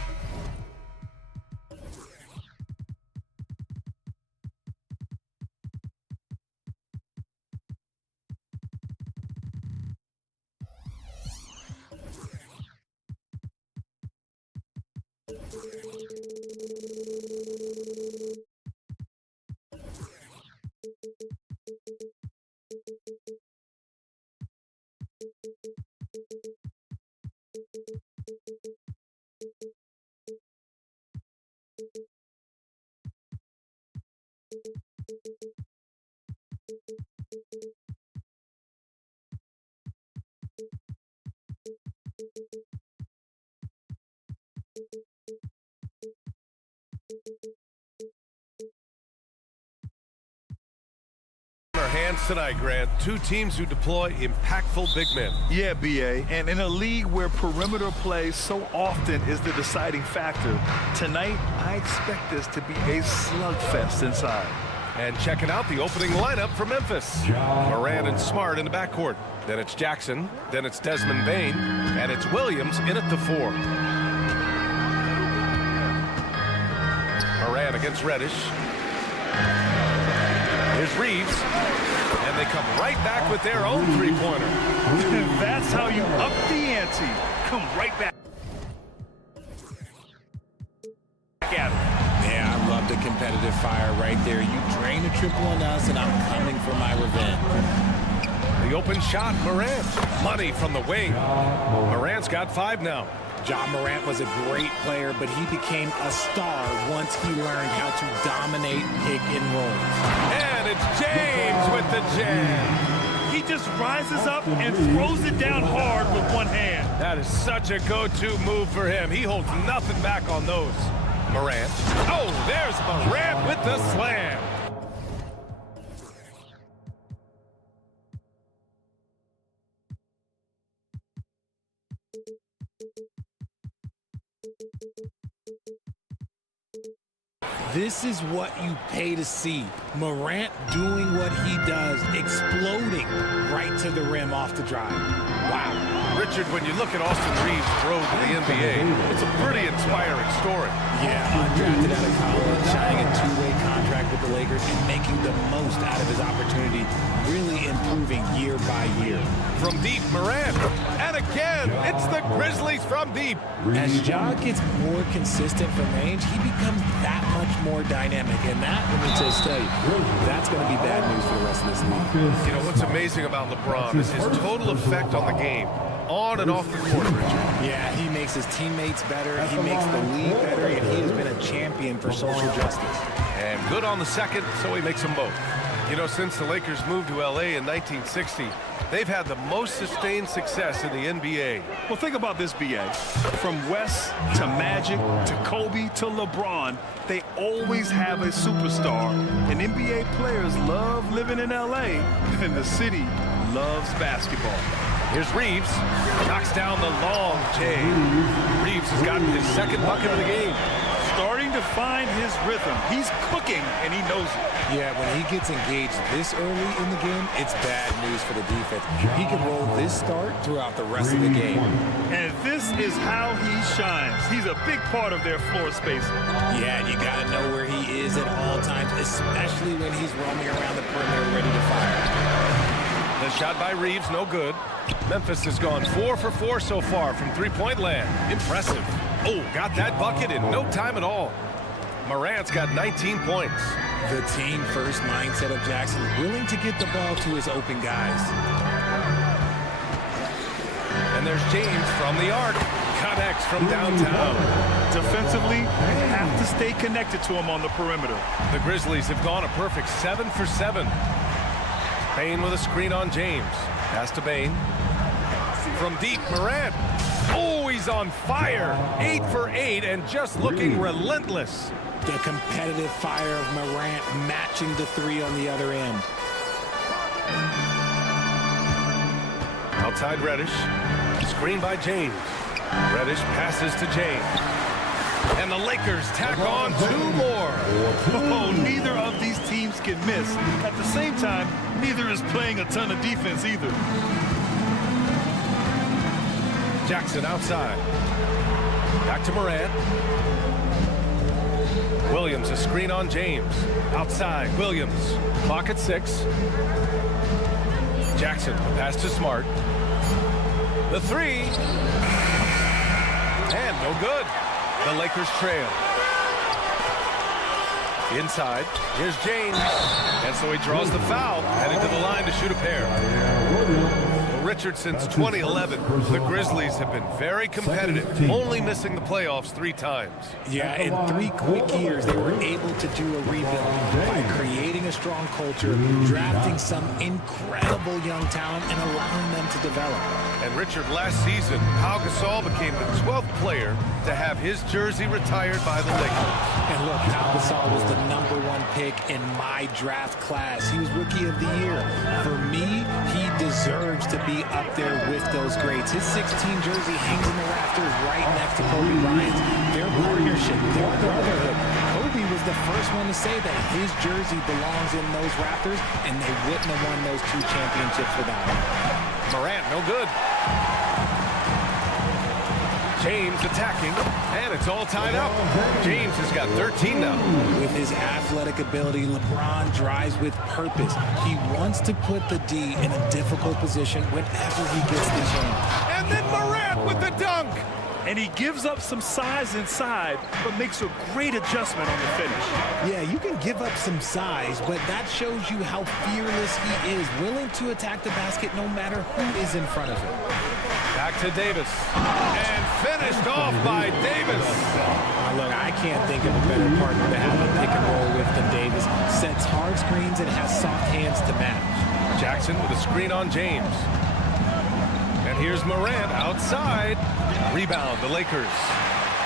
Our hands tonight, Grant. Two teams who deploy impactful big men. Yeah, B.A., and in a league where perimeter play so often is the deciding factor, tonight I expect this to be a slugfest inside. And checking out the opening lineup for Memphis. Morant and Smart in the backcourt. Then it's Jackson. Then it's Desmond Bane. And it's Williams in at the 4. Morant against Reddish. Here's Reeves. And they come right back with their own three-pointer. That's how you up the ante. Come right back at it. Yeah, I love the competitive fire right there. You drain a triple on us, and I'm coming for my revenge. The open shot, Morant. Money from the wing. Morant's got 5 now. Ja Morant was a great player, but he became a star once he learned how to dominate pick and roll. And it's James with the jam. He just rises up and throws it down hard with one hand. That is such a go-to move for him. He holds nothing back on those. Morant. Oh, there's Morant with the slam. This is what you pay to see. Morant doing what he does, exploding right to the rim off the drive. Wow. Richard, when you look at Austin Reeves' road to the NBA, it's a pretty inspiring story. Yeah, undrafted out of college, signing a two-way contract with the Lakers and making the most out of his opportunity, really improving year by year. From deep, Morant. And again, it's the Grizzlies from deep. As Ja gets more consistent from range, he becomes that much more dynamic. And that, let me just tell you, that's going to be bad news for the rest of this league. You know, what's amazing about LeBron is his total effect on the game, on and off the court, Richard. Yeah, he makes his teammates better, he makes the league better, and he has been a champion for social justice. And good on the second, so he makes them both. You know, since the Lakers moved to L.A. in 1960, they've had the most sustained success in the NBA. Well, think about this, B.A. From West to Magic to Kobe to LeBron, they always have a superstar. And NBA players love living in L.A., and the city loves basketball. Here's Reeves. Knocks down the long J. Reeves has gotten his second bucket of the game. Starting to find his rhythm. He's cooking, and he knows it. Yeah, when he gets engaged this early in the game, it's bad news for the defense. He can roll this start throughout the rest of the game. And this is how he shines. He's a big part of their floor space. Yeah, and you got to know where he is at all times, especially when he's roaming around the perimeter ready to fire. The shot by Reeves, no good. Memphis has gone 4 for 4 so far from three-point land. Impressive. Oh, got that bucket in no time at all. Morant's got 19 points. The team-first mindset of Jackson, willing to get the ball to his open guys. And there's James from the arc. Connects from downtown. Defensively, you have to stay connected to him on the perimeter. The Grizzlies have gone a perfect 7 for 7. Bane with a screen on James. Pass to Bane. From deep, Morant. Oh, he's on fire. 8 for 8 and just looking relentless. The competitive fire of Morant matching the 3 on the other end. Outside Reddish. Screen by James. Reddish passes to James. And the Lakers tack on 2 more. Oh, neither of these teams can miss. At the same time, neither is playing a ton of defense either. Jackson outside. Back to Morant. Williams, a screen on James. Outside, Williams. Clock at 6. Jackson, a pass to Smart. The 3. And no good. The Lakers trail. Inside, here's James. And so he draws the foul, heading to the line to shoot a pair. Richard, since 2011, the Grizzlies have been very competitive, only missing the playoffs 3 times. Yeah, in 3 quick years, they were able to do a rebuild by creating a strong culture, drafting some incredible young talent, and allowing them to develop. And Richard, last season, Pau Gasol became the 12th player to have his jersey retired by the Lakers. And look, Pau Gasol was the #1 pick in my draft class. He was Rookie of the Year. For me, he deserves to be up there with those greats. His 16 jersey hangs in the rafters right next to Kobe Bryant's. Their partnership, their brotherhood. Kobe was the first one to say that his jersey belongs in those rafters, and they wouldn't have won those 2 championships without him. Morant, no good. James attacking, and it's all tied up. James has got 13 now. With his athletic ability, LeBron drives with purpose. He wants to put the D in a difficult position whenever he gets the chance. And then Morant with the dunk. And he gives up some size inside, but makes a great adjustment on the finish. Yeah, you can give up some size, but that shows you how fearless he is, willing to attack the basket no matter who is in front of him. Back to Davis. And finished off by Davis. Look, I can't think of a better partner to have a pick and roll with than Davis. Sets hard screens and has soft hands to match. Jackson with a screen on James. And here's Morant outside. Rebound, the Lakers.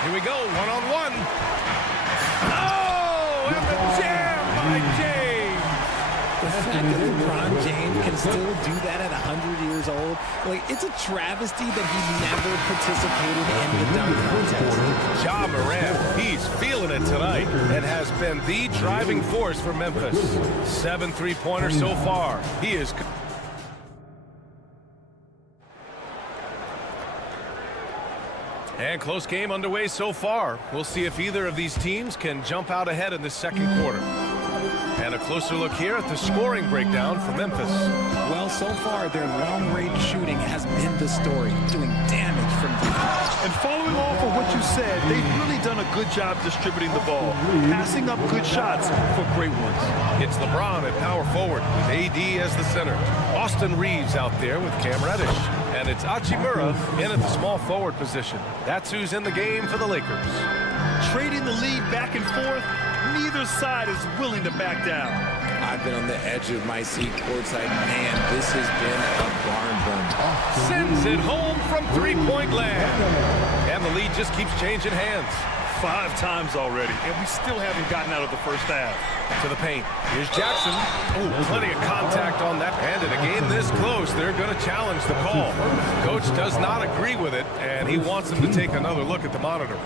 Here we go, one-on-one. Oh, and the jam by James. The fact that LeBron James can still do that at 100 years old, like, it's a travesty that he never participated in the dunk contest. Ja Morant, he's feeling it tonight and has been the driving force for Memphis. 7 3-pointers so far. He is... And close game underway so far. We'll see if either of these teams can jump out ahead in the second quarter. And a closer look here at the scoring breakdown for Memphis. Well, so far, their long-range shooting has been the story, doing damage from deep. And following off of what you said, they've really done a good job distributing the ball, passing up good shots for great ones. It's LeBron at power forward with AD as the center. Austin Reeves out there with Cam Reddish. And it's Hachimura in at the small forward position. That's who's in the game for the Lakers. Trading the lead back and forth, neither side is willing to back down. I've been on the edge of my seat courtside. Man, this has been a barn burner. Sends it home from 3-point land. And the lead just keeps changing hands. 5 times already, and we still haven't gotten out of the first half. To the paint. Here's Jackson. Oh, plenty of contact on that. And in a game this close, they're going to challenge the call. Coach does not agree with it, and he wants him to take another look at the monitor.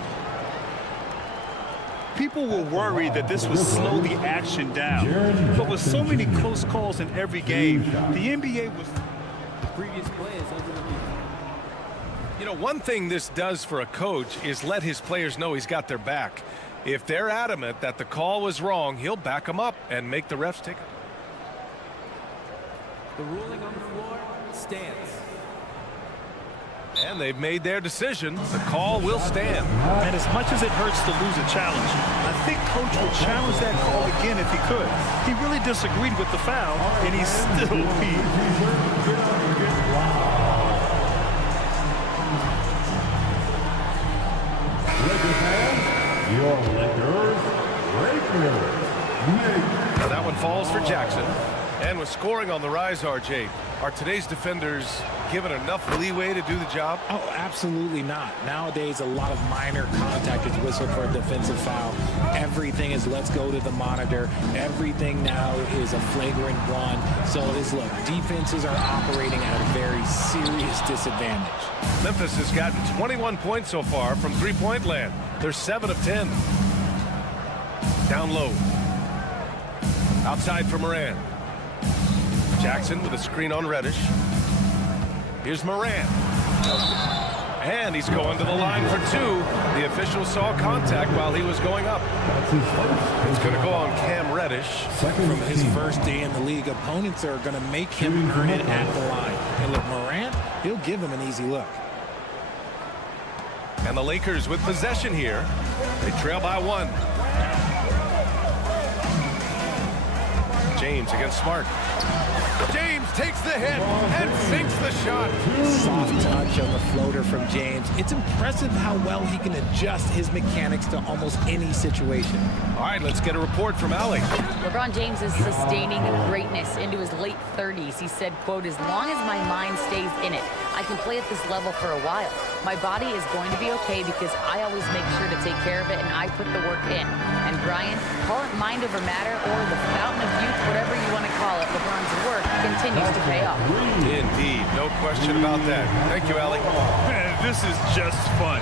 People were worried that this would slow the action down. But with so many close calls in every game, the NBA was... Previous players under the lead. You know, one thing this does for a coach is let his players know he's got their back. If they're adamant that the call was wrong, he'll back them up and make the refs take it. The ruling on the floor stands. And they've made their decision. The call will stand. And as much as it hurts to lose a challenge, I think Coach would challenge that call again if he could. He really disagreed with the foul, and he still beat. Your Lakers. Now that one falls for Jackson. And with scoring on the rise, RJ, are today's defenders given enough leeway to do the job? Oh, absolutely not. Nowadays, a lot of minor contact is whistled for a defensive foul. Everything is let's go to the monitor. Everything now is a flagrant one. So look, defenses are operating at a very serious disadvantage. Memphis has gotten 21 points so far from 3-point land. They're 7 of 10. Down low. Outside for Morant. Jackson with a screen on Reddish. Here's Morant. And And he's going to the line for two. The official saw contact while he was going up. It's going to go on Cam Reddish. From his first day in the league, opponents are going to make him earn it at the line. And look, Morant, he'll give him an easy look. And the Lakers with possession here. They trail by one. James against Smart. James takes the hit and sinks the shot. Soft touch on the floater from James. It's impressive how well he can adjust his mechanics to almost any situation. All right, let's get a report from Allie. LeBron James is sustaining greatness into his late 30s. He said, quote, "As long as my mind stays in it, I can play at this level for a while. My body is going to be okay because I always make sure to take care of it and I put the work in." And Brian, call it mind over matter or the fountain of youth, whatever you want to call it, LeBron's work continues to pay off. Indeed, no question about that. Thank you, Allie. Man, this is just fun.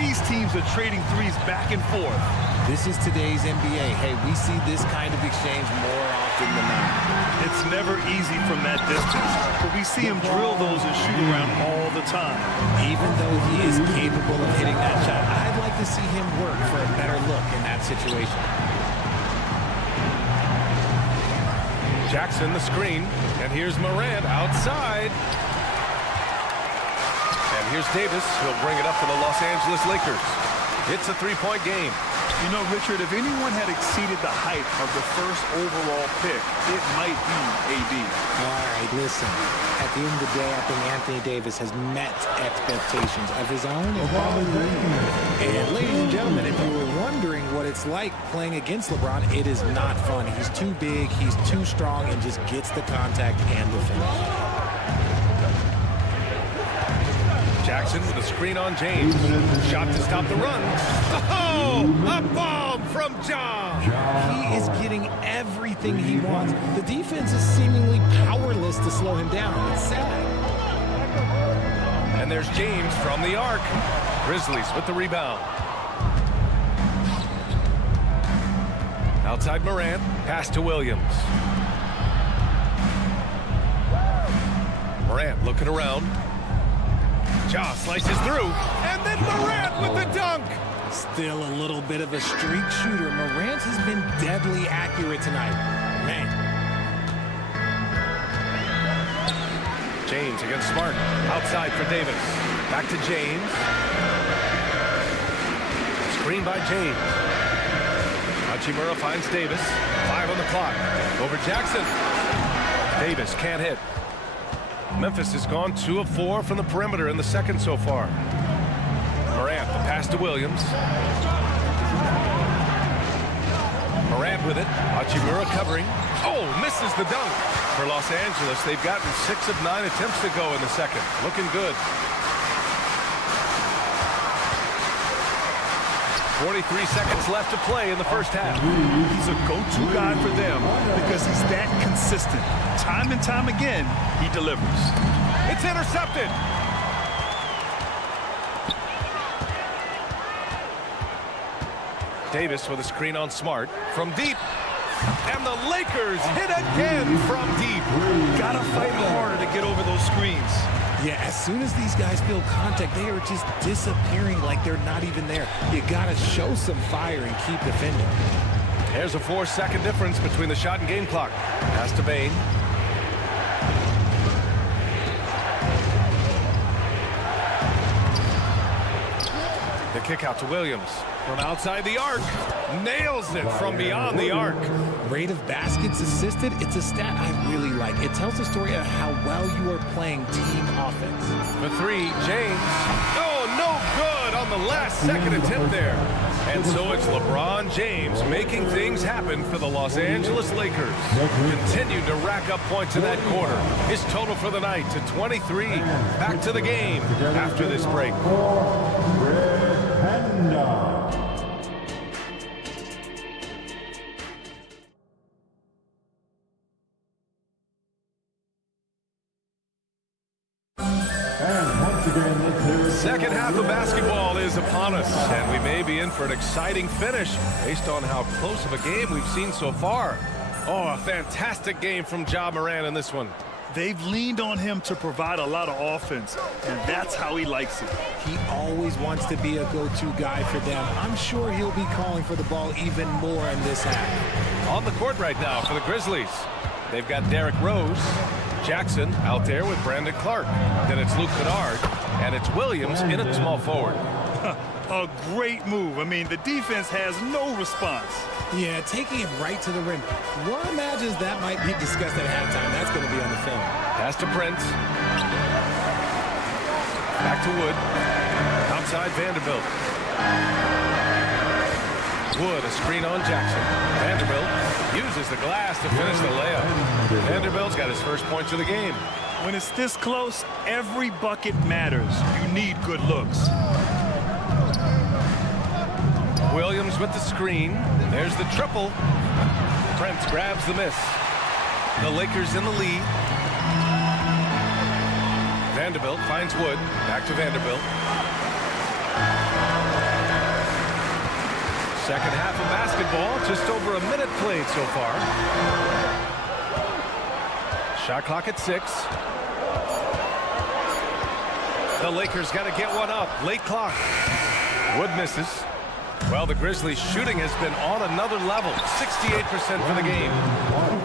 These teams are trading threes back and forth. This is today's NBA. Hey, we see this kind of exchange more often than not. It's never easy from that distance, but we see him drill those and shoot around all the time. Even though he is capable of hitting that shot, I'd like to see him work for a better look in that situation. Jackson the screen, and here's Morant outside. And here's Davis. He'll bring it up for the Los Angeles Lakers. It's a three-point game. You know, Richard, if anyone had exceeded the hype of the first overall pick, it might be AD. All right, listen. At the end of the day, I think Anthony Davis has met expectations of his own and probably the league. And ladies and gentlemen, if you were wondering what it's like playing against LeBron, it is not fun. He's too big, he's too strong, and just gets the contact and the finish. Jackson with a screen on James. Shot to stop the run. Oh, a bomb from Ja. He is getting everything he wants. The defense is seemingly powerless to slow him down. It's sad. And there's James from the arc. Grizzlies with the rebound. Outside Morant. Pass to Williams. Morant looking around. Ja slices through, and then Morant with the dunk. Still a little bit of a streak shooter. Morant has been deadly accurate tonight. Man. James against Smart. Outside for Davis. Back to James. Screen by James. Hachimura finds Davis. 5 on the clock. Over Jackson. Davis can't hit. Memphis has gone 2 of 4 from the perimeter in the second so far. Morant, the pass to Williams. Morant with it. Hachimura covering. Oh, misses the dunk. For Los Angeles, they've gotten 6 of 9 attempts to go in the second. Looking good. 43 seconds left to play in the first half. He's a go-to guy for them because he's that consistent. Time and time again, he delivers. It's intercepted. Davis with a screen on Smart from deep. And the Lakers hit again from deep. Gotta fight harder to get over those screens. Yeah, as soon as these guys feel contact, they are just disappearing like they're not even there. You gotta show some fire and keep defending. There's a 4-second difference between the shot and game clock. Pass to Bain. The kick out to Williams. From outside the arc. Nails it from beyond the arc. Rate of baskets assisted, it's a stat I really like. It tells the story of how well you are playing team offense. The 3, James. Oh, no good on the last second attempt there. And so it's LeBron James making things happen for the Los Angeles Lakers. Continued to rack up points in that quarter. His total for the night to 23. Back to the game after this break. Second half of basketball is upon us, and we may be in for an exciting finish based on how close of a game we've seen so far. Oh, a fantastic game from Ja Morant in this one. They've leaned on him to provide a lot of offense, and that's how he likes it. He always wants to be a go-to guy for them. I'm sure he'll be calling for the ball even more in this half. On the court right now for the Grizzlies. They've got Derrick Rose, Jackson out there with Brandon Clark. Then it's Luke Kennard, and it's Williams in at small forward. A great move. I mean, the defense has no response. Yeah, taking it right to the rim. One imagines that might be discussed at halftime. That's going to be on the film. Pass to Prince. Back to Wood. Outside Vanderbilt. Wood, a screen on Jackson. Vanderbilt uses the glass to finish the layup. Vanderbilt's got his first points of the game. When it's this close, every bucket matters. You need good looks. Williams with the screen. There's the triple. Prince grabs the miss. The Lakers in the lead. Vanderbilt finds Wood. Back to Vanderbilt. Second half of basketball. Just over a minute played so far. Shot clock at 6. The Lakers got to get one up. Late clock. Wood misses. Well, the Grizzlies shooting has been on another level. 68% for the game.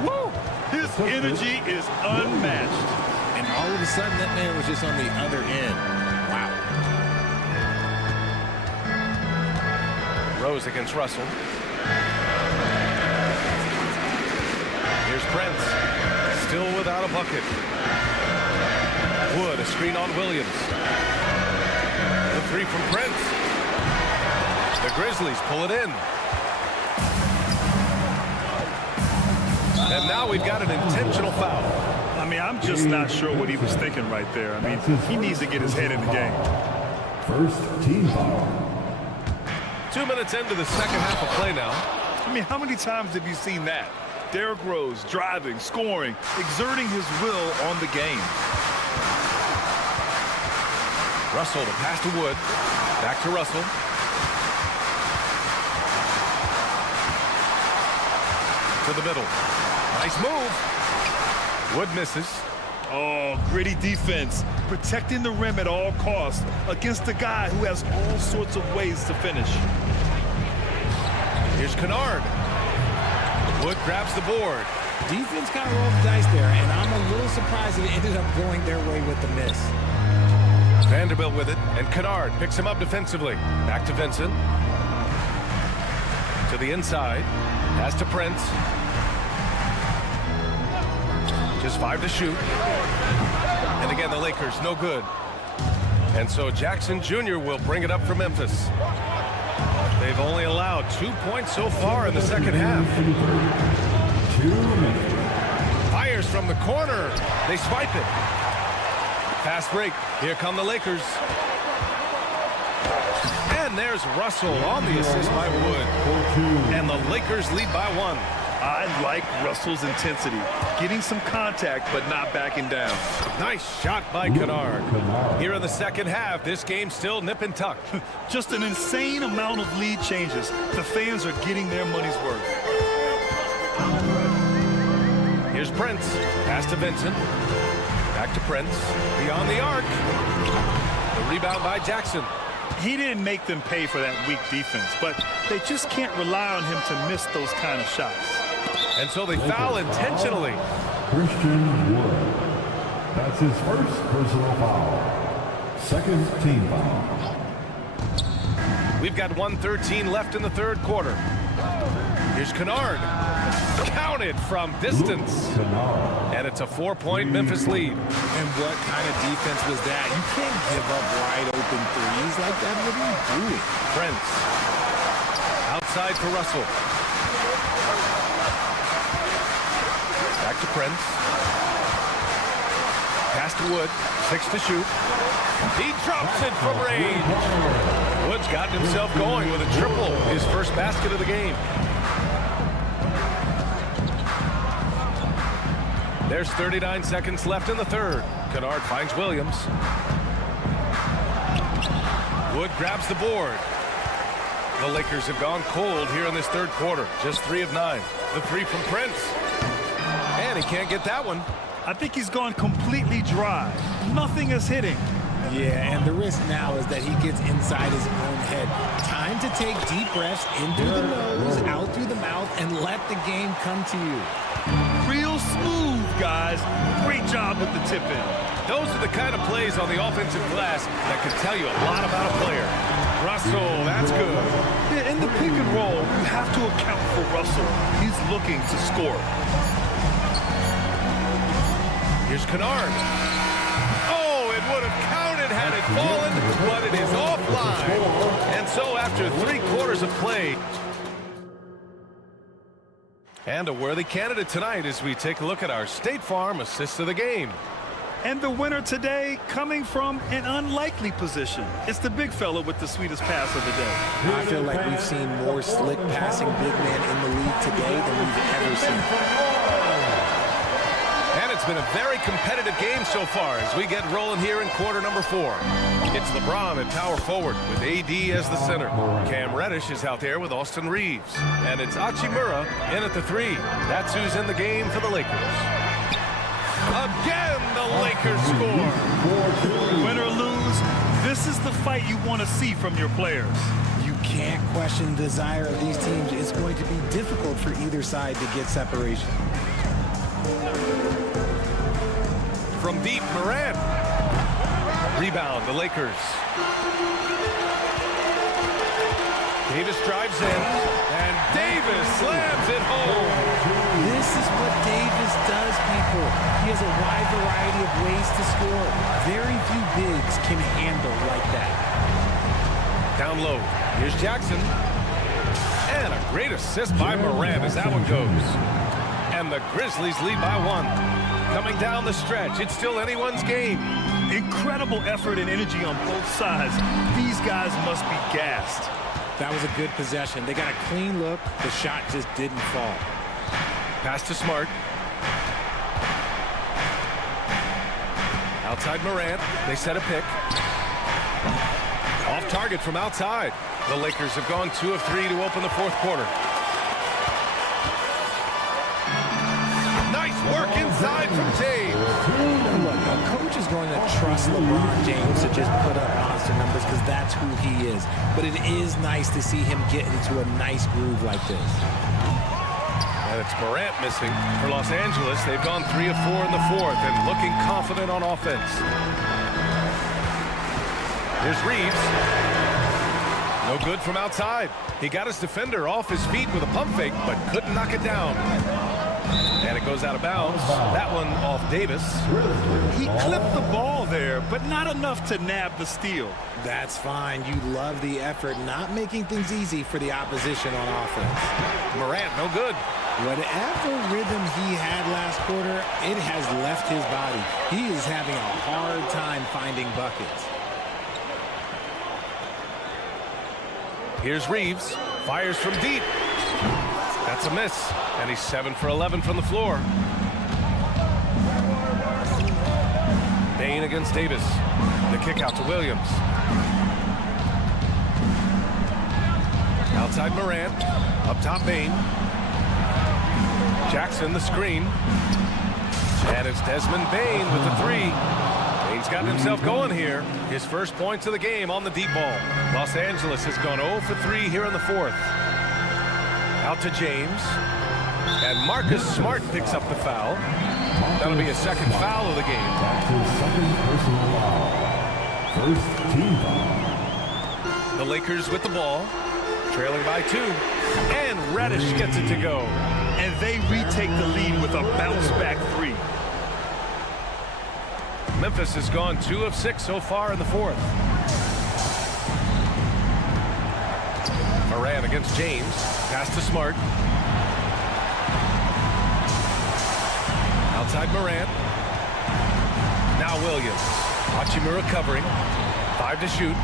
Woo! His energy is unmatched. And all of a sudden, that man was just on the other end. Wow. Rose against Russell. Here's Prince. Still without a bucket. Wood, a screen on Williams. The three from Prince. The Grizzlies pull it in. And now we've got an intentional foul. I mean, I'm just not sure what he was thinking right there. I mean, he needs to get his head in the game. First team foul. 2 minutes into the second half of play now. I mean, how many times have you seen that? Derrick Rose driving, scoring, exerting his will on the game. Russell to pass to Wood. Back to Russell. To the middle. Nice move. Wood misses. Oh, gritty defense. Protecting the rim at all costs against a guy who has all sorts of ways to finish. Here's Kennard. Wood grabs the board. Defense kind of rolled the dice there, and I'm a little surprised it ended up going their way with the miss. Vanderbilt with it, and Kennard picks him up defensively. Back to Vincent. To the inside. Pass to Prince. Just 5 to shoot. And again, the Lakers, no good. And so Jackson Jr. will bring it up for Memphis. They've only allowed 2 points so far in the second half. Fires from the corner. They swipe it. Fast break. Here come the Lakers. And there's Russell on the assist by Wood. And the Lakers lead by 1. I like Russell's intensity. Getting some contact, but not backing down. Nice shot by Kennard. Here in the second half, this game's still nip and tuck. Just an insane amount of lead changes. The fans are getting their money's worth. Here's Prince. Pass to Vincent. Back to Prince. Beyond the arc. The rebound by Jackson. He didn't make them pay for that weak defense, but they just can't rely on him to miss those kind of shots. And so they foul intentionally. Christian Wood. That's his first personal foul. Second team foul. We've got 1:13 left in the third quarter. Here's Kennard. Counted from distance. And it's a 4-point Memphis lead. And what kind of defense was that? You can't give up wide open threes like that. What are you doing? Prince. Outside for Russell. Back to Prince. Pass to Wood. 6 to shoot. He drops it from range. Wood's gotten himself going with a triple. His first basket of the game. There's 39 seconds left in the third. Kennard finds Williams. Wood grabs the board. The Lakers have gone cold here in this third quarter. Just 3 of 9. The 3 from Prince. And he can't get that one. I think he's gone completely dry. Nothing is hitting. Yeah, and the risk now is that he gets inside his own head. Time to take deep breaths in through the nose, out through the mouth, and let the game come to you. Real smooth, guys. Great job with the tip-in. Those are the kind of plays on the offensive glass that can tell you a lot about a player. Russell, that's good. Yeah, in the pick and roll, you have to account for Russell. He's looking to score. Here's Kennard. Oh, it would have counted had it fallen, but it is offline. And so after 3 quarters of play, and a worthy candidate tonight as we take a look at our State Farm assist of the game. And the winner today coming from an unlikely position. It's the big fella with the sweetest pass of the day. I feel like we've seen more slick passing big men in the league today than we've ever seen. And it's been a very competitive game so far as we get rolling here in quarter number 4. It's LeBron at power forward with AD as the center. Cam Reddish is out there with Austin Reeves. And it's Hachimura in at the 3. That's who's in the game for the Lakers. Again, the Lakers score. Win or lose, this is the fight you want to see from your players. You can't question the desire of these teams. It's going to be difficult for either side to get separation. From deep, Morant. Rebound, the Lakers. Davis drives in, and Davis slams it home. This is what Davis does, people. He has a wide variety of ways to score. Very few bigs can handle like that. Down low, here's Jackson. And a great assist by Morant as that one goes. And the Grizzlies lead by 1. Coming down the stretch, it's still anyone's game. Incredible effort and energy on both sides. These guys must be gassed. That was a good possession. They got a clean look. The shot just didn't fall. Pass to Smart. Outside Morant. They set a pick. Off target from outside. The Lakers have gone 2 of 3 to open the 4th quarter. Nice work inside from James. Look, a coach is going to trust LeBron James to just put up monster numbers because that's who he is. But it is nice to see him get into a nice groove like this. And it's Morant missing for Los Angeles. They've gone 3 of 4 in the 4th and looking confident on offense. Here's Reeves. No good from outside. He got his defender off his feet with a pump fake, but couldn't knock it down. And it goes out of bounds. That one off Davis. He clipped the ball there, but not enough to nab the steal. That's fine. You love the effort, not making things easy for the opposition on offense. Morant, no good. Whatever rhythm he had last quarter, it has left his body. He is having a hard time finding buckets. Here's Reeves. Fires from deep. That's a miss. And he's 7 for 11 from the floor. Bain against Davis. The kick out to Williams. Outside Morant. Up top Bain. Jackson the screen. And it's Desmond Bain with the 3. Bain's gotten himself going here. His first points of the game on the deep ball. Los Angeles has gone 0 for 3 here in the 4th. Out to James. And Marcus Smart picks up the foul. That'll be his 2nd foul of the game. First team foul. The Lakers with the ball. Trailing by 2. And Reddish gets it to go. And they retake the lead with a bounce-back 3. Memphis has gone 2 of 6 so far in the 4th. Morant against James. Pass to Smart. Outside Morant. Now Williams. Hachimura covering. 5 to shoot.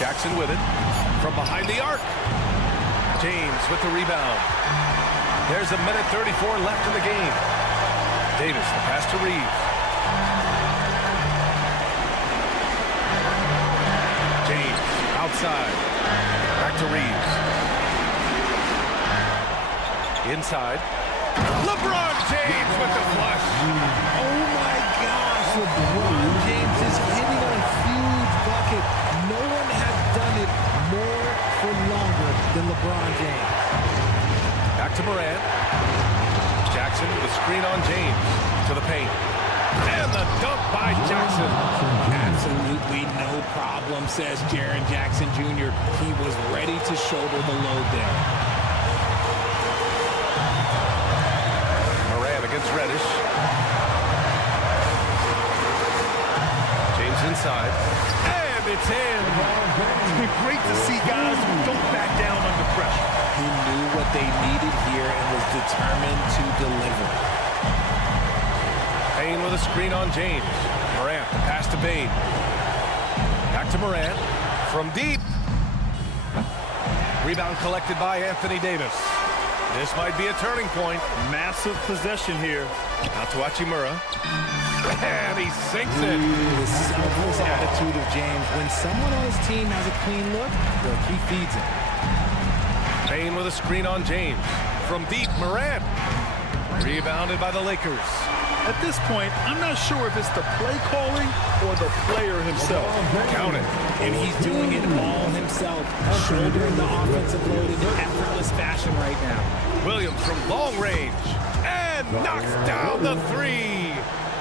Jackson with it. From behind the arc. James with the rebound. There's a minute 34 left in the game. Davis, the pass to Reeves. James, outside. Back to Reeves. Inside. LeBron James with the flush. Oh my gosh, LeBron James is hitting a huge bucket. No one has done it more for longer than LeBron James. Back to Morant. Jackson with a screen on James. To the paint. And the dunk by Jackson. Absolutely no problem, says Jaren Jackson Jr. He was ready to shoulder the load there. Morant against Reddish. James inside. And it's in. Great to see guys who don't back down under pressure. He knew what they needed here and was determined to deliver. Bane with a screen on James. Morant, the pass to Bane. Back to Morant. From deep. Rebound collected by Anthony Davis. This might be a turning point. Massive possession here. Out to Hachimura. And he sinks it. The selfless attitude of James. When someone on his team has a clean look, he feeds it. Bane with a screen on James. From deep, Morant. Rebounded by the Lakers. At this point, I'm not sure if it's the play calling or the player himself. Count it. And he's doing it all himself, shouldering the offensive load in effortless fashion right now. Williams from long range. And knocks down the three.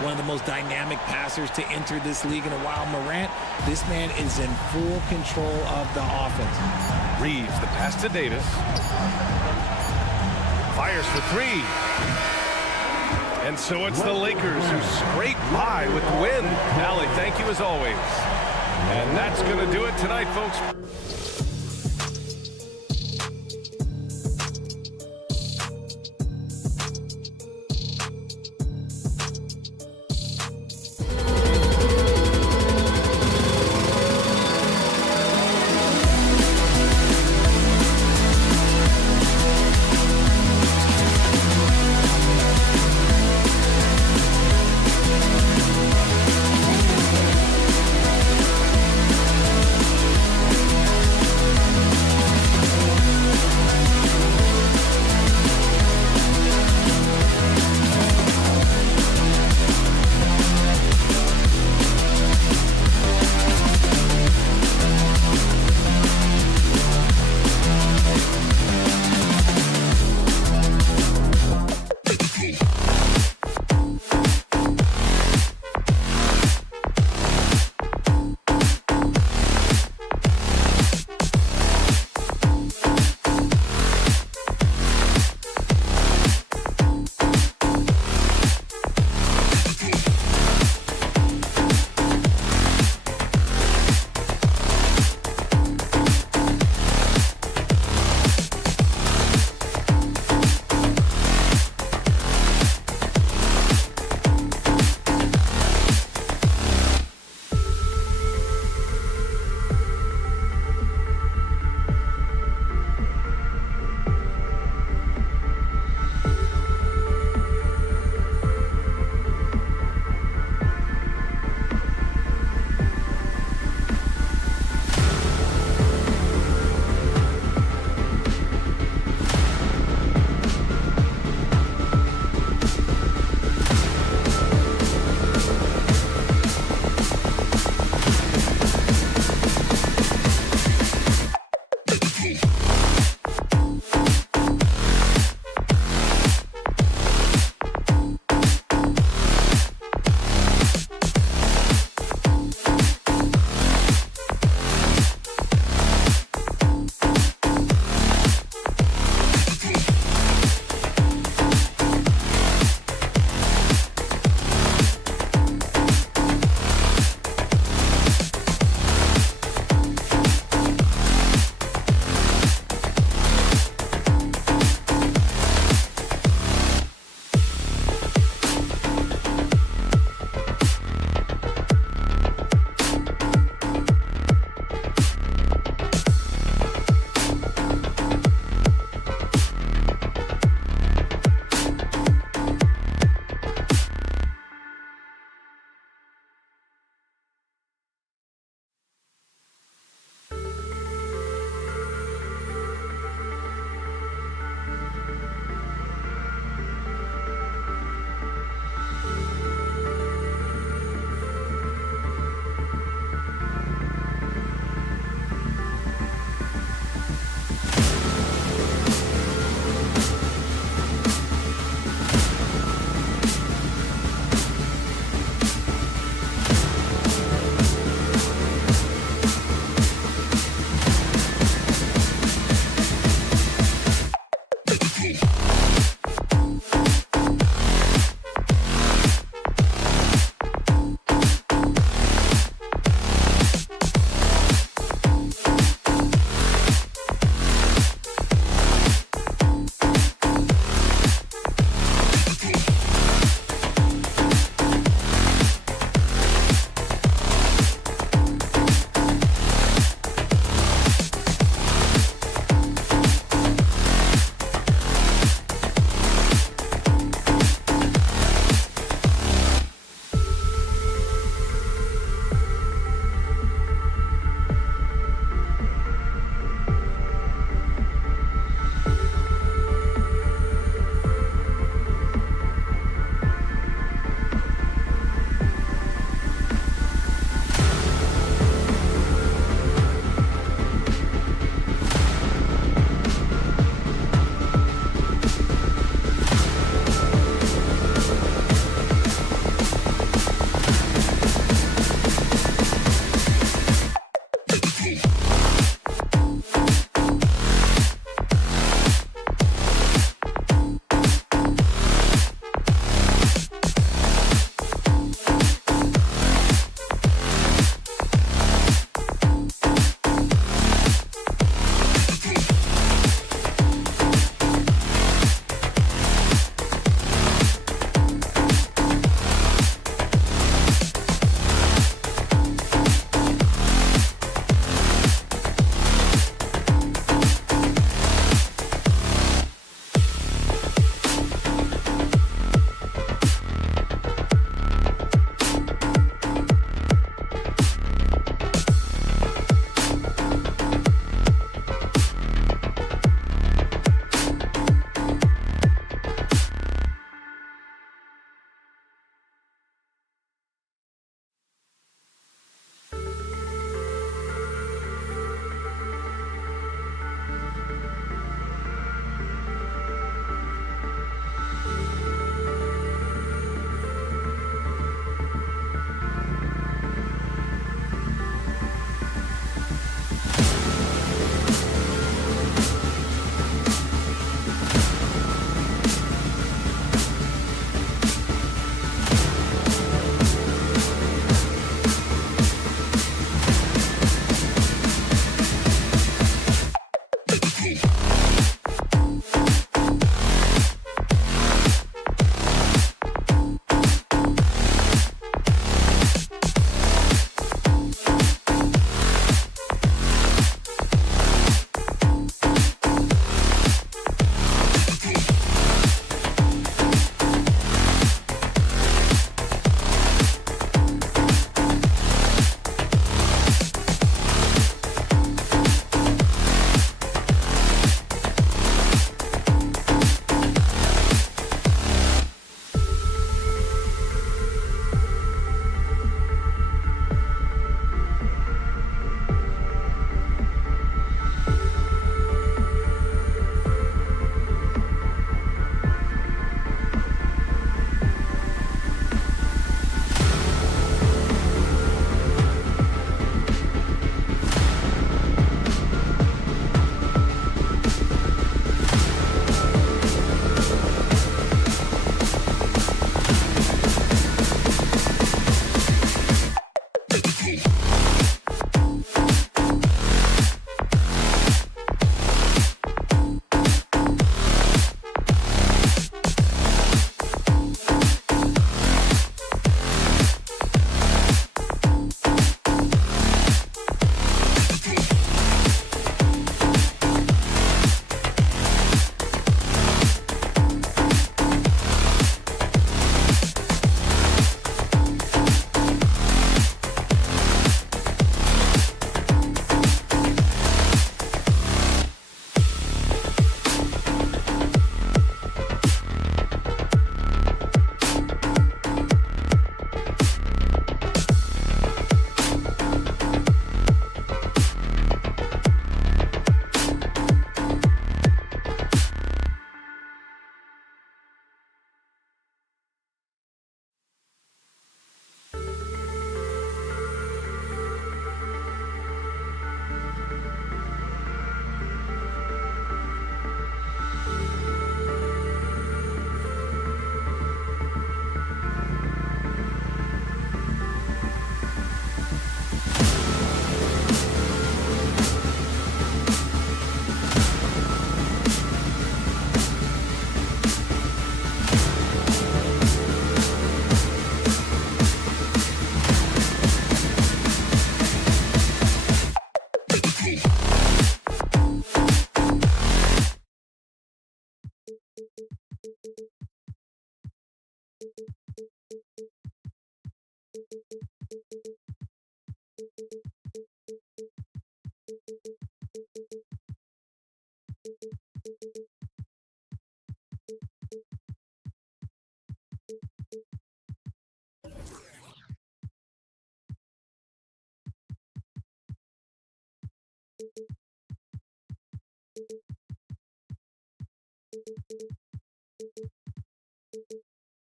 One of the most dynamic passers to enter this league in a while. Morant, this man is in full control of the offense. Reeves, the pass to Davis. Fires for three. And so it's the Lakers who scrape by with the win. Allie, thank you as always. And that's going to do it tonight, folks.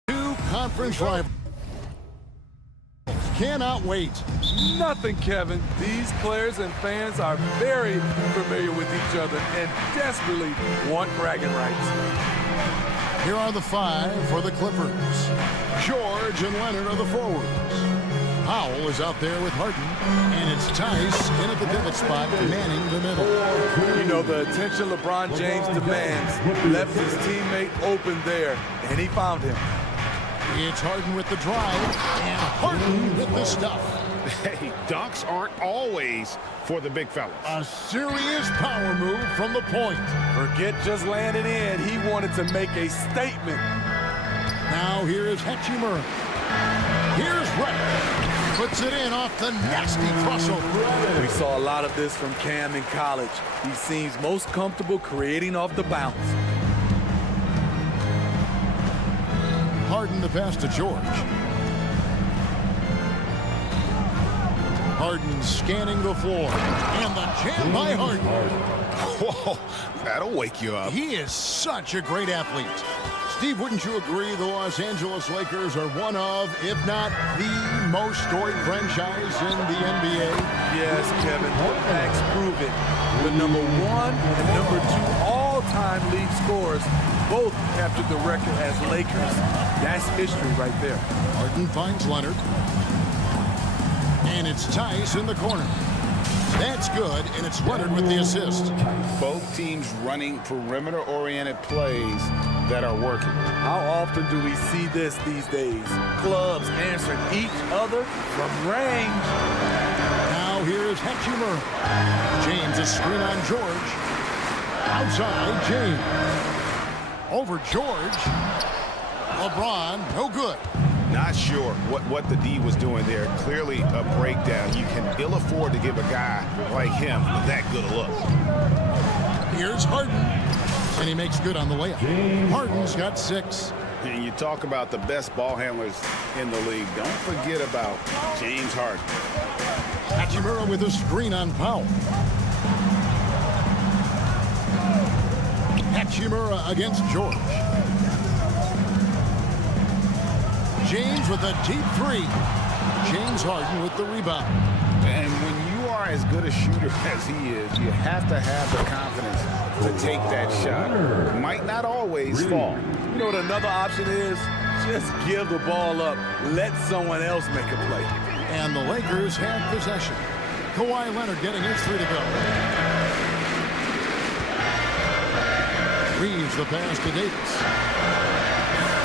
Two conference rivals cannot wait. Nothing, Kevin. These players and fans are very familiar with each other and desperately want bragging rights. Here are the five for the Clippers. George and Leonard are the forwards. Powell is out there with Harden, and it's Tice in at the pivot spot, manning the middle. You know, the attention LeBron James demands left his teammate open there, and he found him. It's Harden with the drive, and Harden with the stuff. Hey, dunks aren't always for the big fellas. A serious power move from the point. Forget just laying it in. He wanted to make a statement. Now here is Hachimura. Here's Reddish. Puts it in off the nasty crossover. We saw a lot of this from Cam in college. He seems most comfortable creating off the bounce. Harden the pass to George. Harden scanning the floor. And the jam by Harden. Whoa, that'll wake you up. He is such a great athlete. Steve, wouldn't you agree the Los Angeles Lakers are one of, if not the most storied franchise in the NBA? Yes, Kevin. The facts prove it. The number one and number two all-time league scorers both captured the record as Lakers. That's history right there. Harden finds Leonard. And it's Tice in the corner. That's good, and it's Leonard with the assist. Both teams running perimeter-oriented plays that are working. How often do we see this these days? Clubs answering each other from range. Now here's Hachimura. James a screen on George. Outside, James. Over George. LeBron, no good. Not sure what the D was doing there. Clearly a breakdown. You can ill afford to give a guy like him that good a look. Here's Harden. And he makes good on the layup. Harden's got 6. And you talk about the best ball handlers in the league. Don't forget about James Harden. Hachimura with a screen on Powell. Hachimura against George. James with a deep 3. James Harden with the rebound. And when you are as good a shooter as he is, you have to have the confidence to take that shot. Might not always fall. You know what another option is? Just give the ball up. Let someone else make a play. And the Lakers have possession. Kawhi Leonard getting his 3 to go. Reeves the pass to Davis.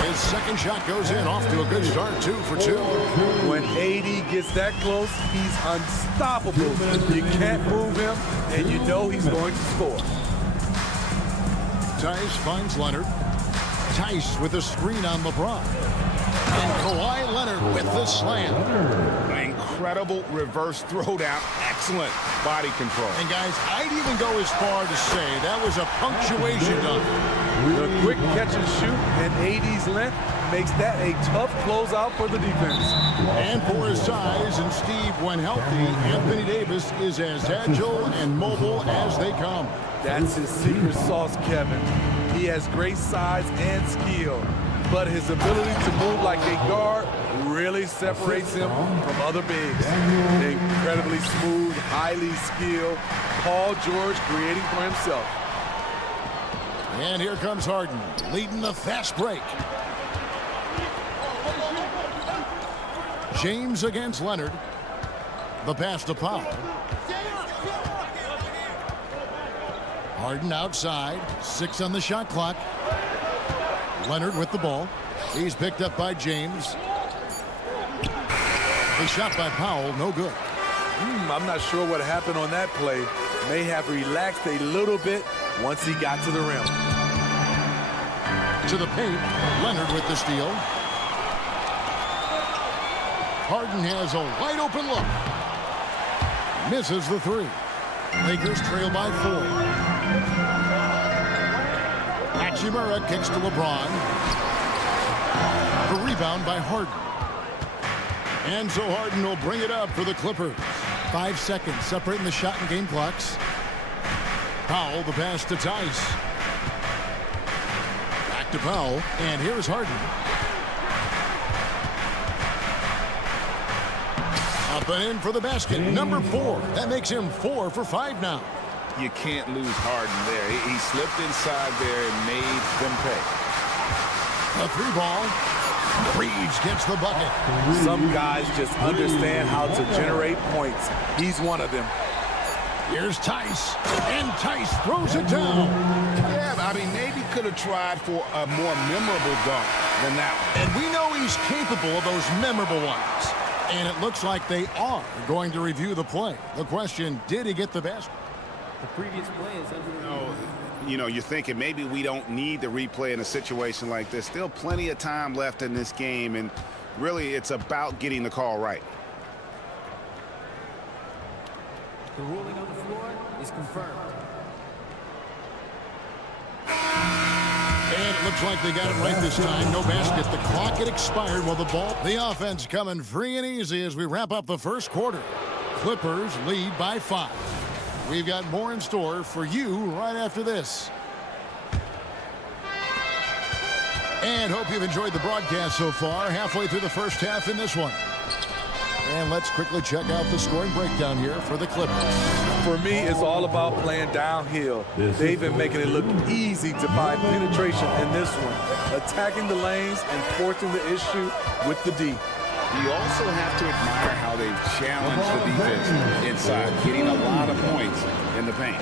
His second shot goes in, off to a good start, 2 for 2. When AD gets that close, he's unstoppable. You can't move him, and you know he's going to score. Tice finds Leonard. Tice with a screen on LeBron. And Kawhi Leonard with the slam. An incredible reverse throwdown. Excellent body control. And guys, I'd even go as far to say that was a punctuation dunk. The quick catch and shoot and AD's length makes that a tough closeout for the defense. And for his size, and Steve, when healthy, Anthony Davis is as agile and mobile as they come. That's his secret sauce, Kevin. He has great size and skill, but his ability to move like a guard really separates him from other bigs. Incredibly smooth, highly skilled. Paul George creating for himself. And here comes Harden, leading the fast break. James against Leonard. The pass to Powell. Harden outside, 6 on the shot clock. Leonard with the ball. He's picked up by James. The shot by Powell, no good. I'm not sure what happened on that play. may have relaxed a little bit once he got to the rim. To the paint, Leonard with the steal. Harden has a wide open look. Misses the three. Lakers trail by 4. Hachimura kicks to LeBron. The rebound by Harden. And so Harden will bring it up for the Clippers. 5 seconds separating the shot and game clocks. Powell, the pass to Tice. Back to Powell, and here's Harden. Up and in for the basket, number 4. That makes him 4 for 5 now. You can't lose Harden there. He slipped inside there and made them pay. A 3-ball. Reeves gets the bucket. Some guys just understand how to generate points. He's one of them. Here's Tice, and Tice throws it down. Yeah, I mean, maybe could have tried for a more memorable dunk than that one. And we know he's capable of those memorable ones. And it looks like they are going to review the play. The question, did he get the basket? The previous play is under you know, you're thinking maybe we don't need the replay in a situation like this. Still plenty of time left in this game, and really it's about getting the call right. The ruling on the floor is confirmed. And it looks like they got it right this time. No basket. The clock had expired while the offense coming free and easy as we wrap up the first quarter. Clippers lead by 5. We've got more in store for you right after this. And hope you've enjoyed the broadcast so far. Halfway through the first half in this one. And let's quickly check out the scoring breakdown here for the Clippers. For me, it's all about playing downhill. They've been making it look easy to find penetration in this one, attacking the lanes and forcing the issue with the D. You also have to admire how they've challenged the defense inside, getting a lot of points in the paint.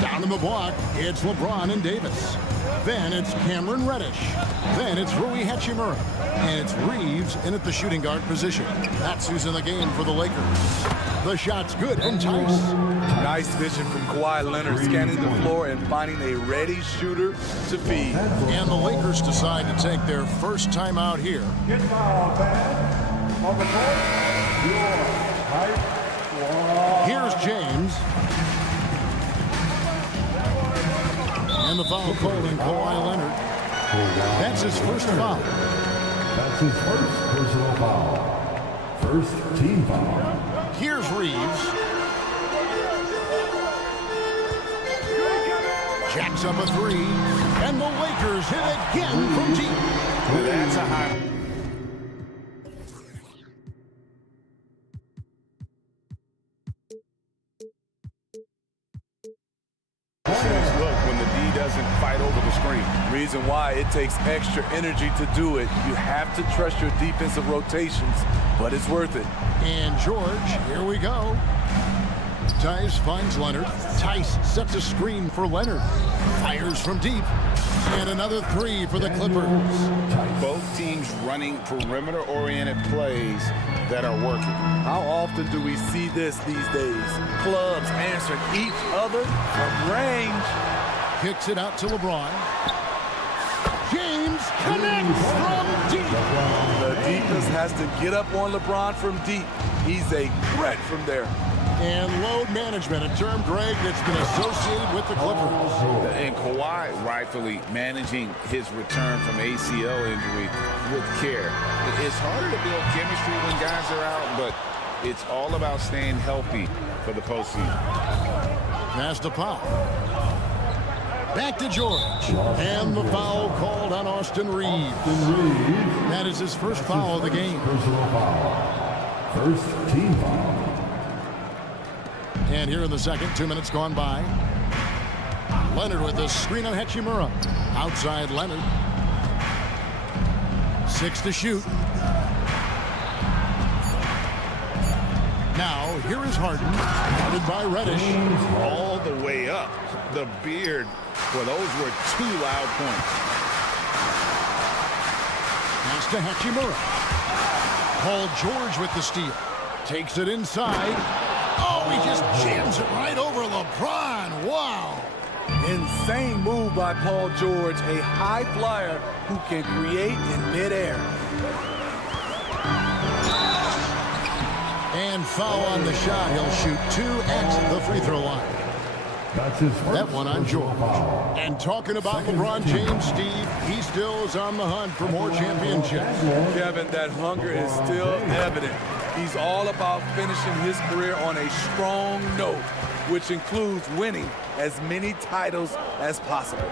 Down in the block, it's LeBron and Davis. Then it's Cameron Reddish. Then it's Rui Hachimura. And it's Reeves in at the shooting guard position. That's who's in the game for the Lakers. The shot's good from Tice. Nice vision from Kawhi Leonard, scanning the floor and finding a ready shooter to feed. And the Lakers decide to take their first time out here. Here's James. And the foul called in Kawhi Leonard. That's his first foul. That's his first personal foul. First team foul. Here's Reeves. Jacks up a 3. And the Lakers hit again from deep. Well, that's a high. Look, when the D doesn't fight over the screen. Reason why it takes extra energy to do it. You have to trust your defensive rotations, but it's worth it. And George, here we go. Tice finds Leonard. Tice sets a screen for Leonard. Fires from deep. And another 3 for the Clippers. Both teams running perimeter-oriented plays that are working. How often do we see this these days? Clubs answering each other from range. Kicks it out to LeBron. James connects from deep. The defense has to get up on LeBron from deep. He's a threat from there. And load management, a term, Greg, that's been associated with the Clippers. And Kawhi rightfully managing his return from ACL injury with care. It's harder to build chemistry when guys are out, but it's all about staying healthy for the postseason. Pass to Powell. Back to George. And the foul called on Austin Reeves. That is his first foul of the game. Personal foul. First team foul. And here in the second, 2 minutes gone by. Leonard with the screen on Hachimura. Outside Leonard. 6 to shoot. Now, here is Harden. Guarded by Reddish. All the way up. The beard. Well, those were 2 loud points. Pass to Hachimura. Paul George with the steal. Takes it inside. Oh, he just jams it right over LeBron. Wow. Insane move by Paul George, a high flyer who can create in midair. And foul on the shot. He'll shoot 2 at the free throw line. That's his first That one on George. And talking about LeBron James, Steve, he still is on the hunt for more championships. Kevin, that hunger is still evident. He's all about finishing his career on a strong note, which includes winning as many titles as possible.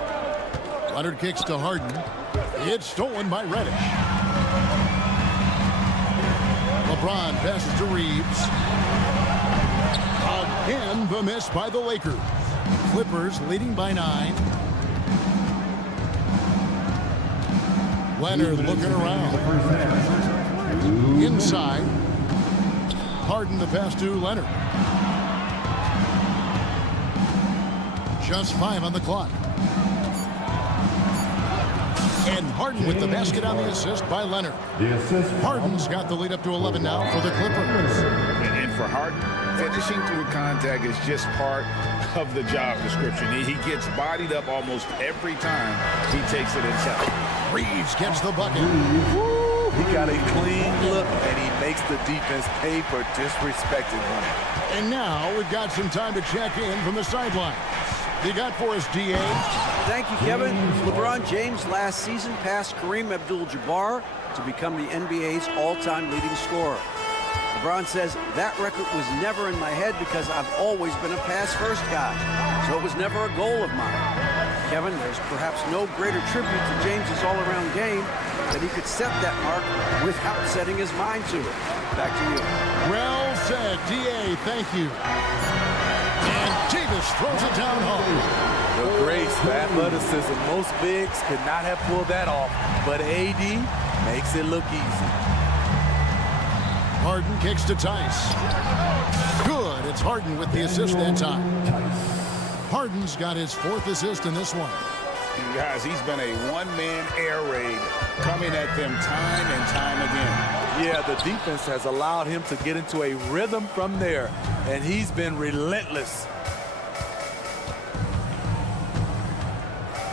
Leonard kicks to Harden. It's stolen by Reddish. LeBron passes to Reeves. Again, the miss by the Lakers. Clippers leading by 9. Leonard looking around. Inside. Harden the pass to Leonard. Just 5 on the clock. And Harden with the basket on the assist by Leonard. Harden's got the lead up to 11 now for the Clippers. And for Harden, finishing through contact is just part of the job description. He gets bodied up almost every time he takes it inside. Reeves gets the bucket. Woo! He got a clean look, and he makes the defense pay for disrespecting him. And now we've got some time to check in from the sidelines. You got for us, D.A.? Thank you, Kevin. LeBron James last season passed Kareem Abdul-Jabbar to become the NBA's all-time leading scorer. LeBron says, that record was never in my head because I've always been a pass-first guy, so it was never a goal of mine. Kevin, there's perhaps no greater tribute to James's all-around game that he could set that mark without setting his mind to it. Back to you. Well said, D.A., thank you. And Davis throws it down home. The grace, the athleticism, most bigs could not have pulled that off, but AD makes it look easy. Harden kicks to Tice. Good, it's Harden with the assist that time. Harden's got his 4th assist in this one. Guys, he's been a one-man air raid coming at them time and time again. Yeah, the defense has allowed him to get into a rhythm from there, and he's been relentless.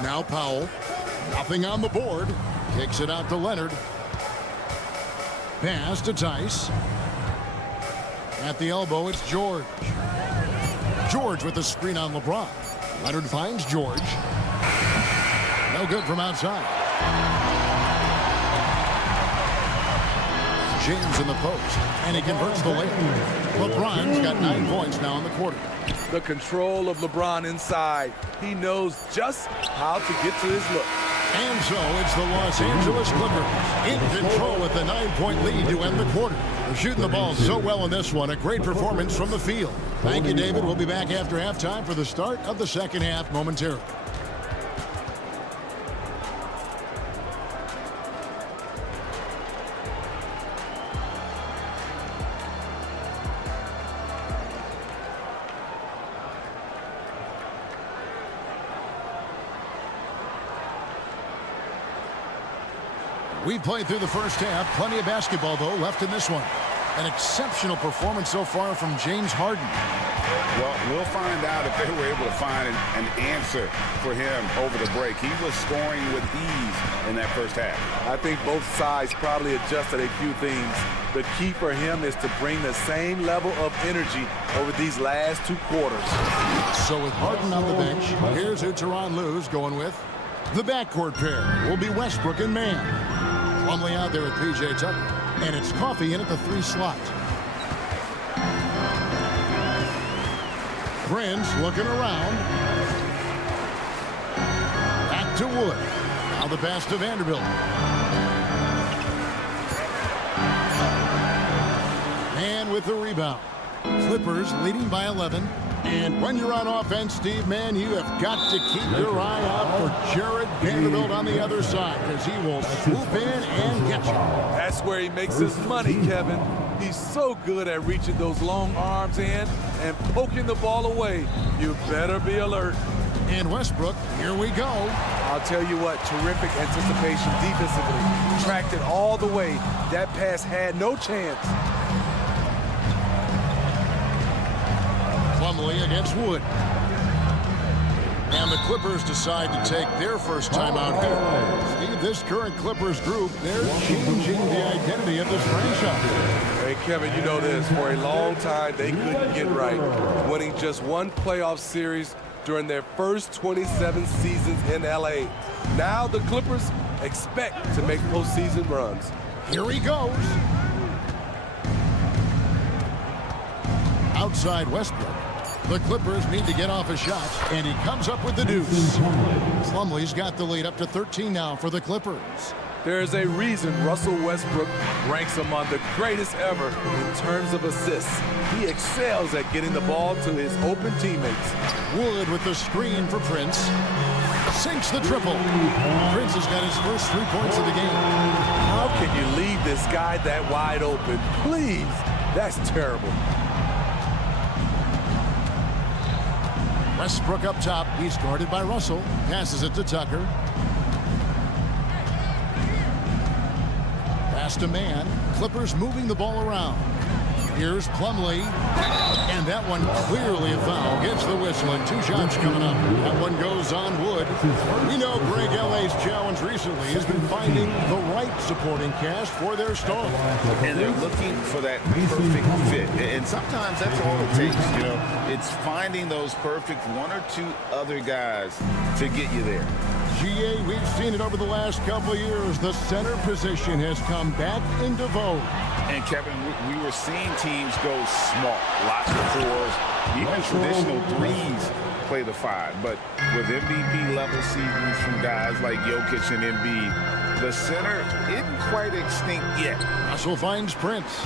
Now Powell, nothing on the board. Kicks it out to Leonard. Pass to Tice. At the elbow, it's George. George with the screen on LeBron. Leonard finds George. No good from outside. James in the post, and he converts the layup. LeBron's got 9 points now in the quarter. The control of LeBron inside. He knows just how to get to his look. And so it's the Los Angeles Clippers in control with a 9-point lead to end the quarter. They're shooting the ball so well in this one. A great performance from the field. Thank you, David. We'll be back after halftime for the start of the second half momentarily. We've played through the first half. Plenty of basketball, though, left in this one. An exceptional performance so far from James Harden. Well, we'll find out if they were able to find an answer for him over the break. He was scoring with ease in that first half. I think both sides probably adjusted a few things. The key for him is to bring the same level of energy over these last 2 quarters. So with Harden on the bench, here's who Tyronn Lue's going with. The backcourt pair will be Westbrook and Mann. Plumlee out there with P.J. Tucker. And it's Coffey in at the 3 slot. Prince looking around. Back to Wood. Now the pass to Vanderbilt. And with the rebound. Clippers leading by 11. And when you're on offense, Steve, man, you have got to keep your eye out for Jared Vanderbilt on the other side, because he will swoop in and get you. That's where he makes his money, Kevin. He's so good at reaching those long arms in and poking the ball away. You better be alert. And Westbrook, here we go. I'll tell you what, terrific anticipation defensively. Tracked it all the way. That pass had no chance. Plumlee against Wood. Clippers decide to take their first time out here. Steve, this current Clippers group, they're changing the identity of this franchise. Hey, Kevin, you know this. For a long time, they couldn't get right, winning just one playoff series during their first 27 seasons in L.A. Now the Clippers expect to make postseason runs. Here he goes. Outside Westbrook. The Clippers need to get off a shot, and he comes up with the deuce. Plumlee's got the lead up to 13 now for the Clippers. There's a reason Russell Westbrook ranks among the greatest ever in terms of assists. He excels at getting the ball to his open teammates. Wood with the screen for Prince. Sinks the triple. Prince has got his first 3 points of the game. How can you leave this guy that wide open? Please, that's terrible. Westbrook up top. He's guarded by Russell. Passes it to Tucker. Pass to man. Clippers moving the ball around. Here's Plumlee. And that one clearly a foul. Gets the whistle and 2 shots coming up. That one goes on Wood. We know Greg L.A.'s challenge recently has been finding the right supporting cast for their star. And they're looking for that perfect fit. And sometimes that's all it takes, you know. It's finding those perfect 1 or 2 other guys to get you there. GA, we've seen it over the last couple of years. The center position has come back into vogue. And Kevin, we were seeing teams go small, lots of 4s, even traditional 3s play the 5. But with MVP level seasons from guys like Jokic and Embiid, the center isn't quite extinct yet. Russell finds Prince.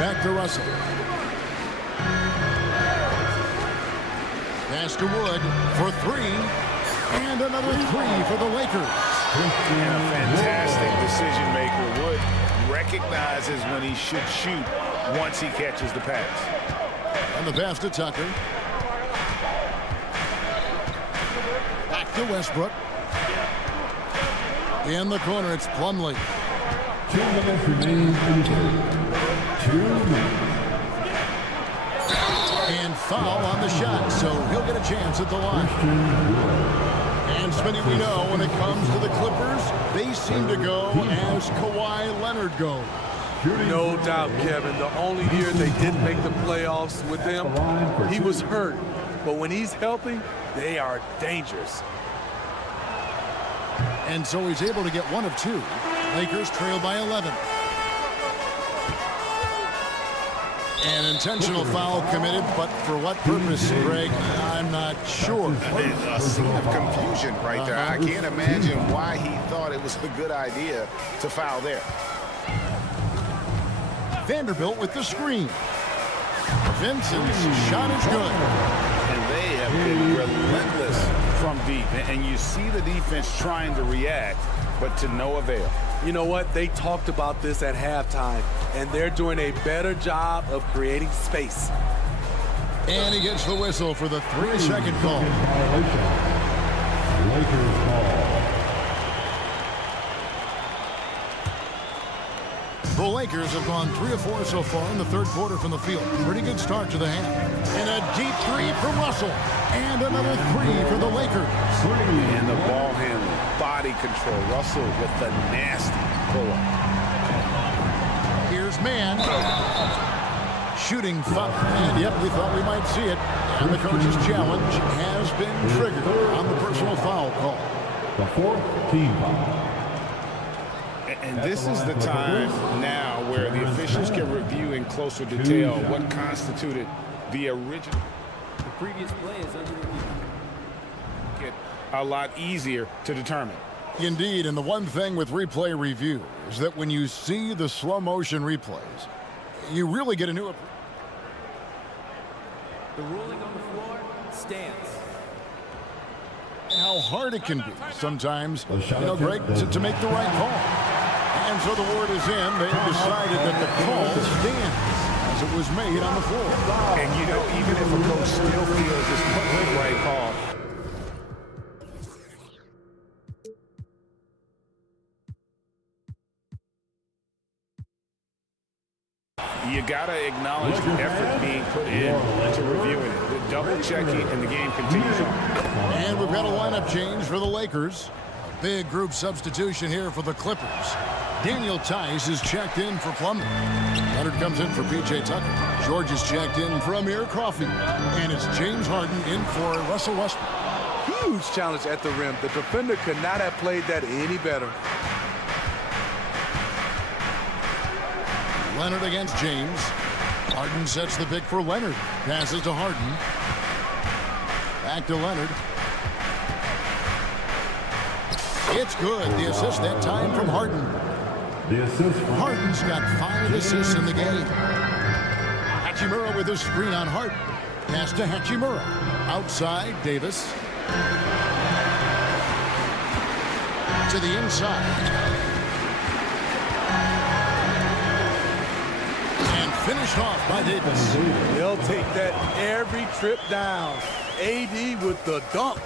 Back to Russell. Pass to Wood for 3. And another 3 for the Lakers. And a fantastic decision maker. Wood recognizes when he should shoot once he catches the pass. And the pass to Tucker. Back to Westbrook. In the corner, it's Plumlee. 2 minutes remaining in the game. 2 minutes. And foul on the shot, so he'll get a chance at the line. And Smitty, we know when it comes to the Clippers, they seem to go as Kawhi Leonard goes. No doubt, Kevin. The only year they didn't make the playoffs with him, he was hurt. But when he's healthy, they are dangerous. And so he's able to get 1 of 2. Lakers trail by 11. An intentional foul committed, but for what purpose, Greg, I'm not sure. A scene of confusion right there. I can't imagine why he thought it was a good idea to foul there. Vanderbilt with the screen. Vincent's shot is good. And they have been relentless from deep. And you see the defense trying to react, but to no avail. You know what? They talked about this at halftime, and they're doing a better job of creating space. And he gets the whistle for the 3-second call. Lakers ball. The Lakers have gone 3 of 4 so far in the third quarter from the field. Pretty good start to the half. And a deep 3 from Russell. And another 3 for the Lakers. And the ball handling, body control. Russell with the nasty pull-up. Here's man. Shooting foul. And yep, we thought we might see it. And the coach's challenge has been triggered on the personal foul call. The 4th team foul. And this is the time now where the officials can review in closer detail what constituted the original. The previous play is under review. Get a lot easier to determine. Indeed, and the one thing with replay review is that when you see the slow motion replays, you really get a new approach. The ruling on the floor stands. How hard it can be sometimes, Greg, to make the right call. And so the word is in. They've decided that the call stands as it was made on the floor. And you know, even if a coach still feels it's the right call, you got to acknowledge the effort being put in to reviewing double checking, and the game continues on. And we've got a lineup change for the Lakers. A big group substitution here for the Clippers. Daniel Tice is checked in for Plumlee. Leonard comes in for P.J. Tucker. George is checked in for Amir Coffey. And it's James Harden in for Russell Westbrook. Huge challenge at the rim. The defender could not have played that any better. Leonard against James. Harden sets the pick for Leonard. Passes to Harden. Back to Leonard. It's good. The assist that time from Harden. The assist from Harden's got 5 assists in the game. Hachimura with a screen on Harden. Pass to Hachimura. Outside, Davis. To the inside. Finished off by Davis. They'll take that every trip down. AD with the dunk.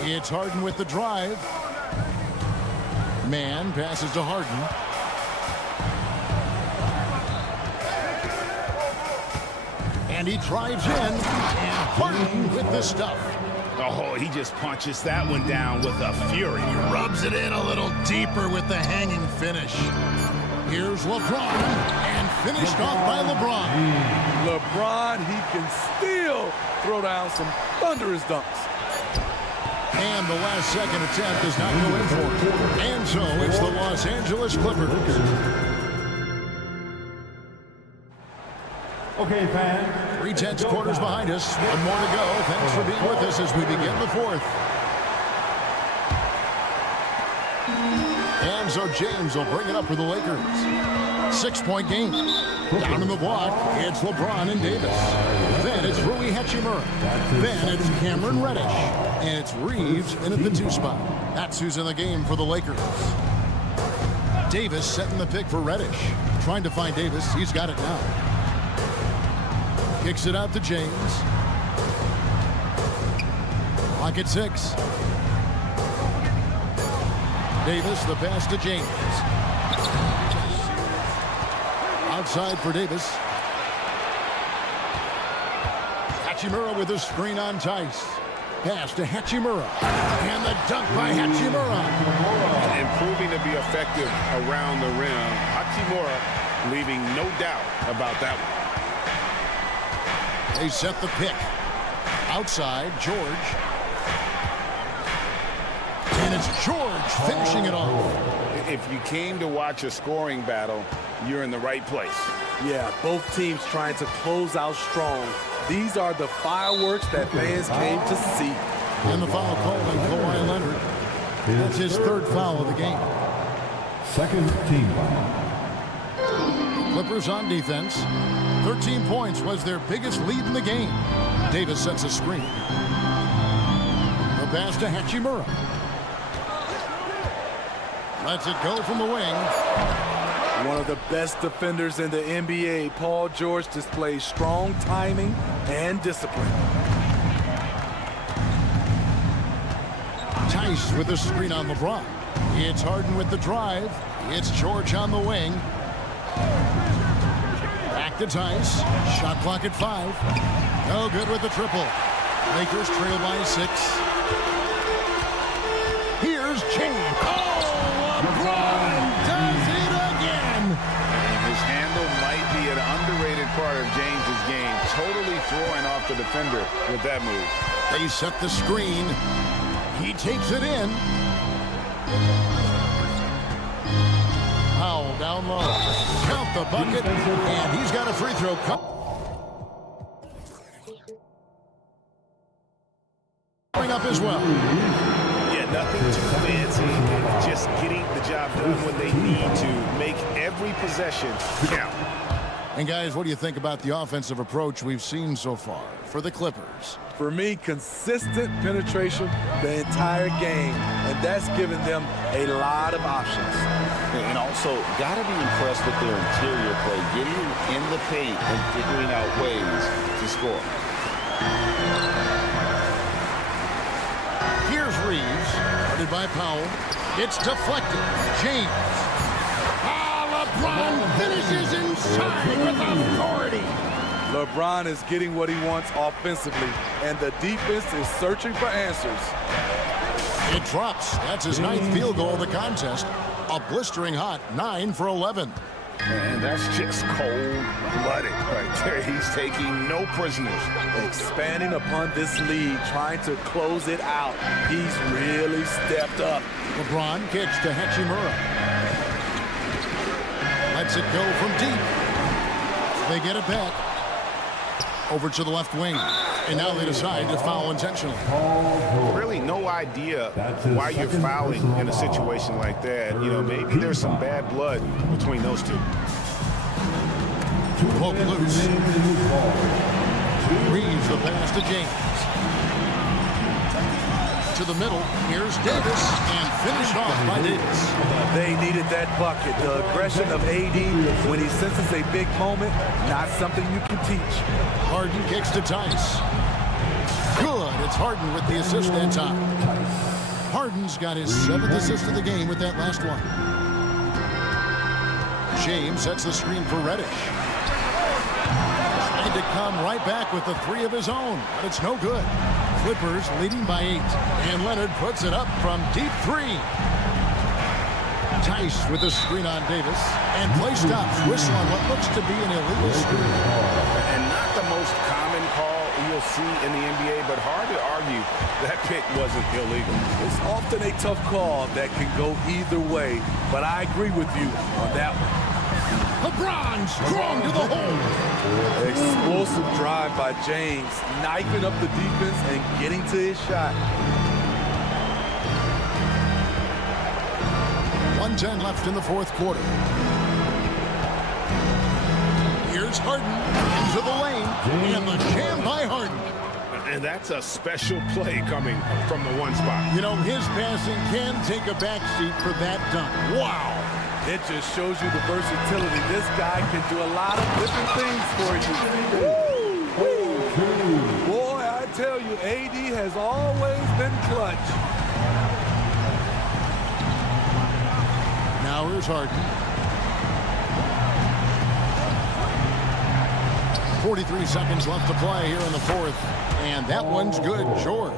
It's Harden with the drive. Man passes to Harden. And he drives in. And Harden with the stuff. Oh, he just punches that one down with a fury. He rubs it in a little deeper with the hanging finish. Here's LeBron, and finished off by LeBron. LeBron, he can still throw down some thunderous dunks. And the last second attempt does not go in for it. And so it's the Los Angeles Clippers. Okay, fans. 3/10 quarters behind us. One more to go. Thanks for being with us as we begin the fourth. And so James will bring it up for the Lakers. 6-point game. Down in the block, it's LeBron and Davis. Then it's Rui Hachimura. Then it's Cameron Reddish. And it's Reeves in at the 2 spot. That's who's in the game for the Lakers. Davis setting the pick for Reddish. Trying to find Davis. He's got it now. Kicks it out to James. Clock at 6. Davis, the pass to James. Outside for Davis. Hachimura with a screen on Tice. Pass to Hachimura. And the dunk by Hachimura. Improving to be effective around the rim. Hachimura leaving no doubt about that one. They set the pick. Outside, George. And it's George finishing it off. If you came to watch a scoring battle, you're in the right place. Yeah, both teams trying to close out strong. These are the fireworks that fans came to see. And the foul called on Kawhi Leonard. That's his 3rd foul of the game. Second team foul. Clippers on defense. 13 points was their biggest lead in the game. Davis sets a screen. The pass to Hachimura. Lets it go from the wing. One of the best defenders in the NBA, Paul George, displays strong timing and discipline. Tice with a screen on LeBron. It's Harden with the drive. It's George on the wing. Back to Tice. Shot clock at 5. No good with the triple. Lakers trail by 6. Here's James. LeBron does it again. And his handle might be an underrated part of James's game. Totally throwing off the defender with that move. They set the screen. He takes it in. Powell down low. Count the bucket. And he's got a free throw. Coming up as well. Nothing too fancy, just getting the job done when they need to. Make every possession count. And guys, what do you think about the offensive approach we've seen so far for the Clippers? For me, consistent penetration the entire game, and that's given them a lot of options. And also, got to be impressed with their interior play, getting in the paint and figuring out ways to score. Here's Reeves, guarded by Powell. It's deflected. James. LeBron finishes inside with authority. LeBron is getting what he wants offensively, and the defense is searching for answers. It drops. That's his 9th field goal of the contest. A blistering hot 9 for 11. Man, that's just cold-blooded right there. He's taking no prisoners. Expanding upon this lead, trying to close it out. He's really stepped up. LeBron kicks to Hachimura. Lets it go from deep. They get it back. Over to the left wing. And now they decide to foul intentionally. Really no idea why you're fouling in a situation like that. You know, maybe there's some bad blood between those two. Poke loose. Reeves the pass to James. To the middle. Here's Davis. And finished off by Davis. They needed that bucket. The aggression of AD when he senses a big moment, not something you can teach. Harden kicks to Tice. Good. It's Harden with the assist that time. Harden's got his 7th assist of the game with that last one. James sets the screen for Reddish. Trying to come right back with the 3 of his own, but it's no good. Clippers leading by 8. And Leonard puts it up from deep 3. Tice with the screen on Davis. And play stops. Whistle on what looks to be an illegal screen. And not the most common call you'll see in the NBA, but hard to argue that pick wasn't illegal. It's often a tough call that can go either way, but I agree with you on that one. LeBron strong to the hole. Explosive drive by James, knifing up the defense and getting to his shot. 1:10 left in the 4th quarter. Here's Harden into the lane, and the jam by Harden. And that's a special play coming from the 1 spot. You know, his passing can take a backseat for that dunk. Wow. It just shows you the versatility. This guy can do a lot of different things for you. Woo! Boy, I tell you, AD has always been clutch. Now here's Harden. 43 seconds left to play here in the 4th. And that one's good, George.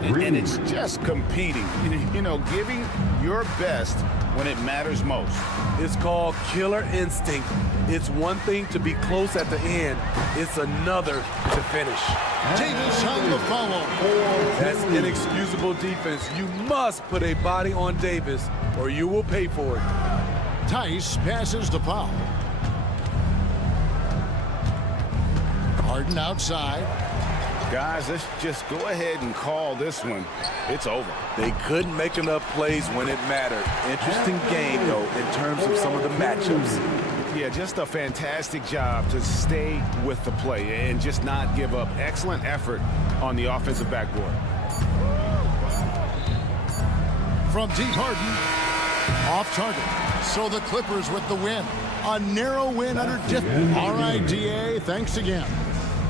And it's just competing. You know, giving your best when it matters most. It's called killer instinct. It's one thing to be close at the end. It's another to finish. Davis on the follow. That's inexcusable defense. You must put a body on Davis or you will pay for it. Tice passes to Powell. Harden outside. Guys, let's just go ahead and call this one. It's over. They couldn't make enough plays when it mattered. Interesting game, though, in terms of some of the matchups. Yeah, just a fantastic job to stay with the play and just not give up. Excellent effort on the offensive backboard. From deep, Harden. Off target. So the Clippers with the win. A narrow win under All right, DA, thanks again.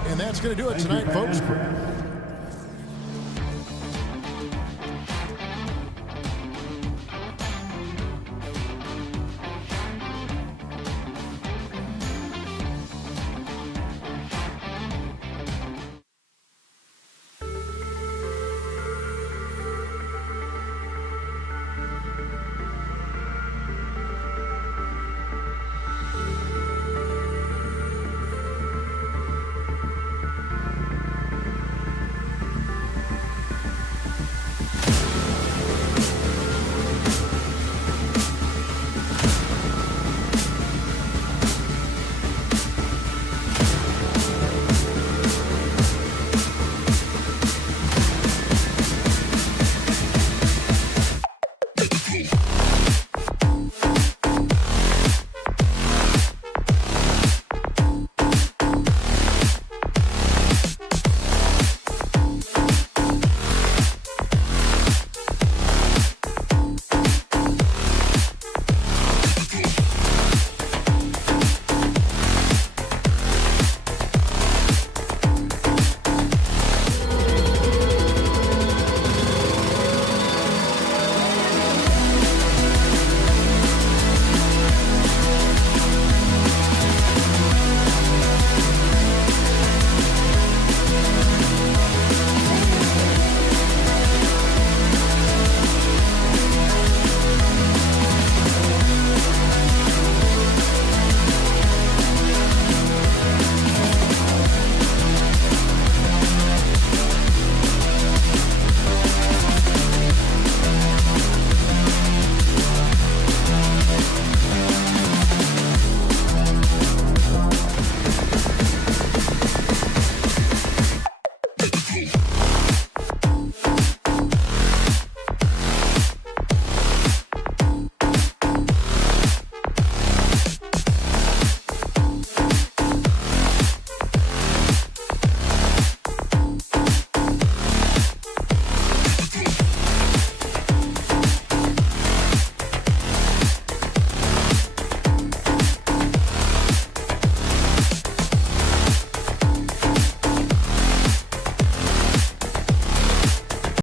And that's going to do it tonight, folks.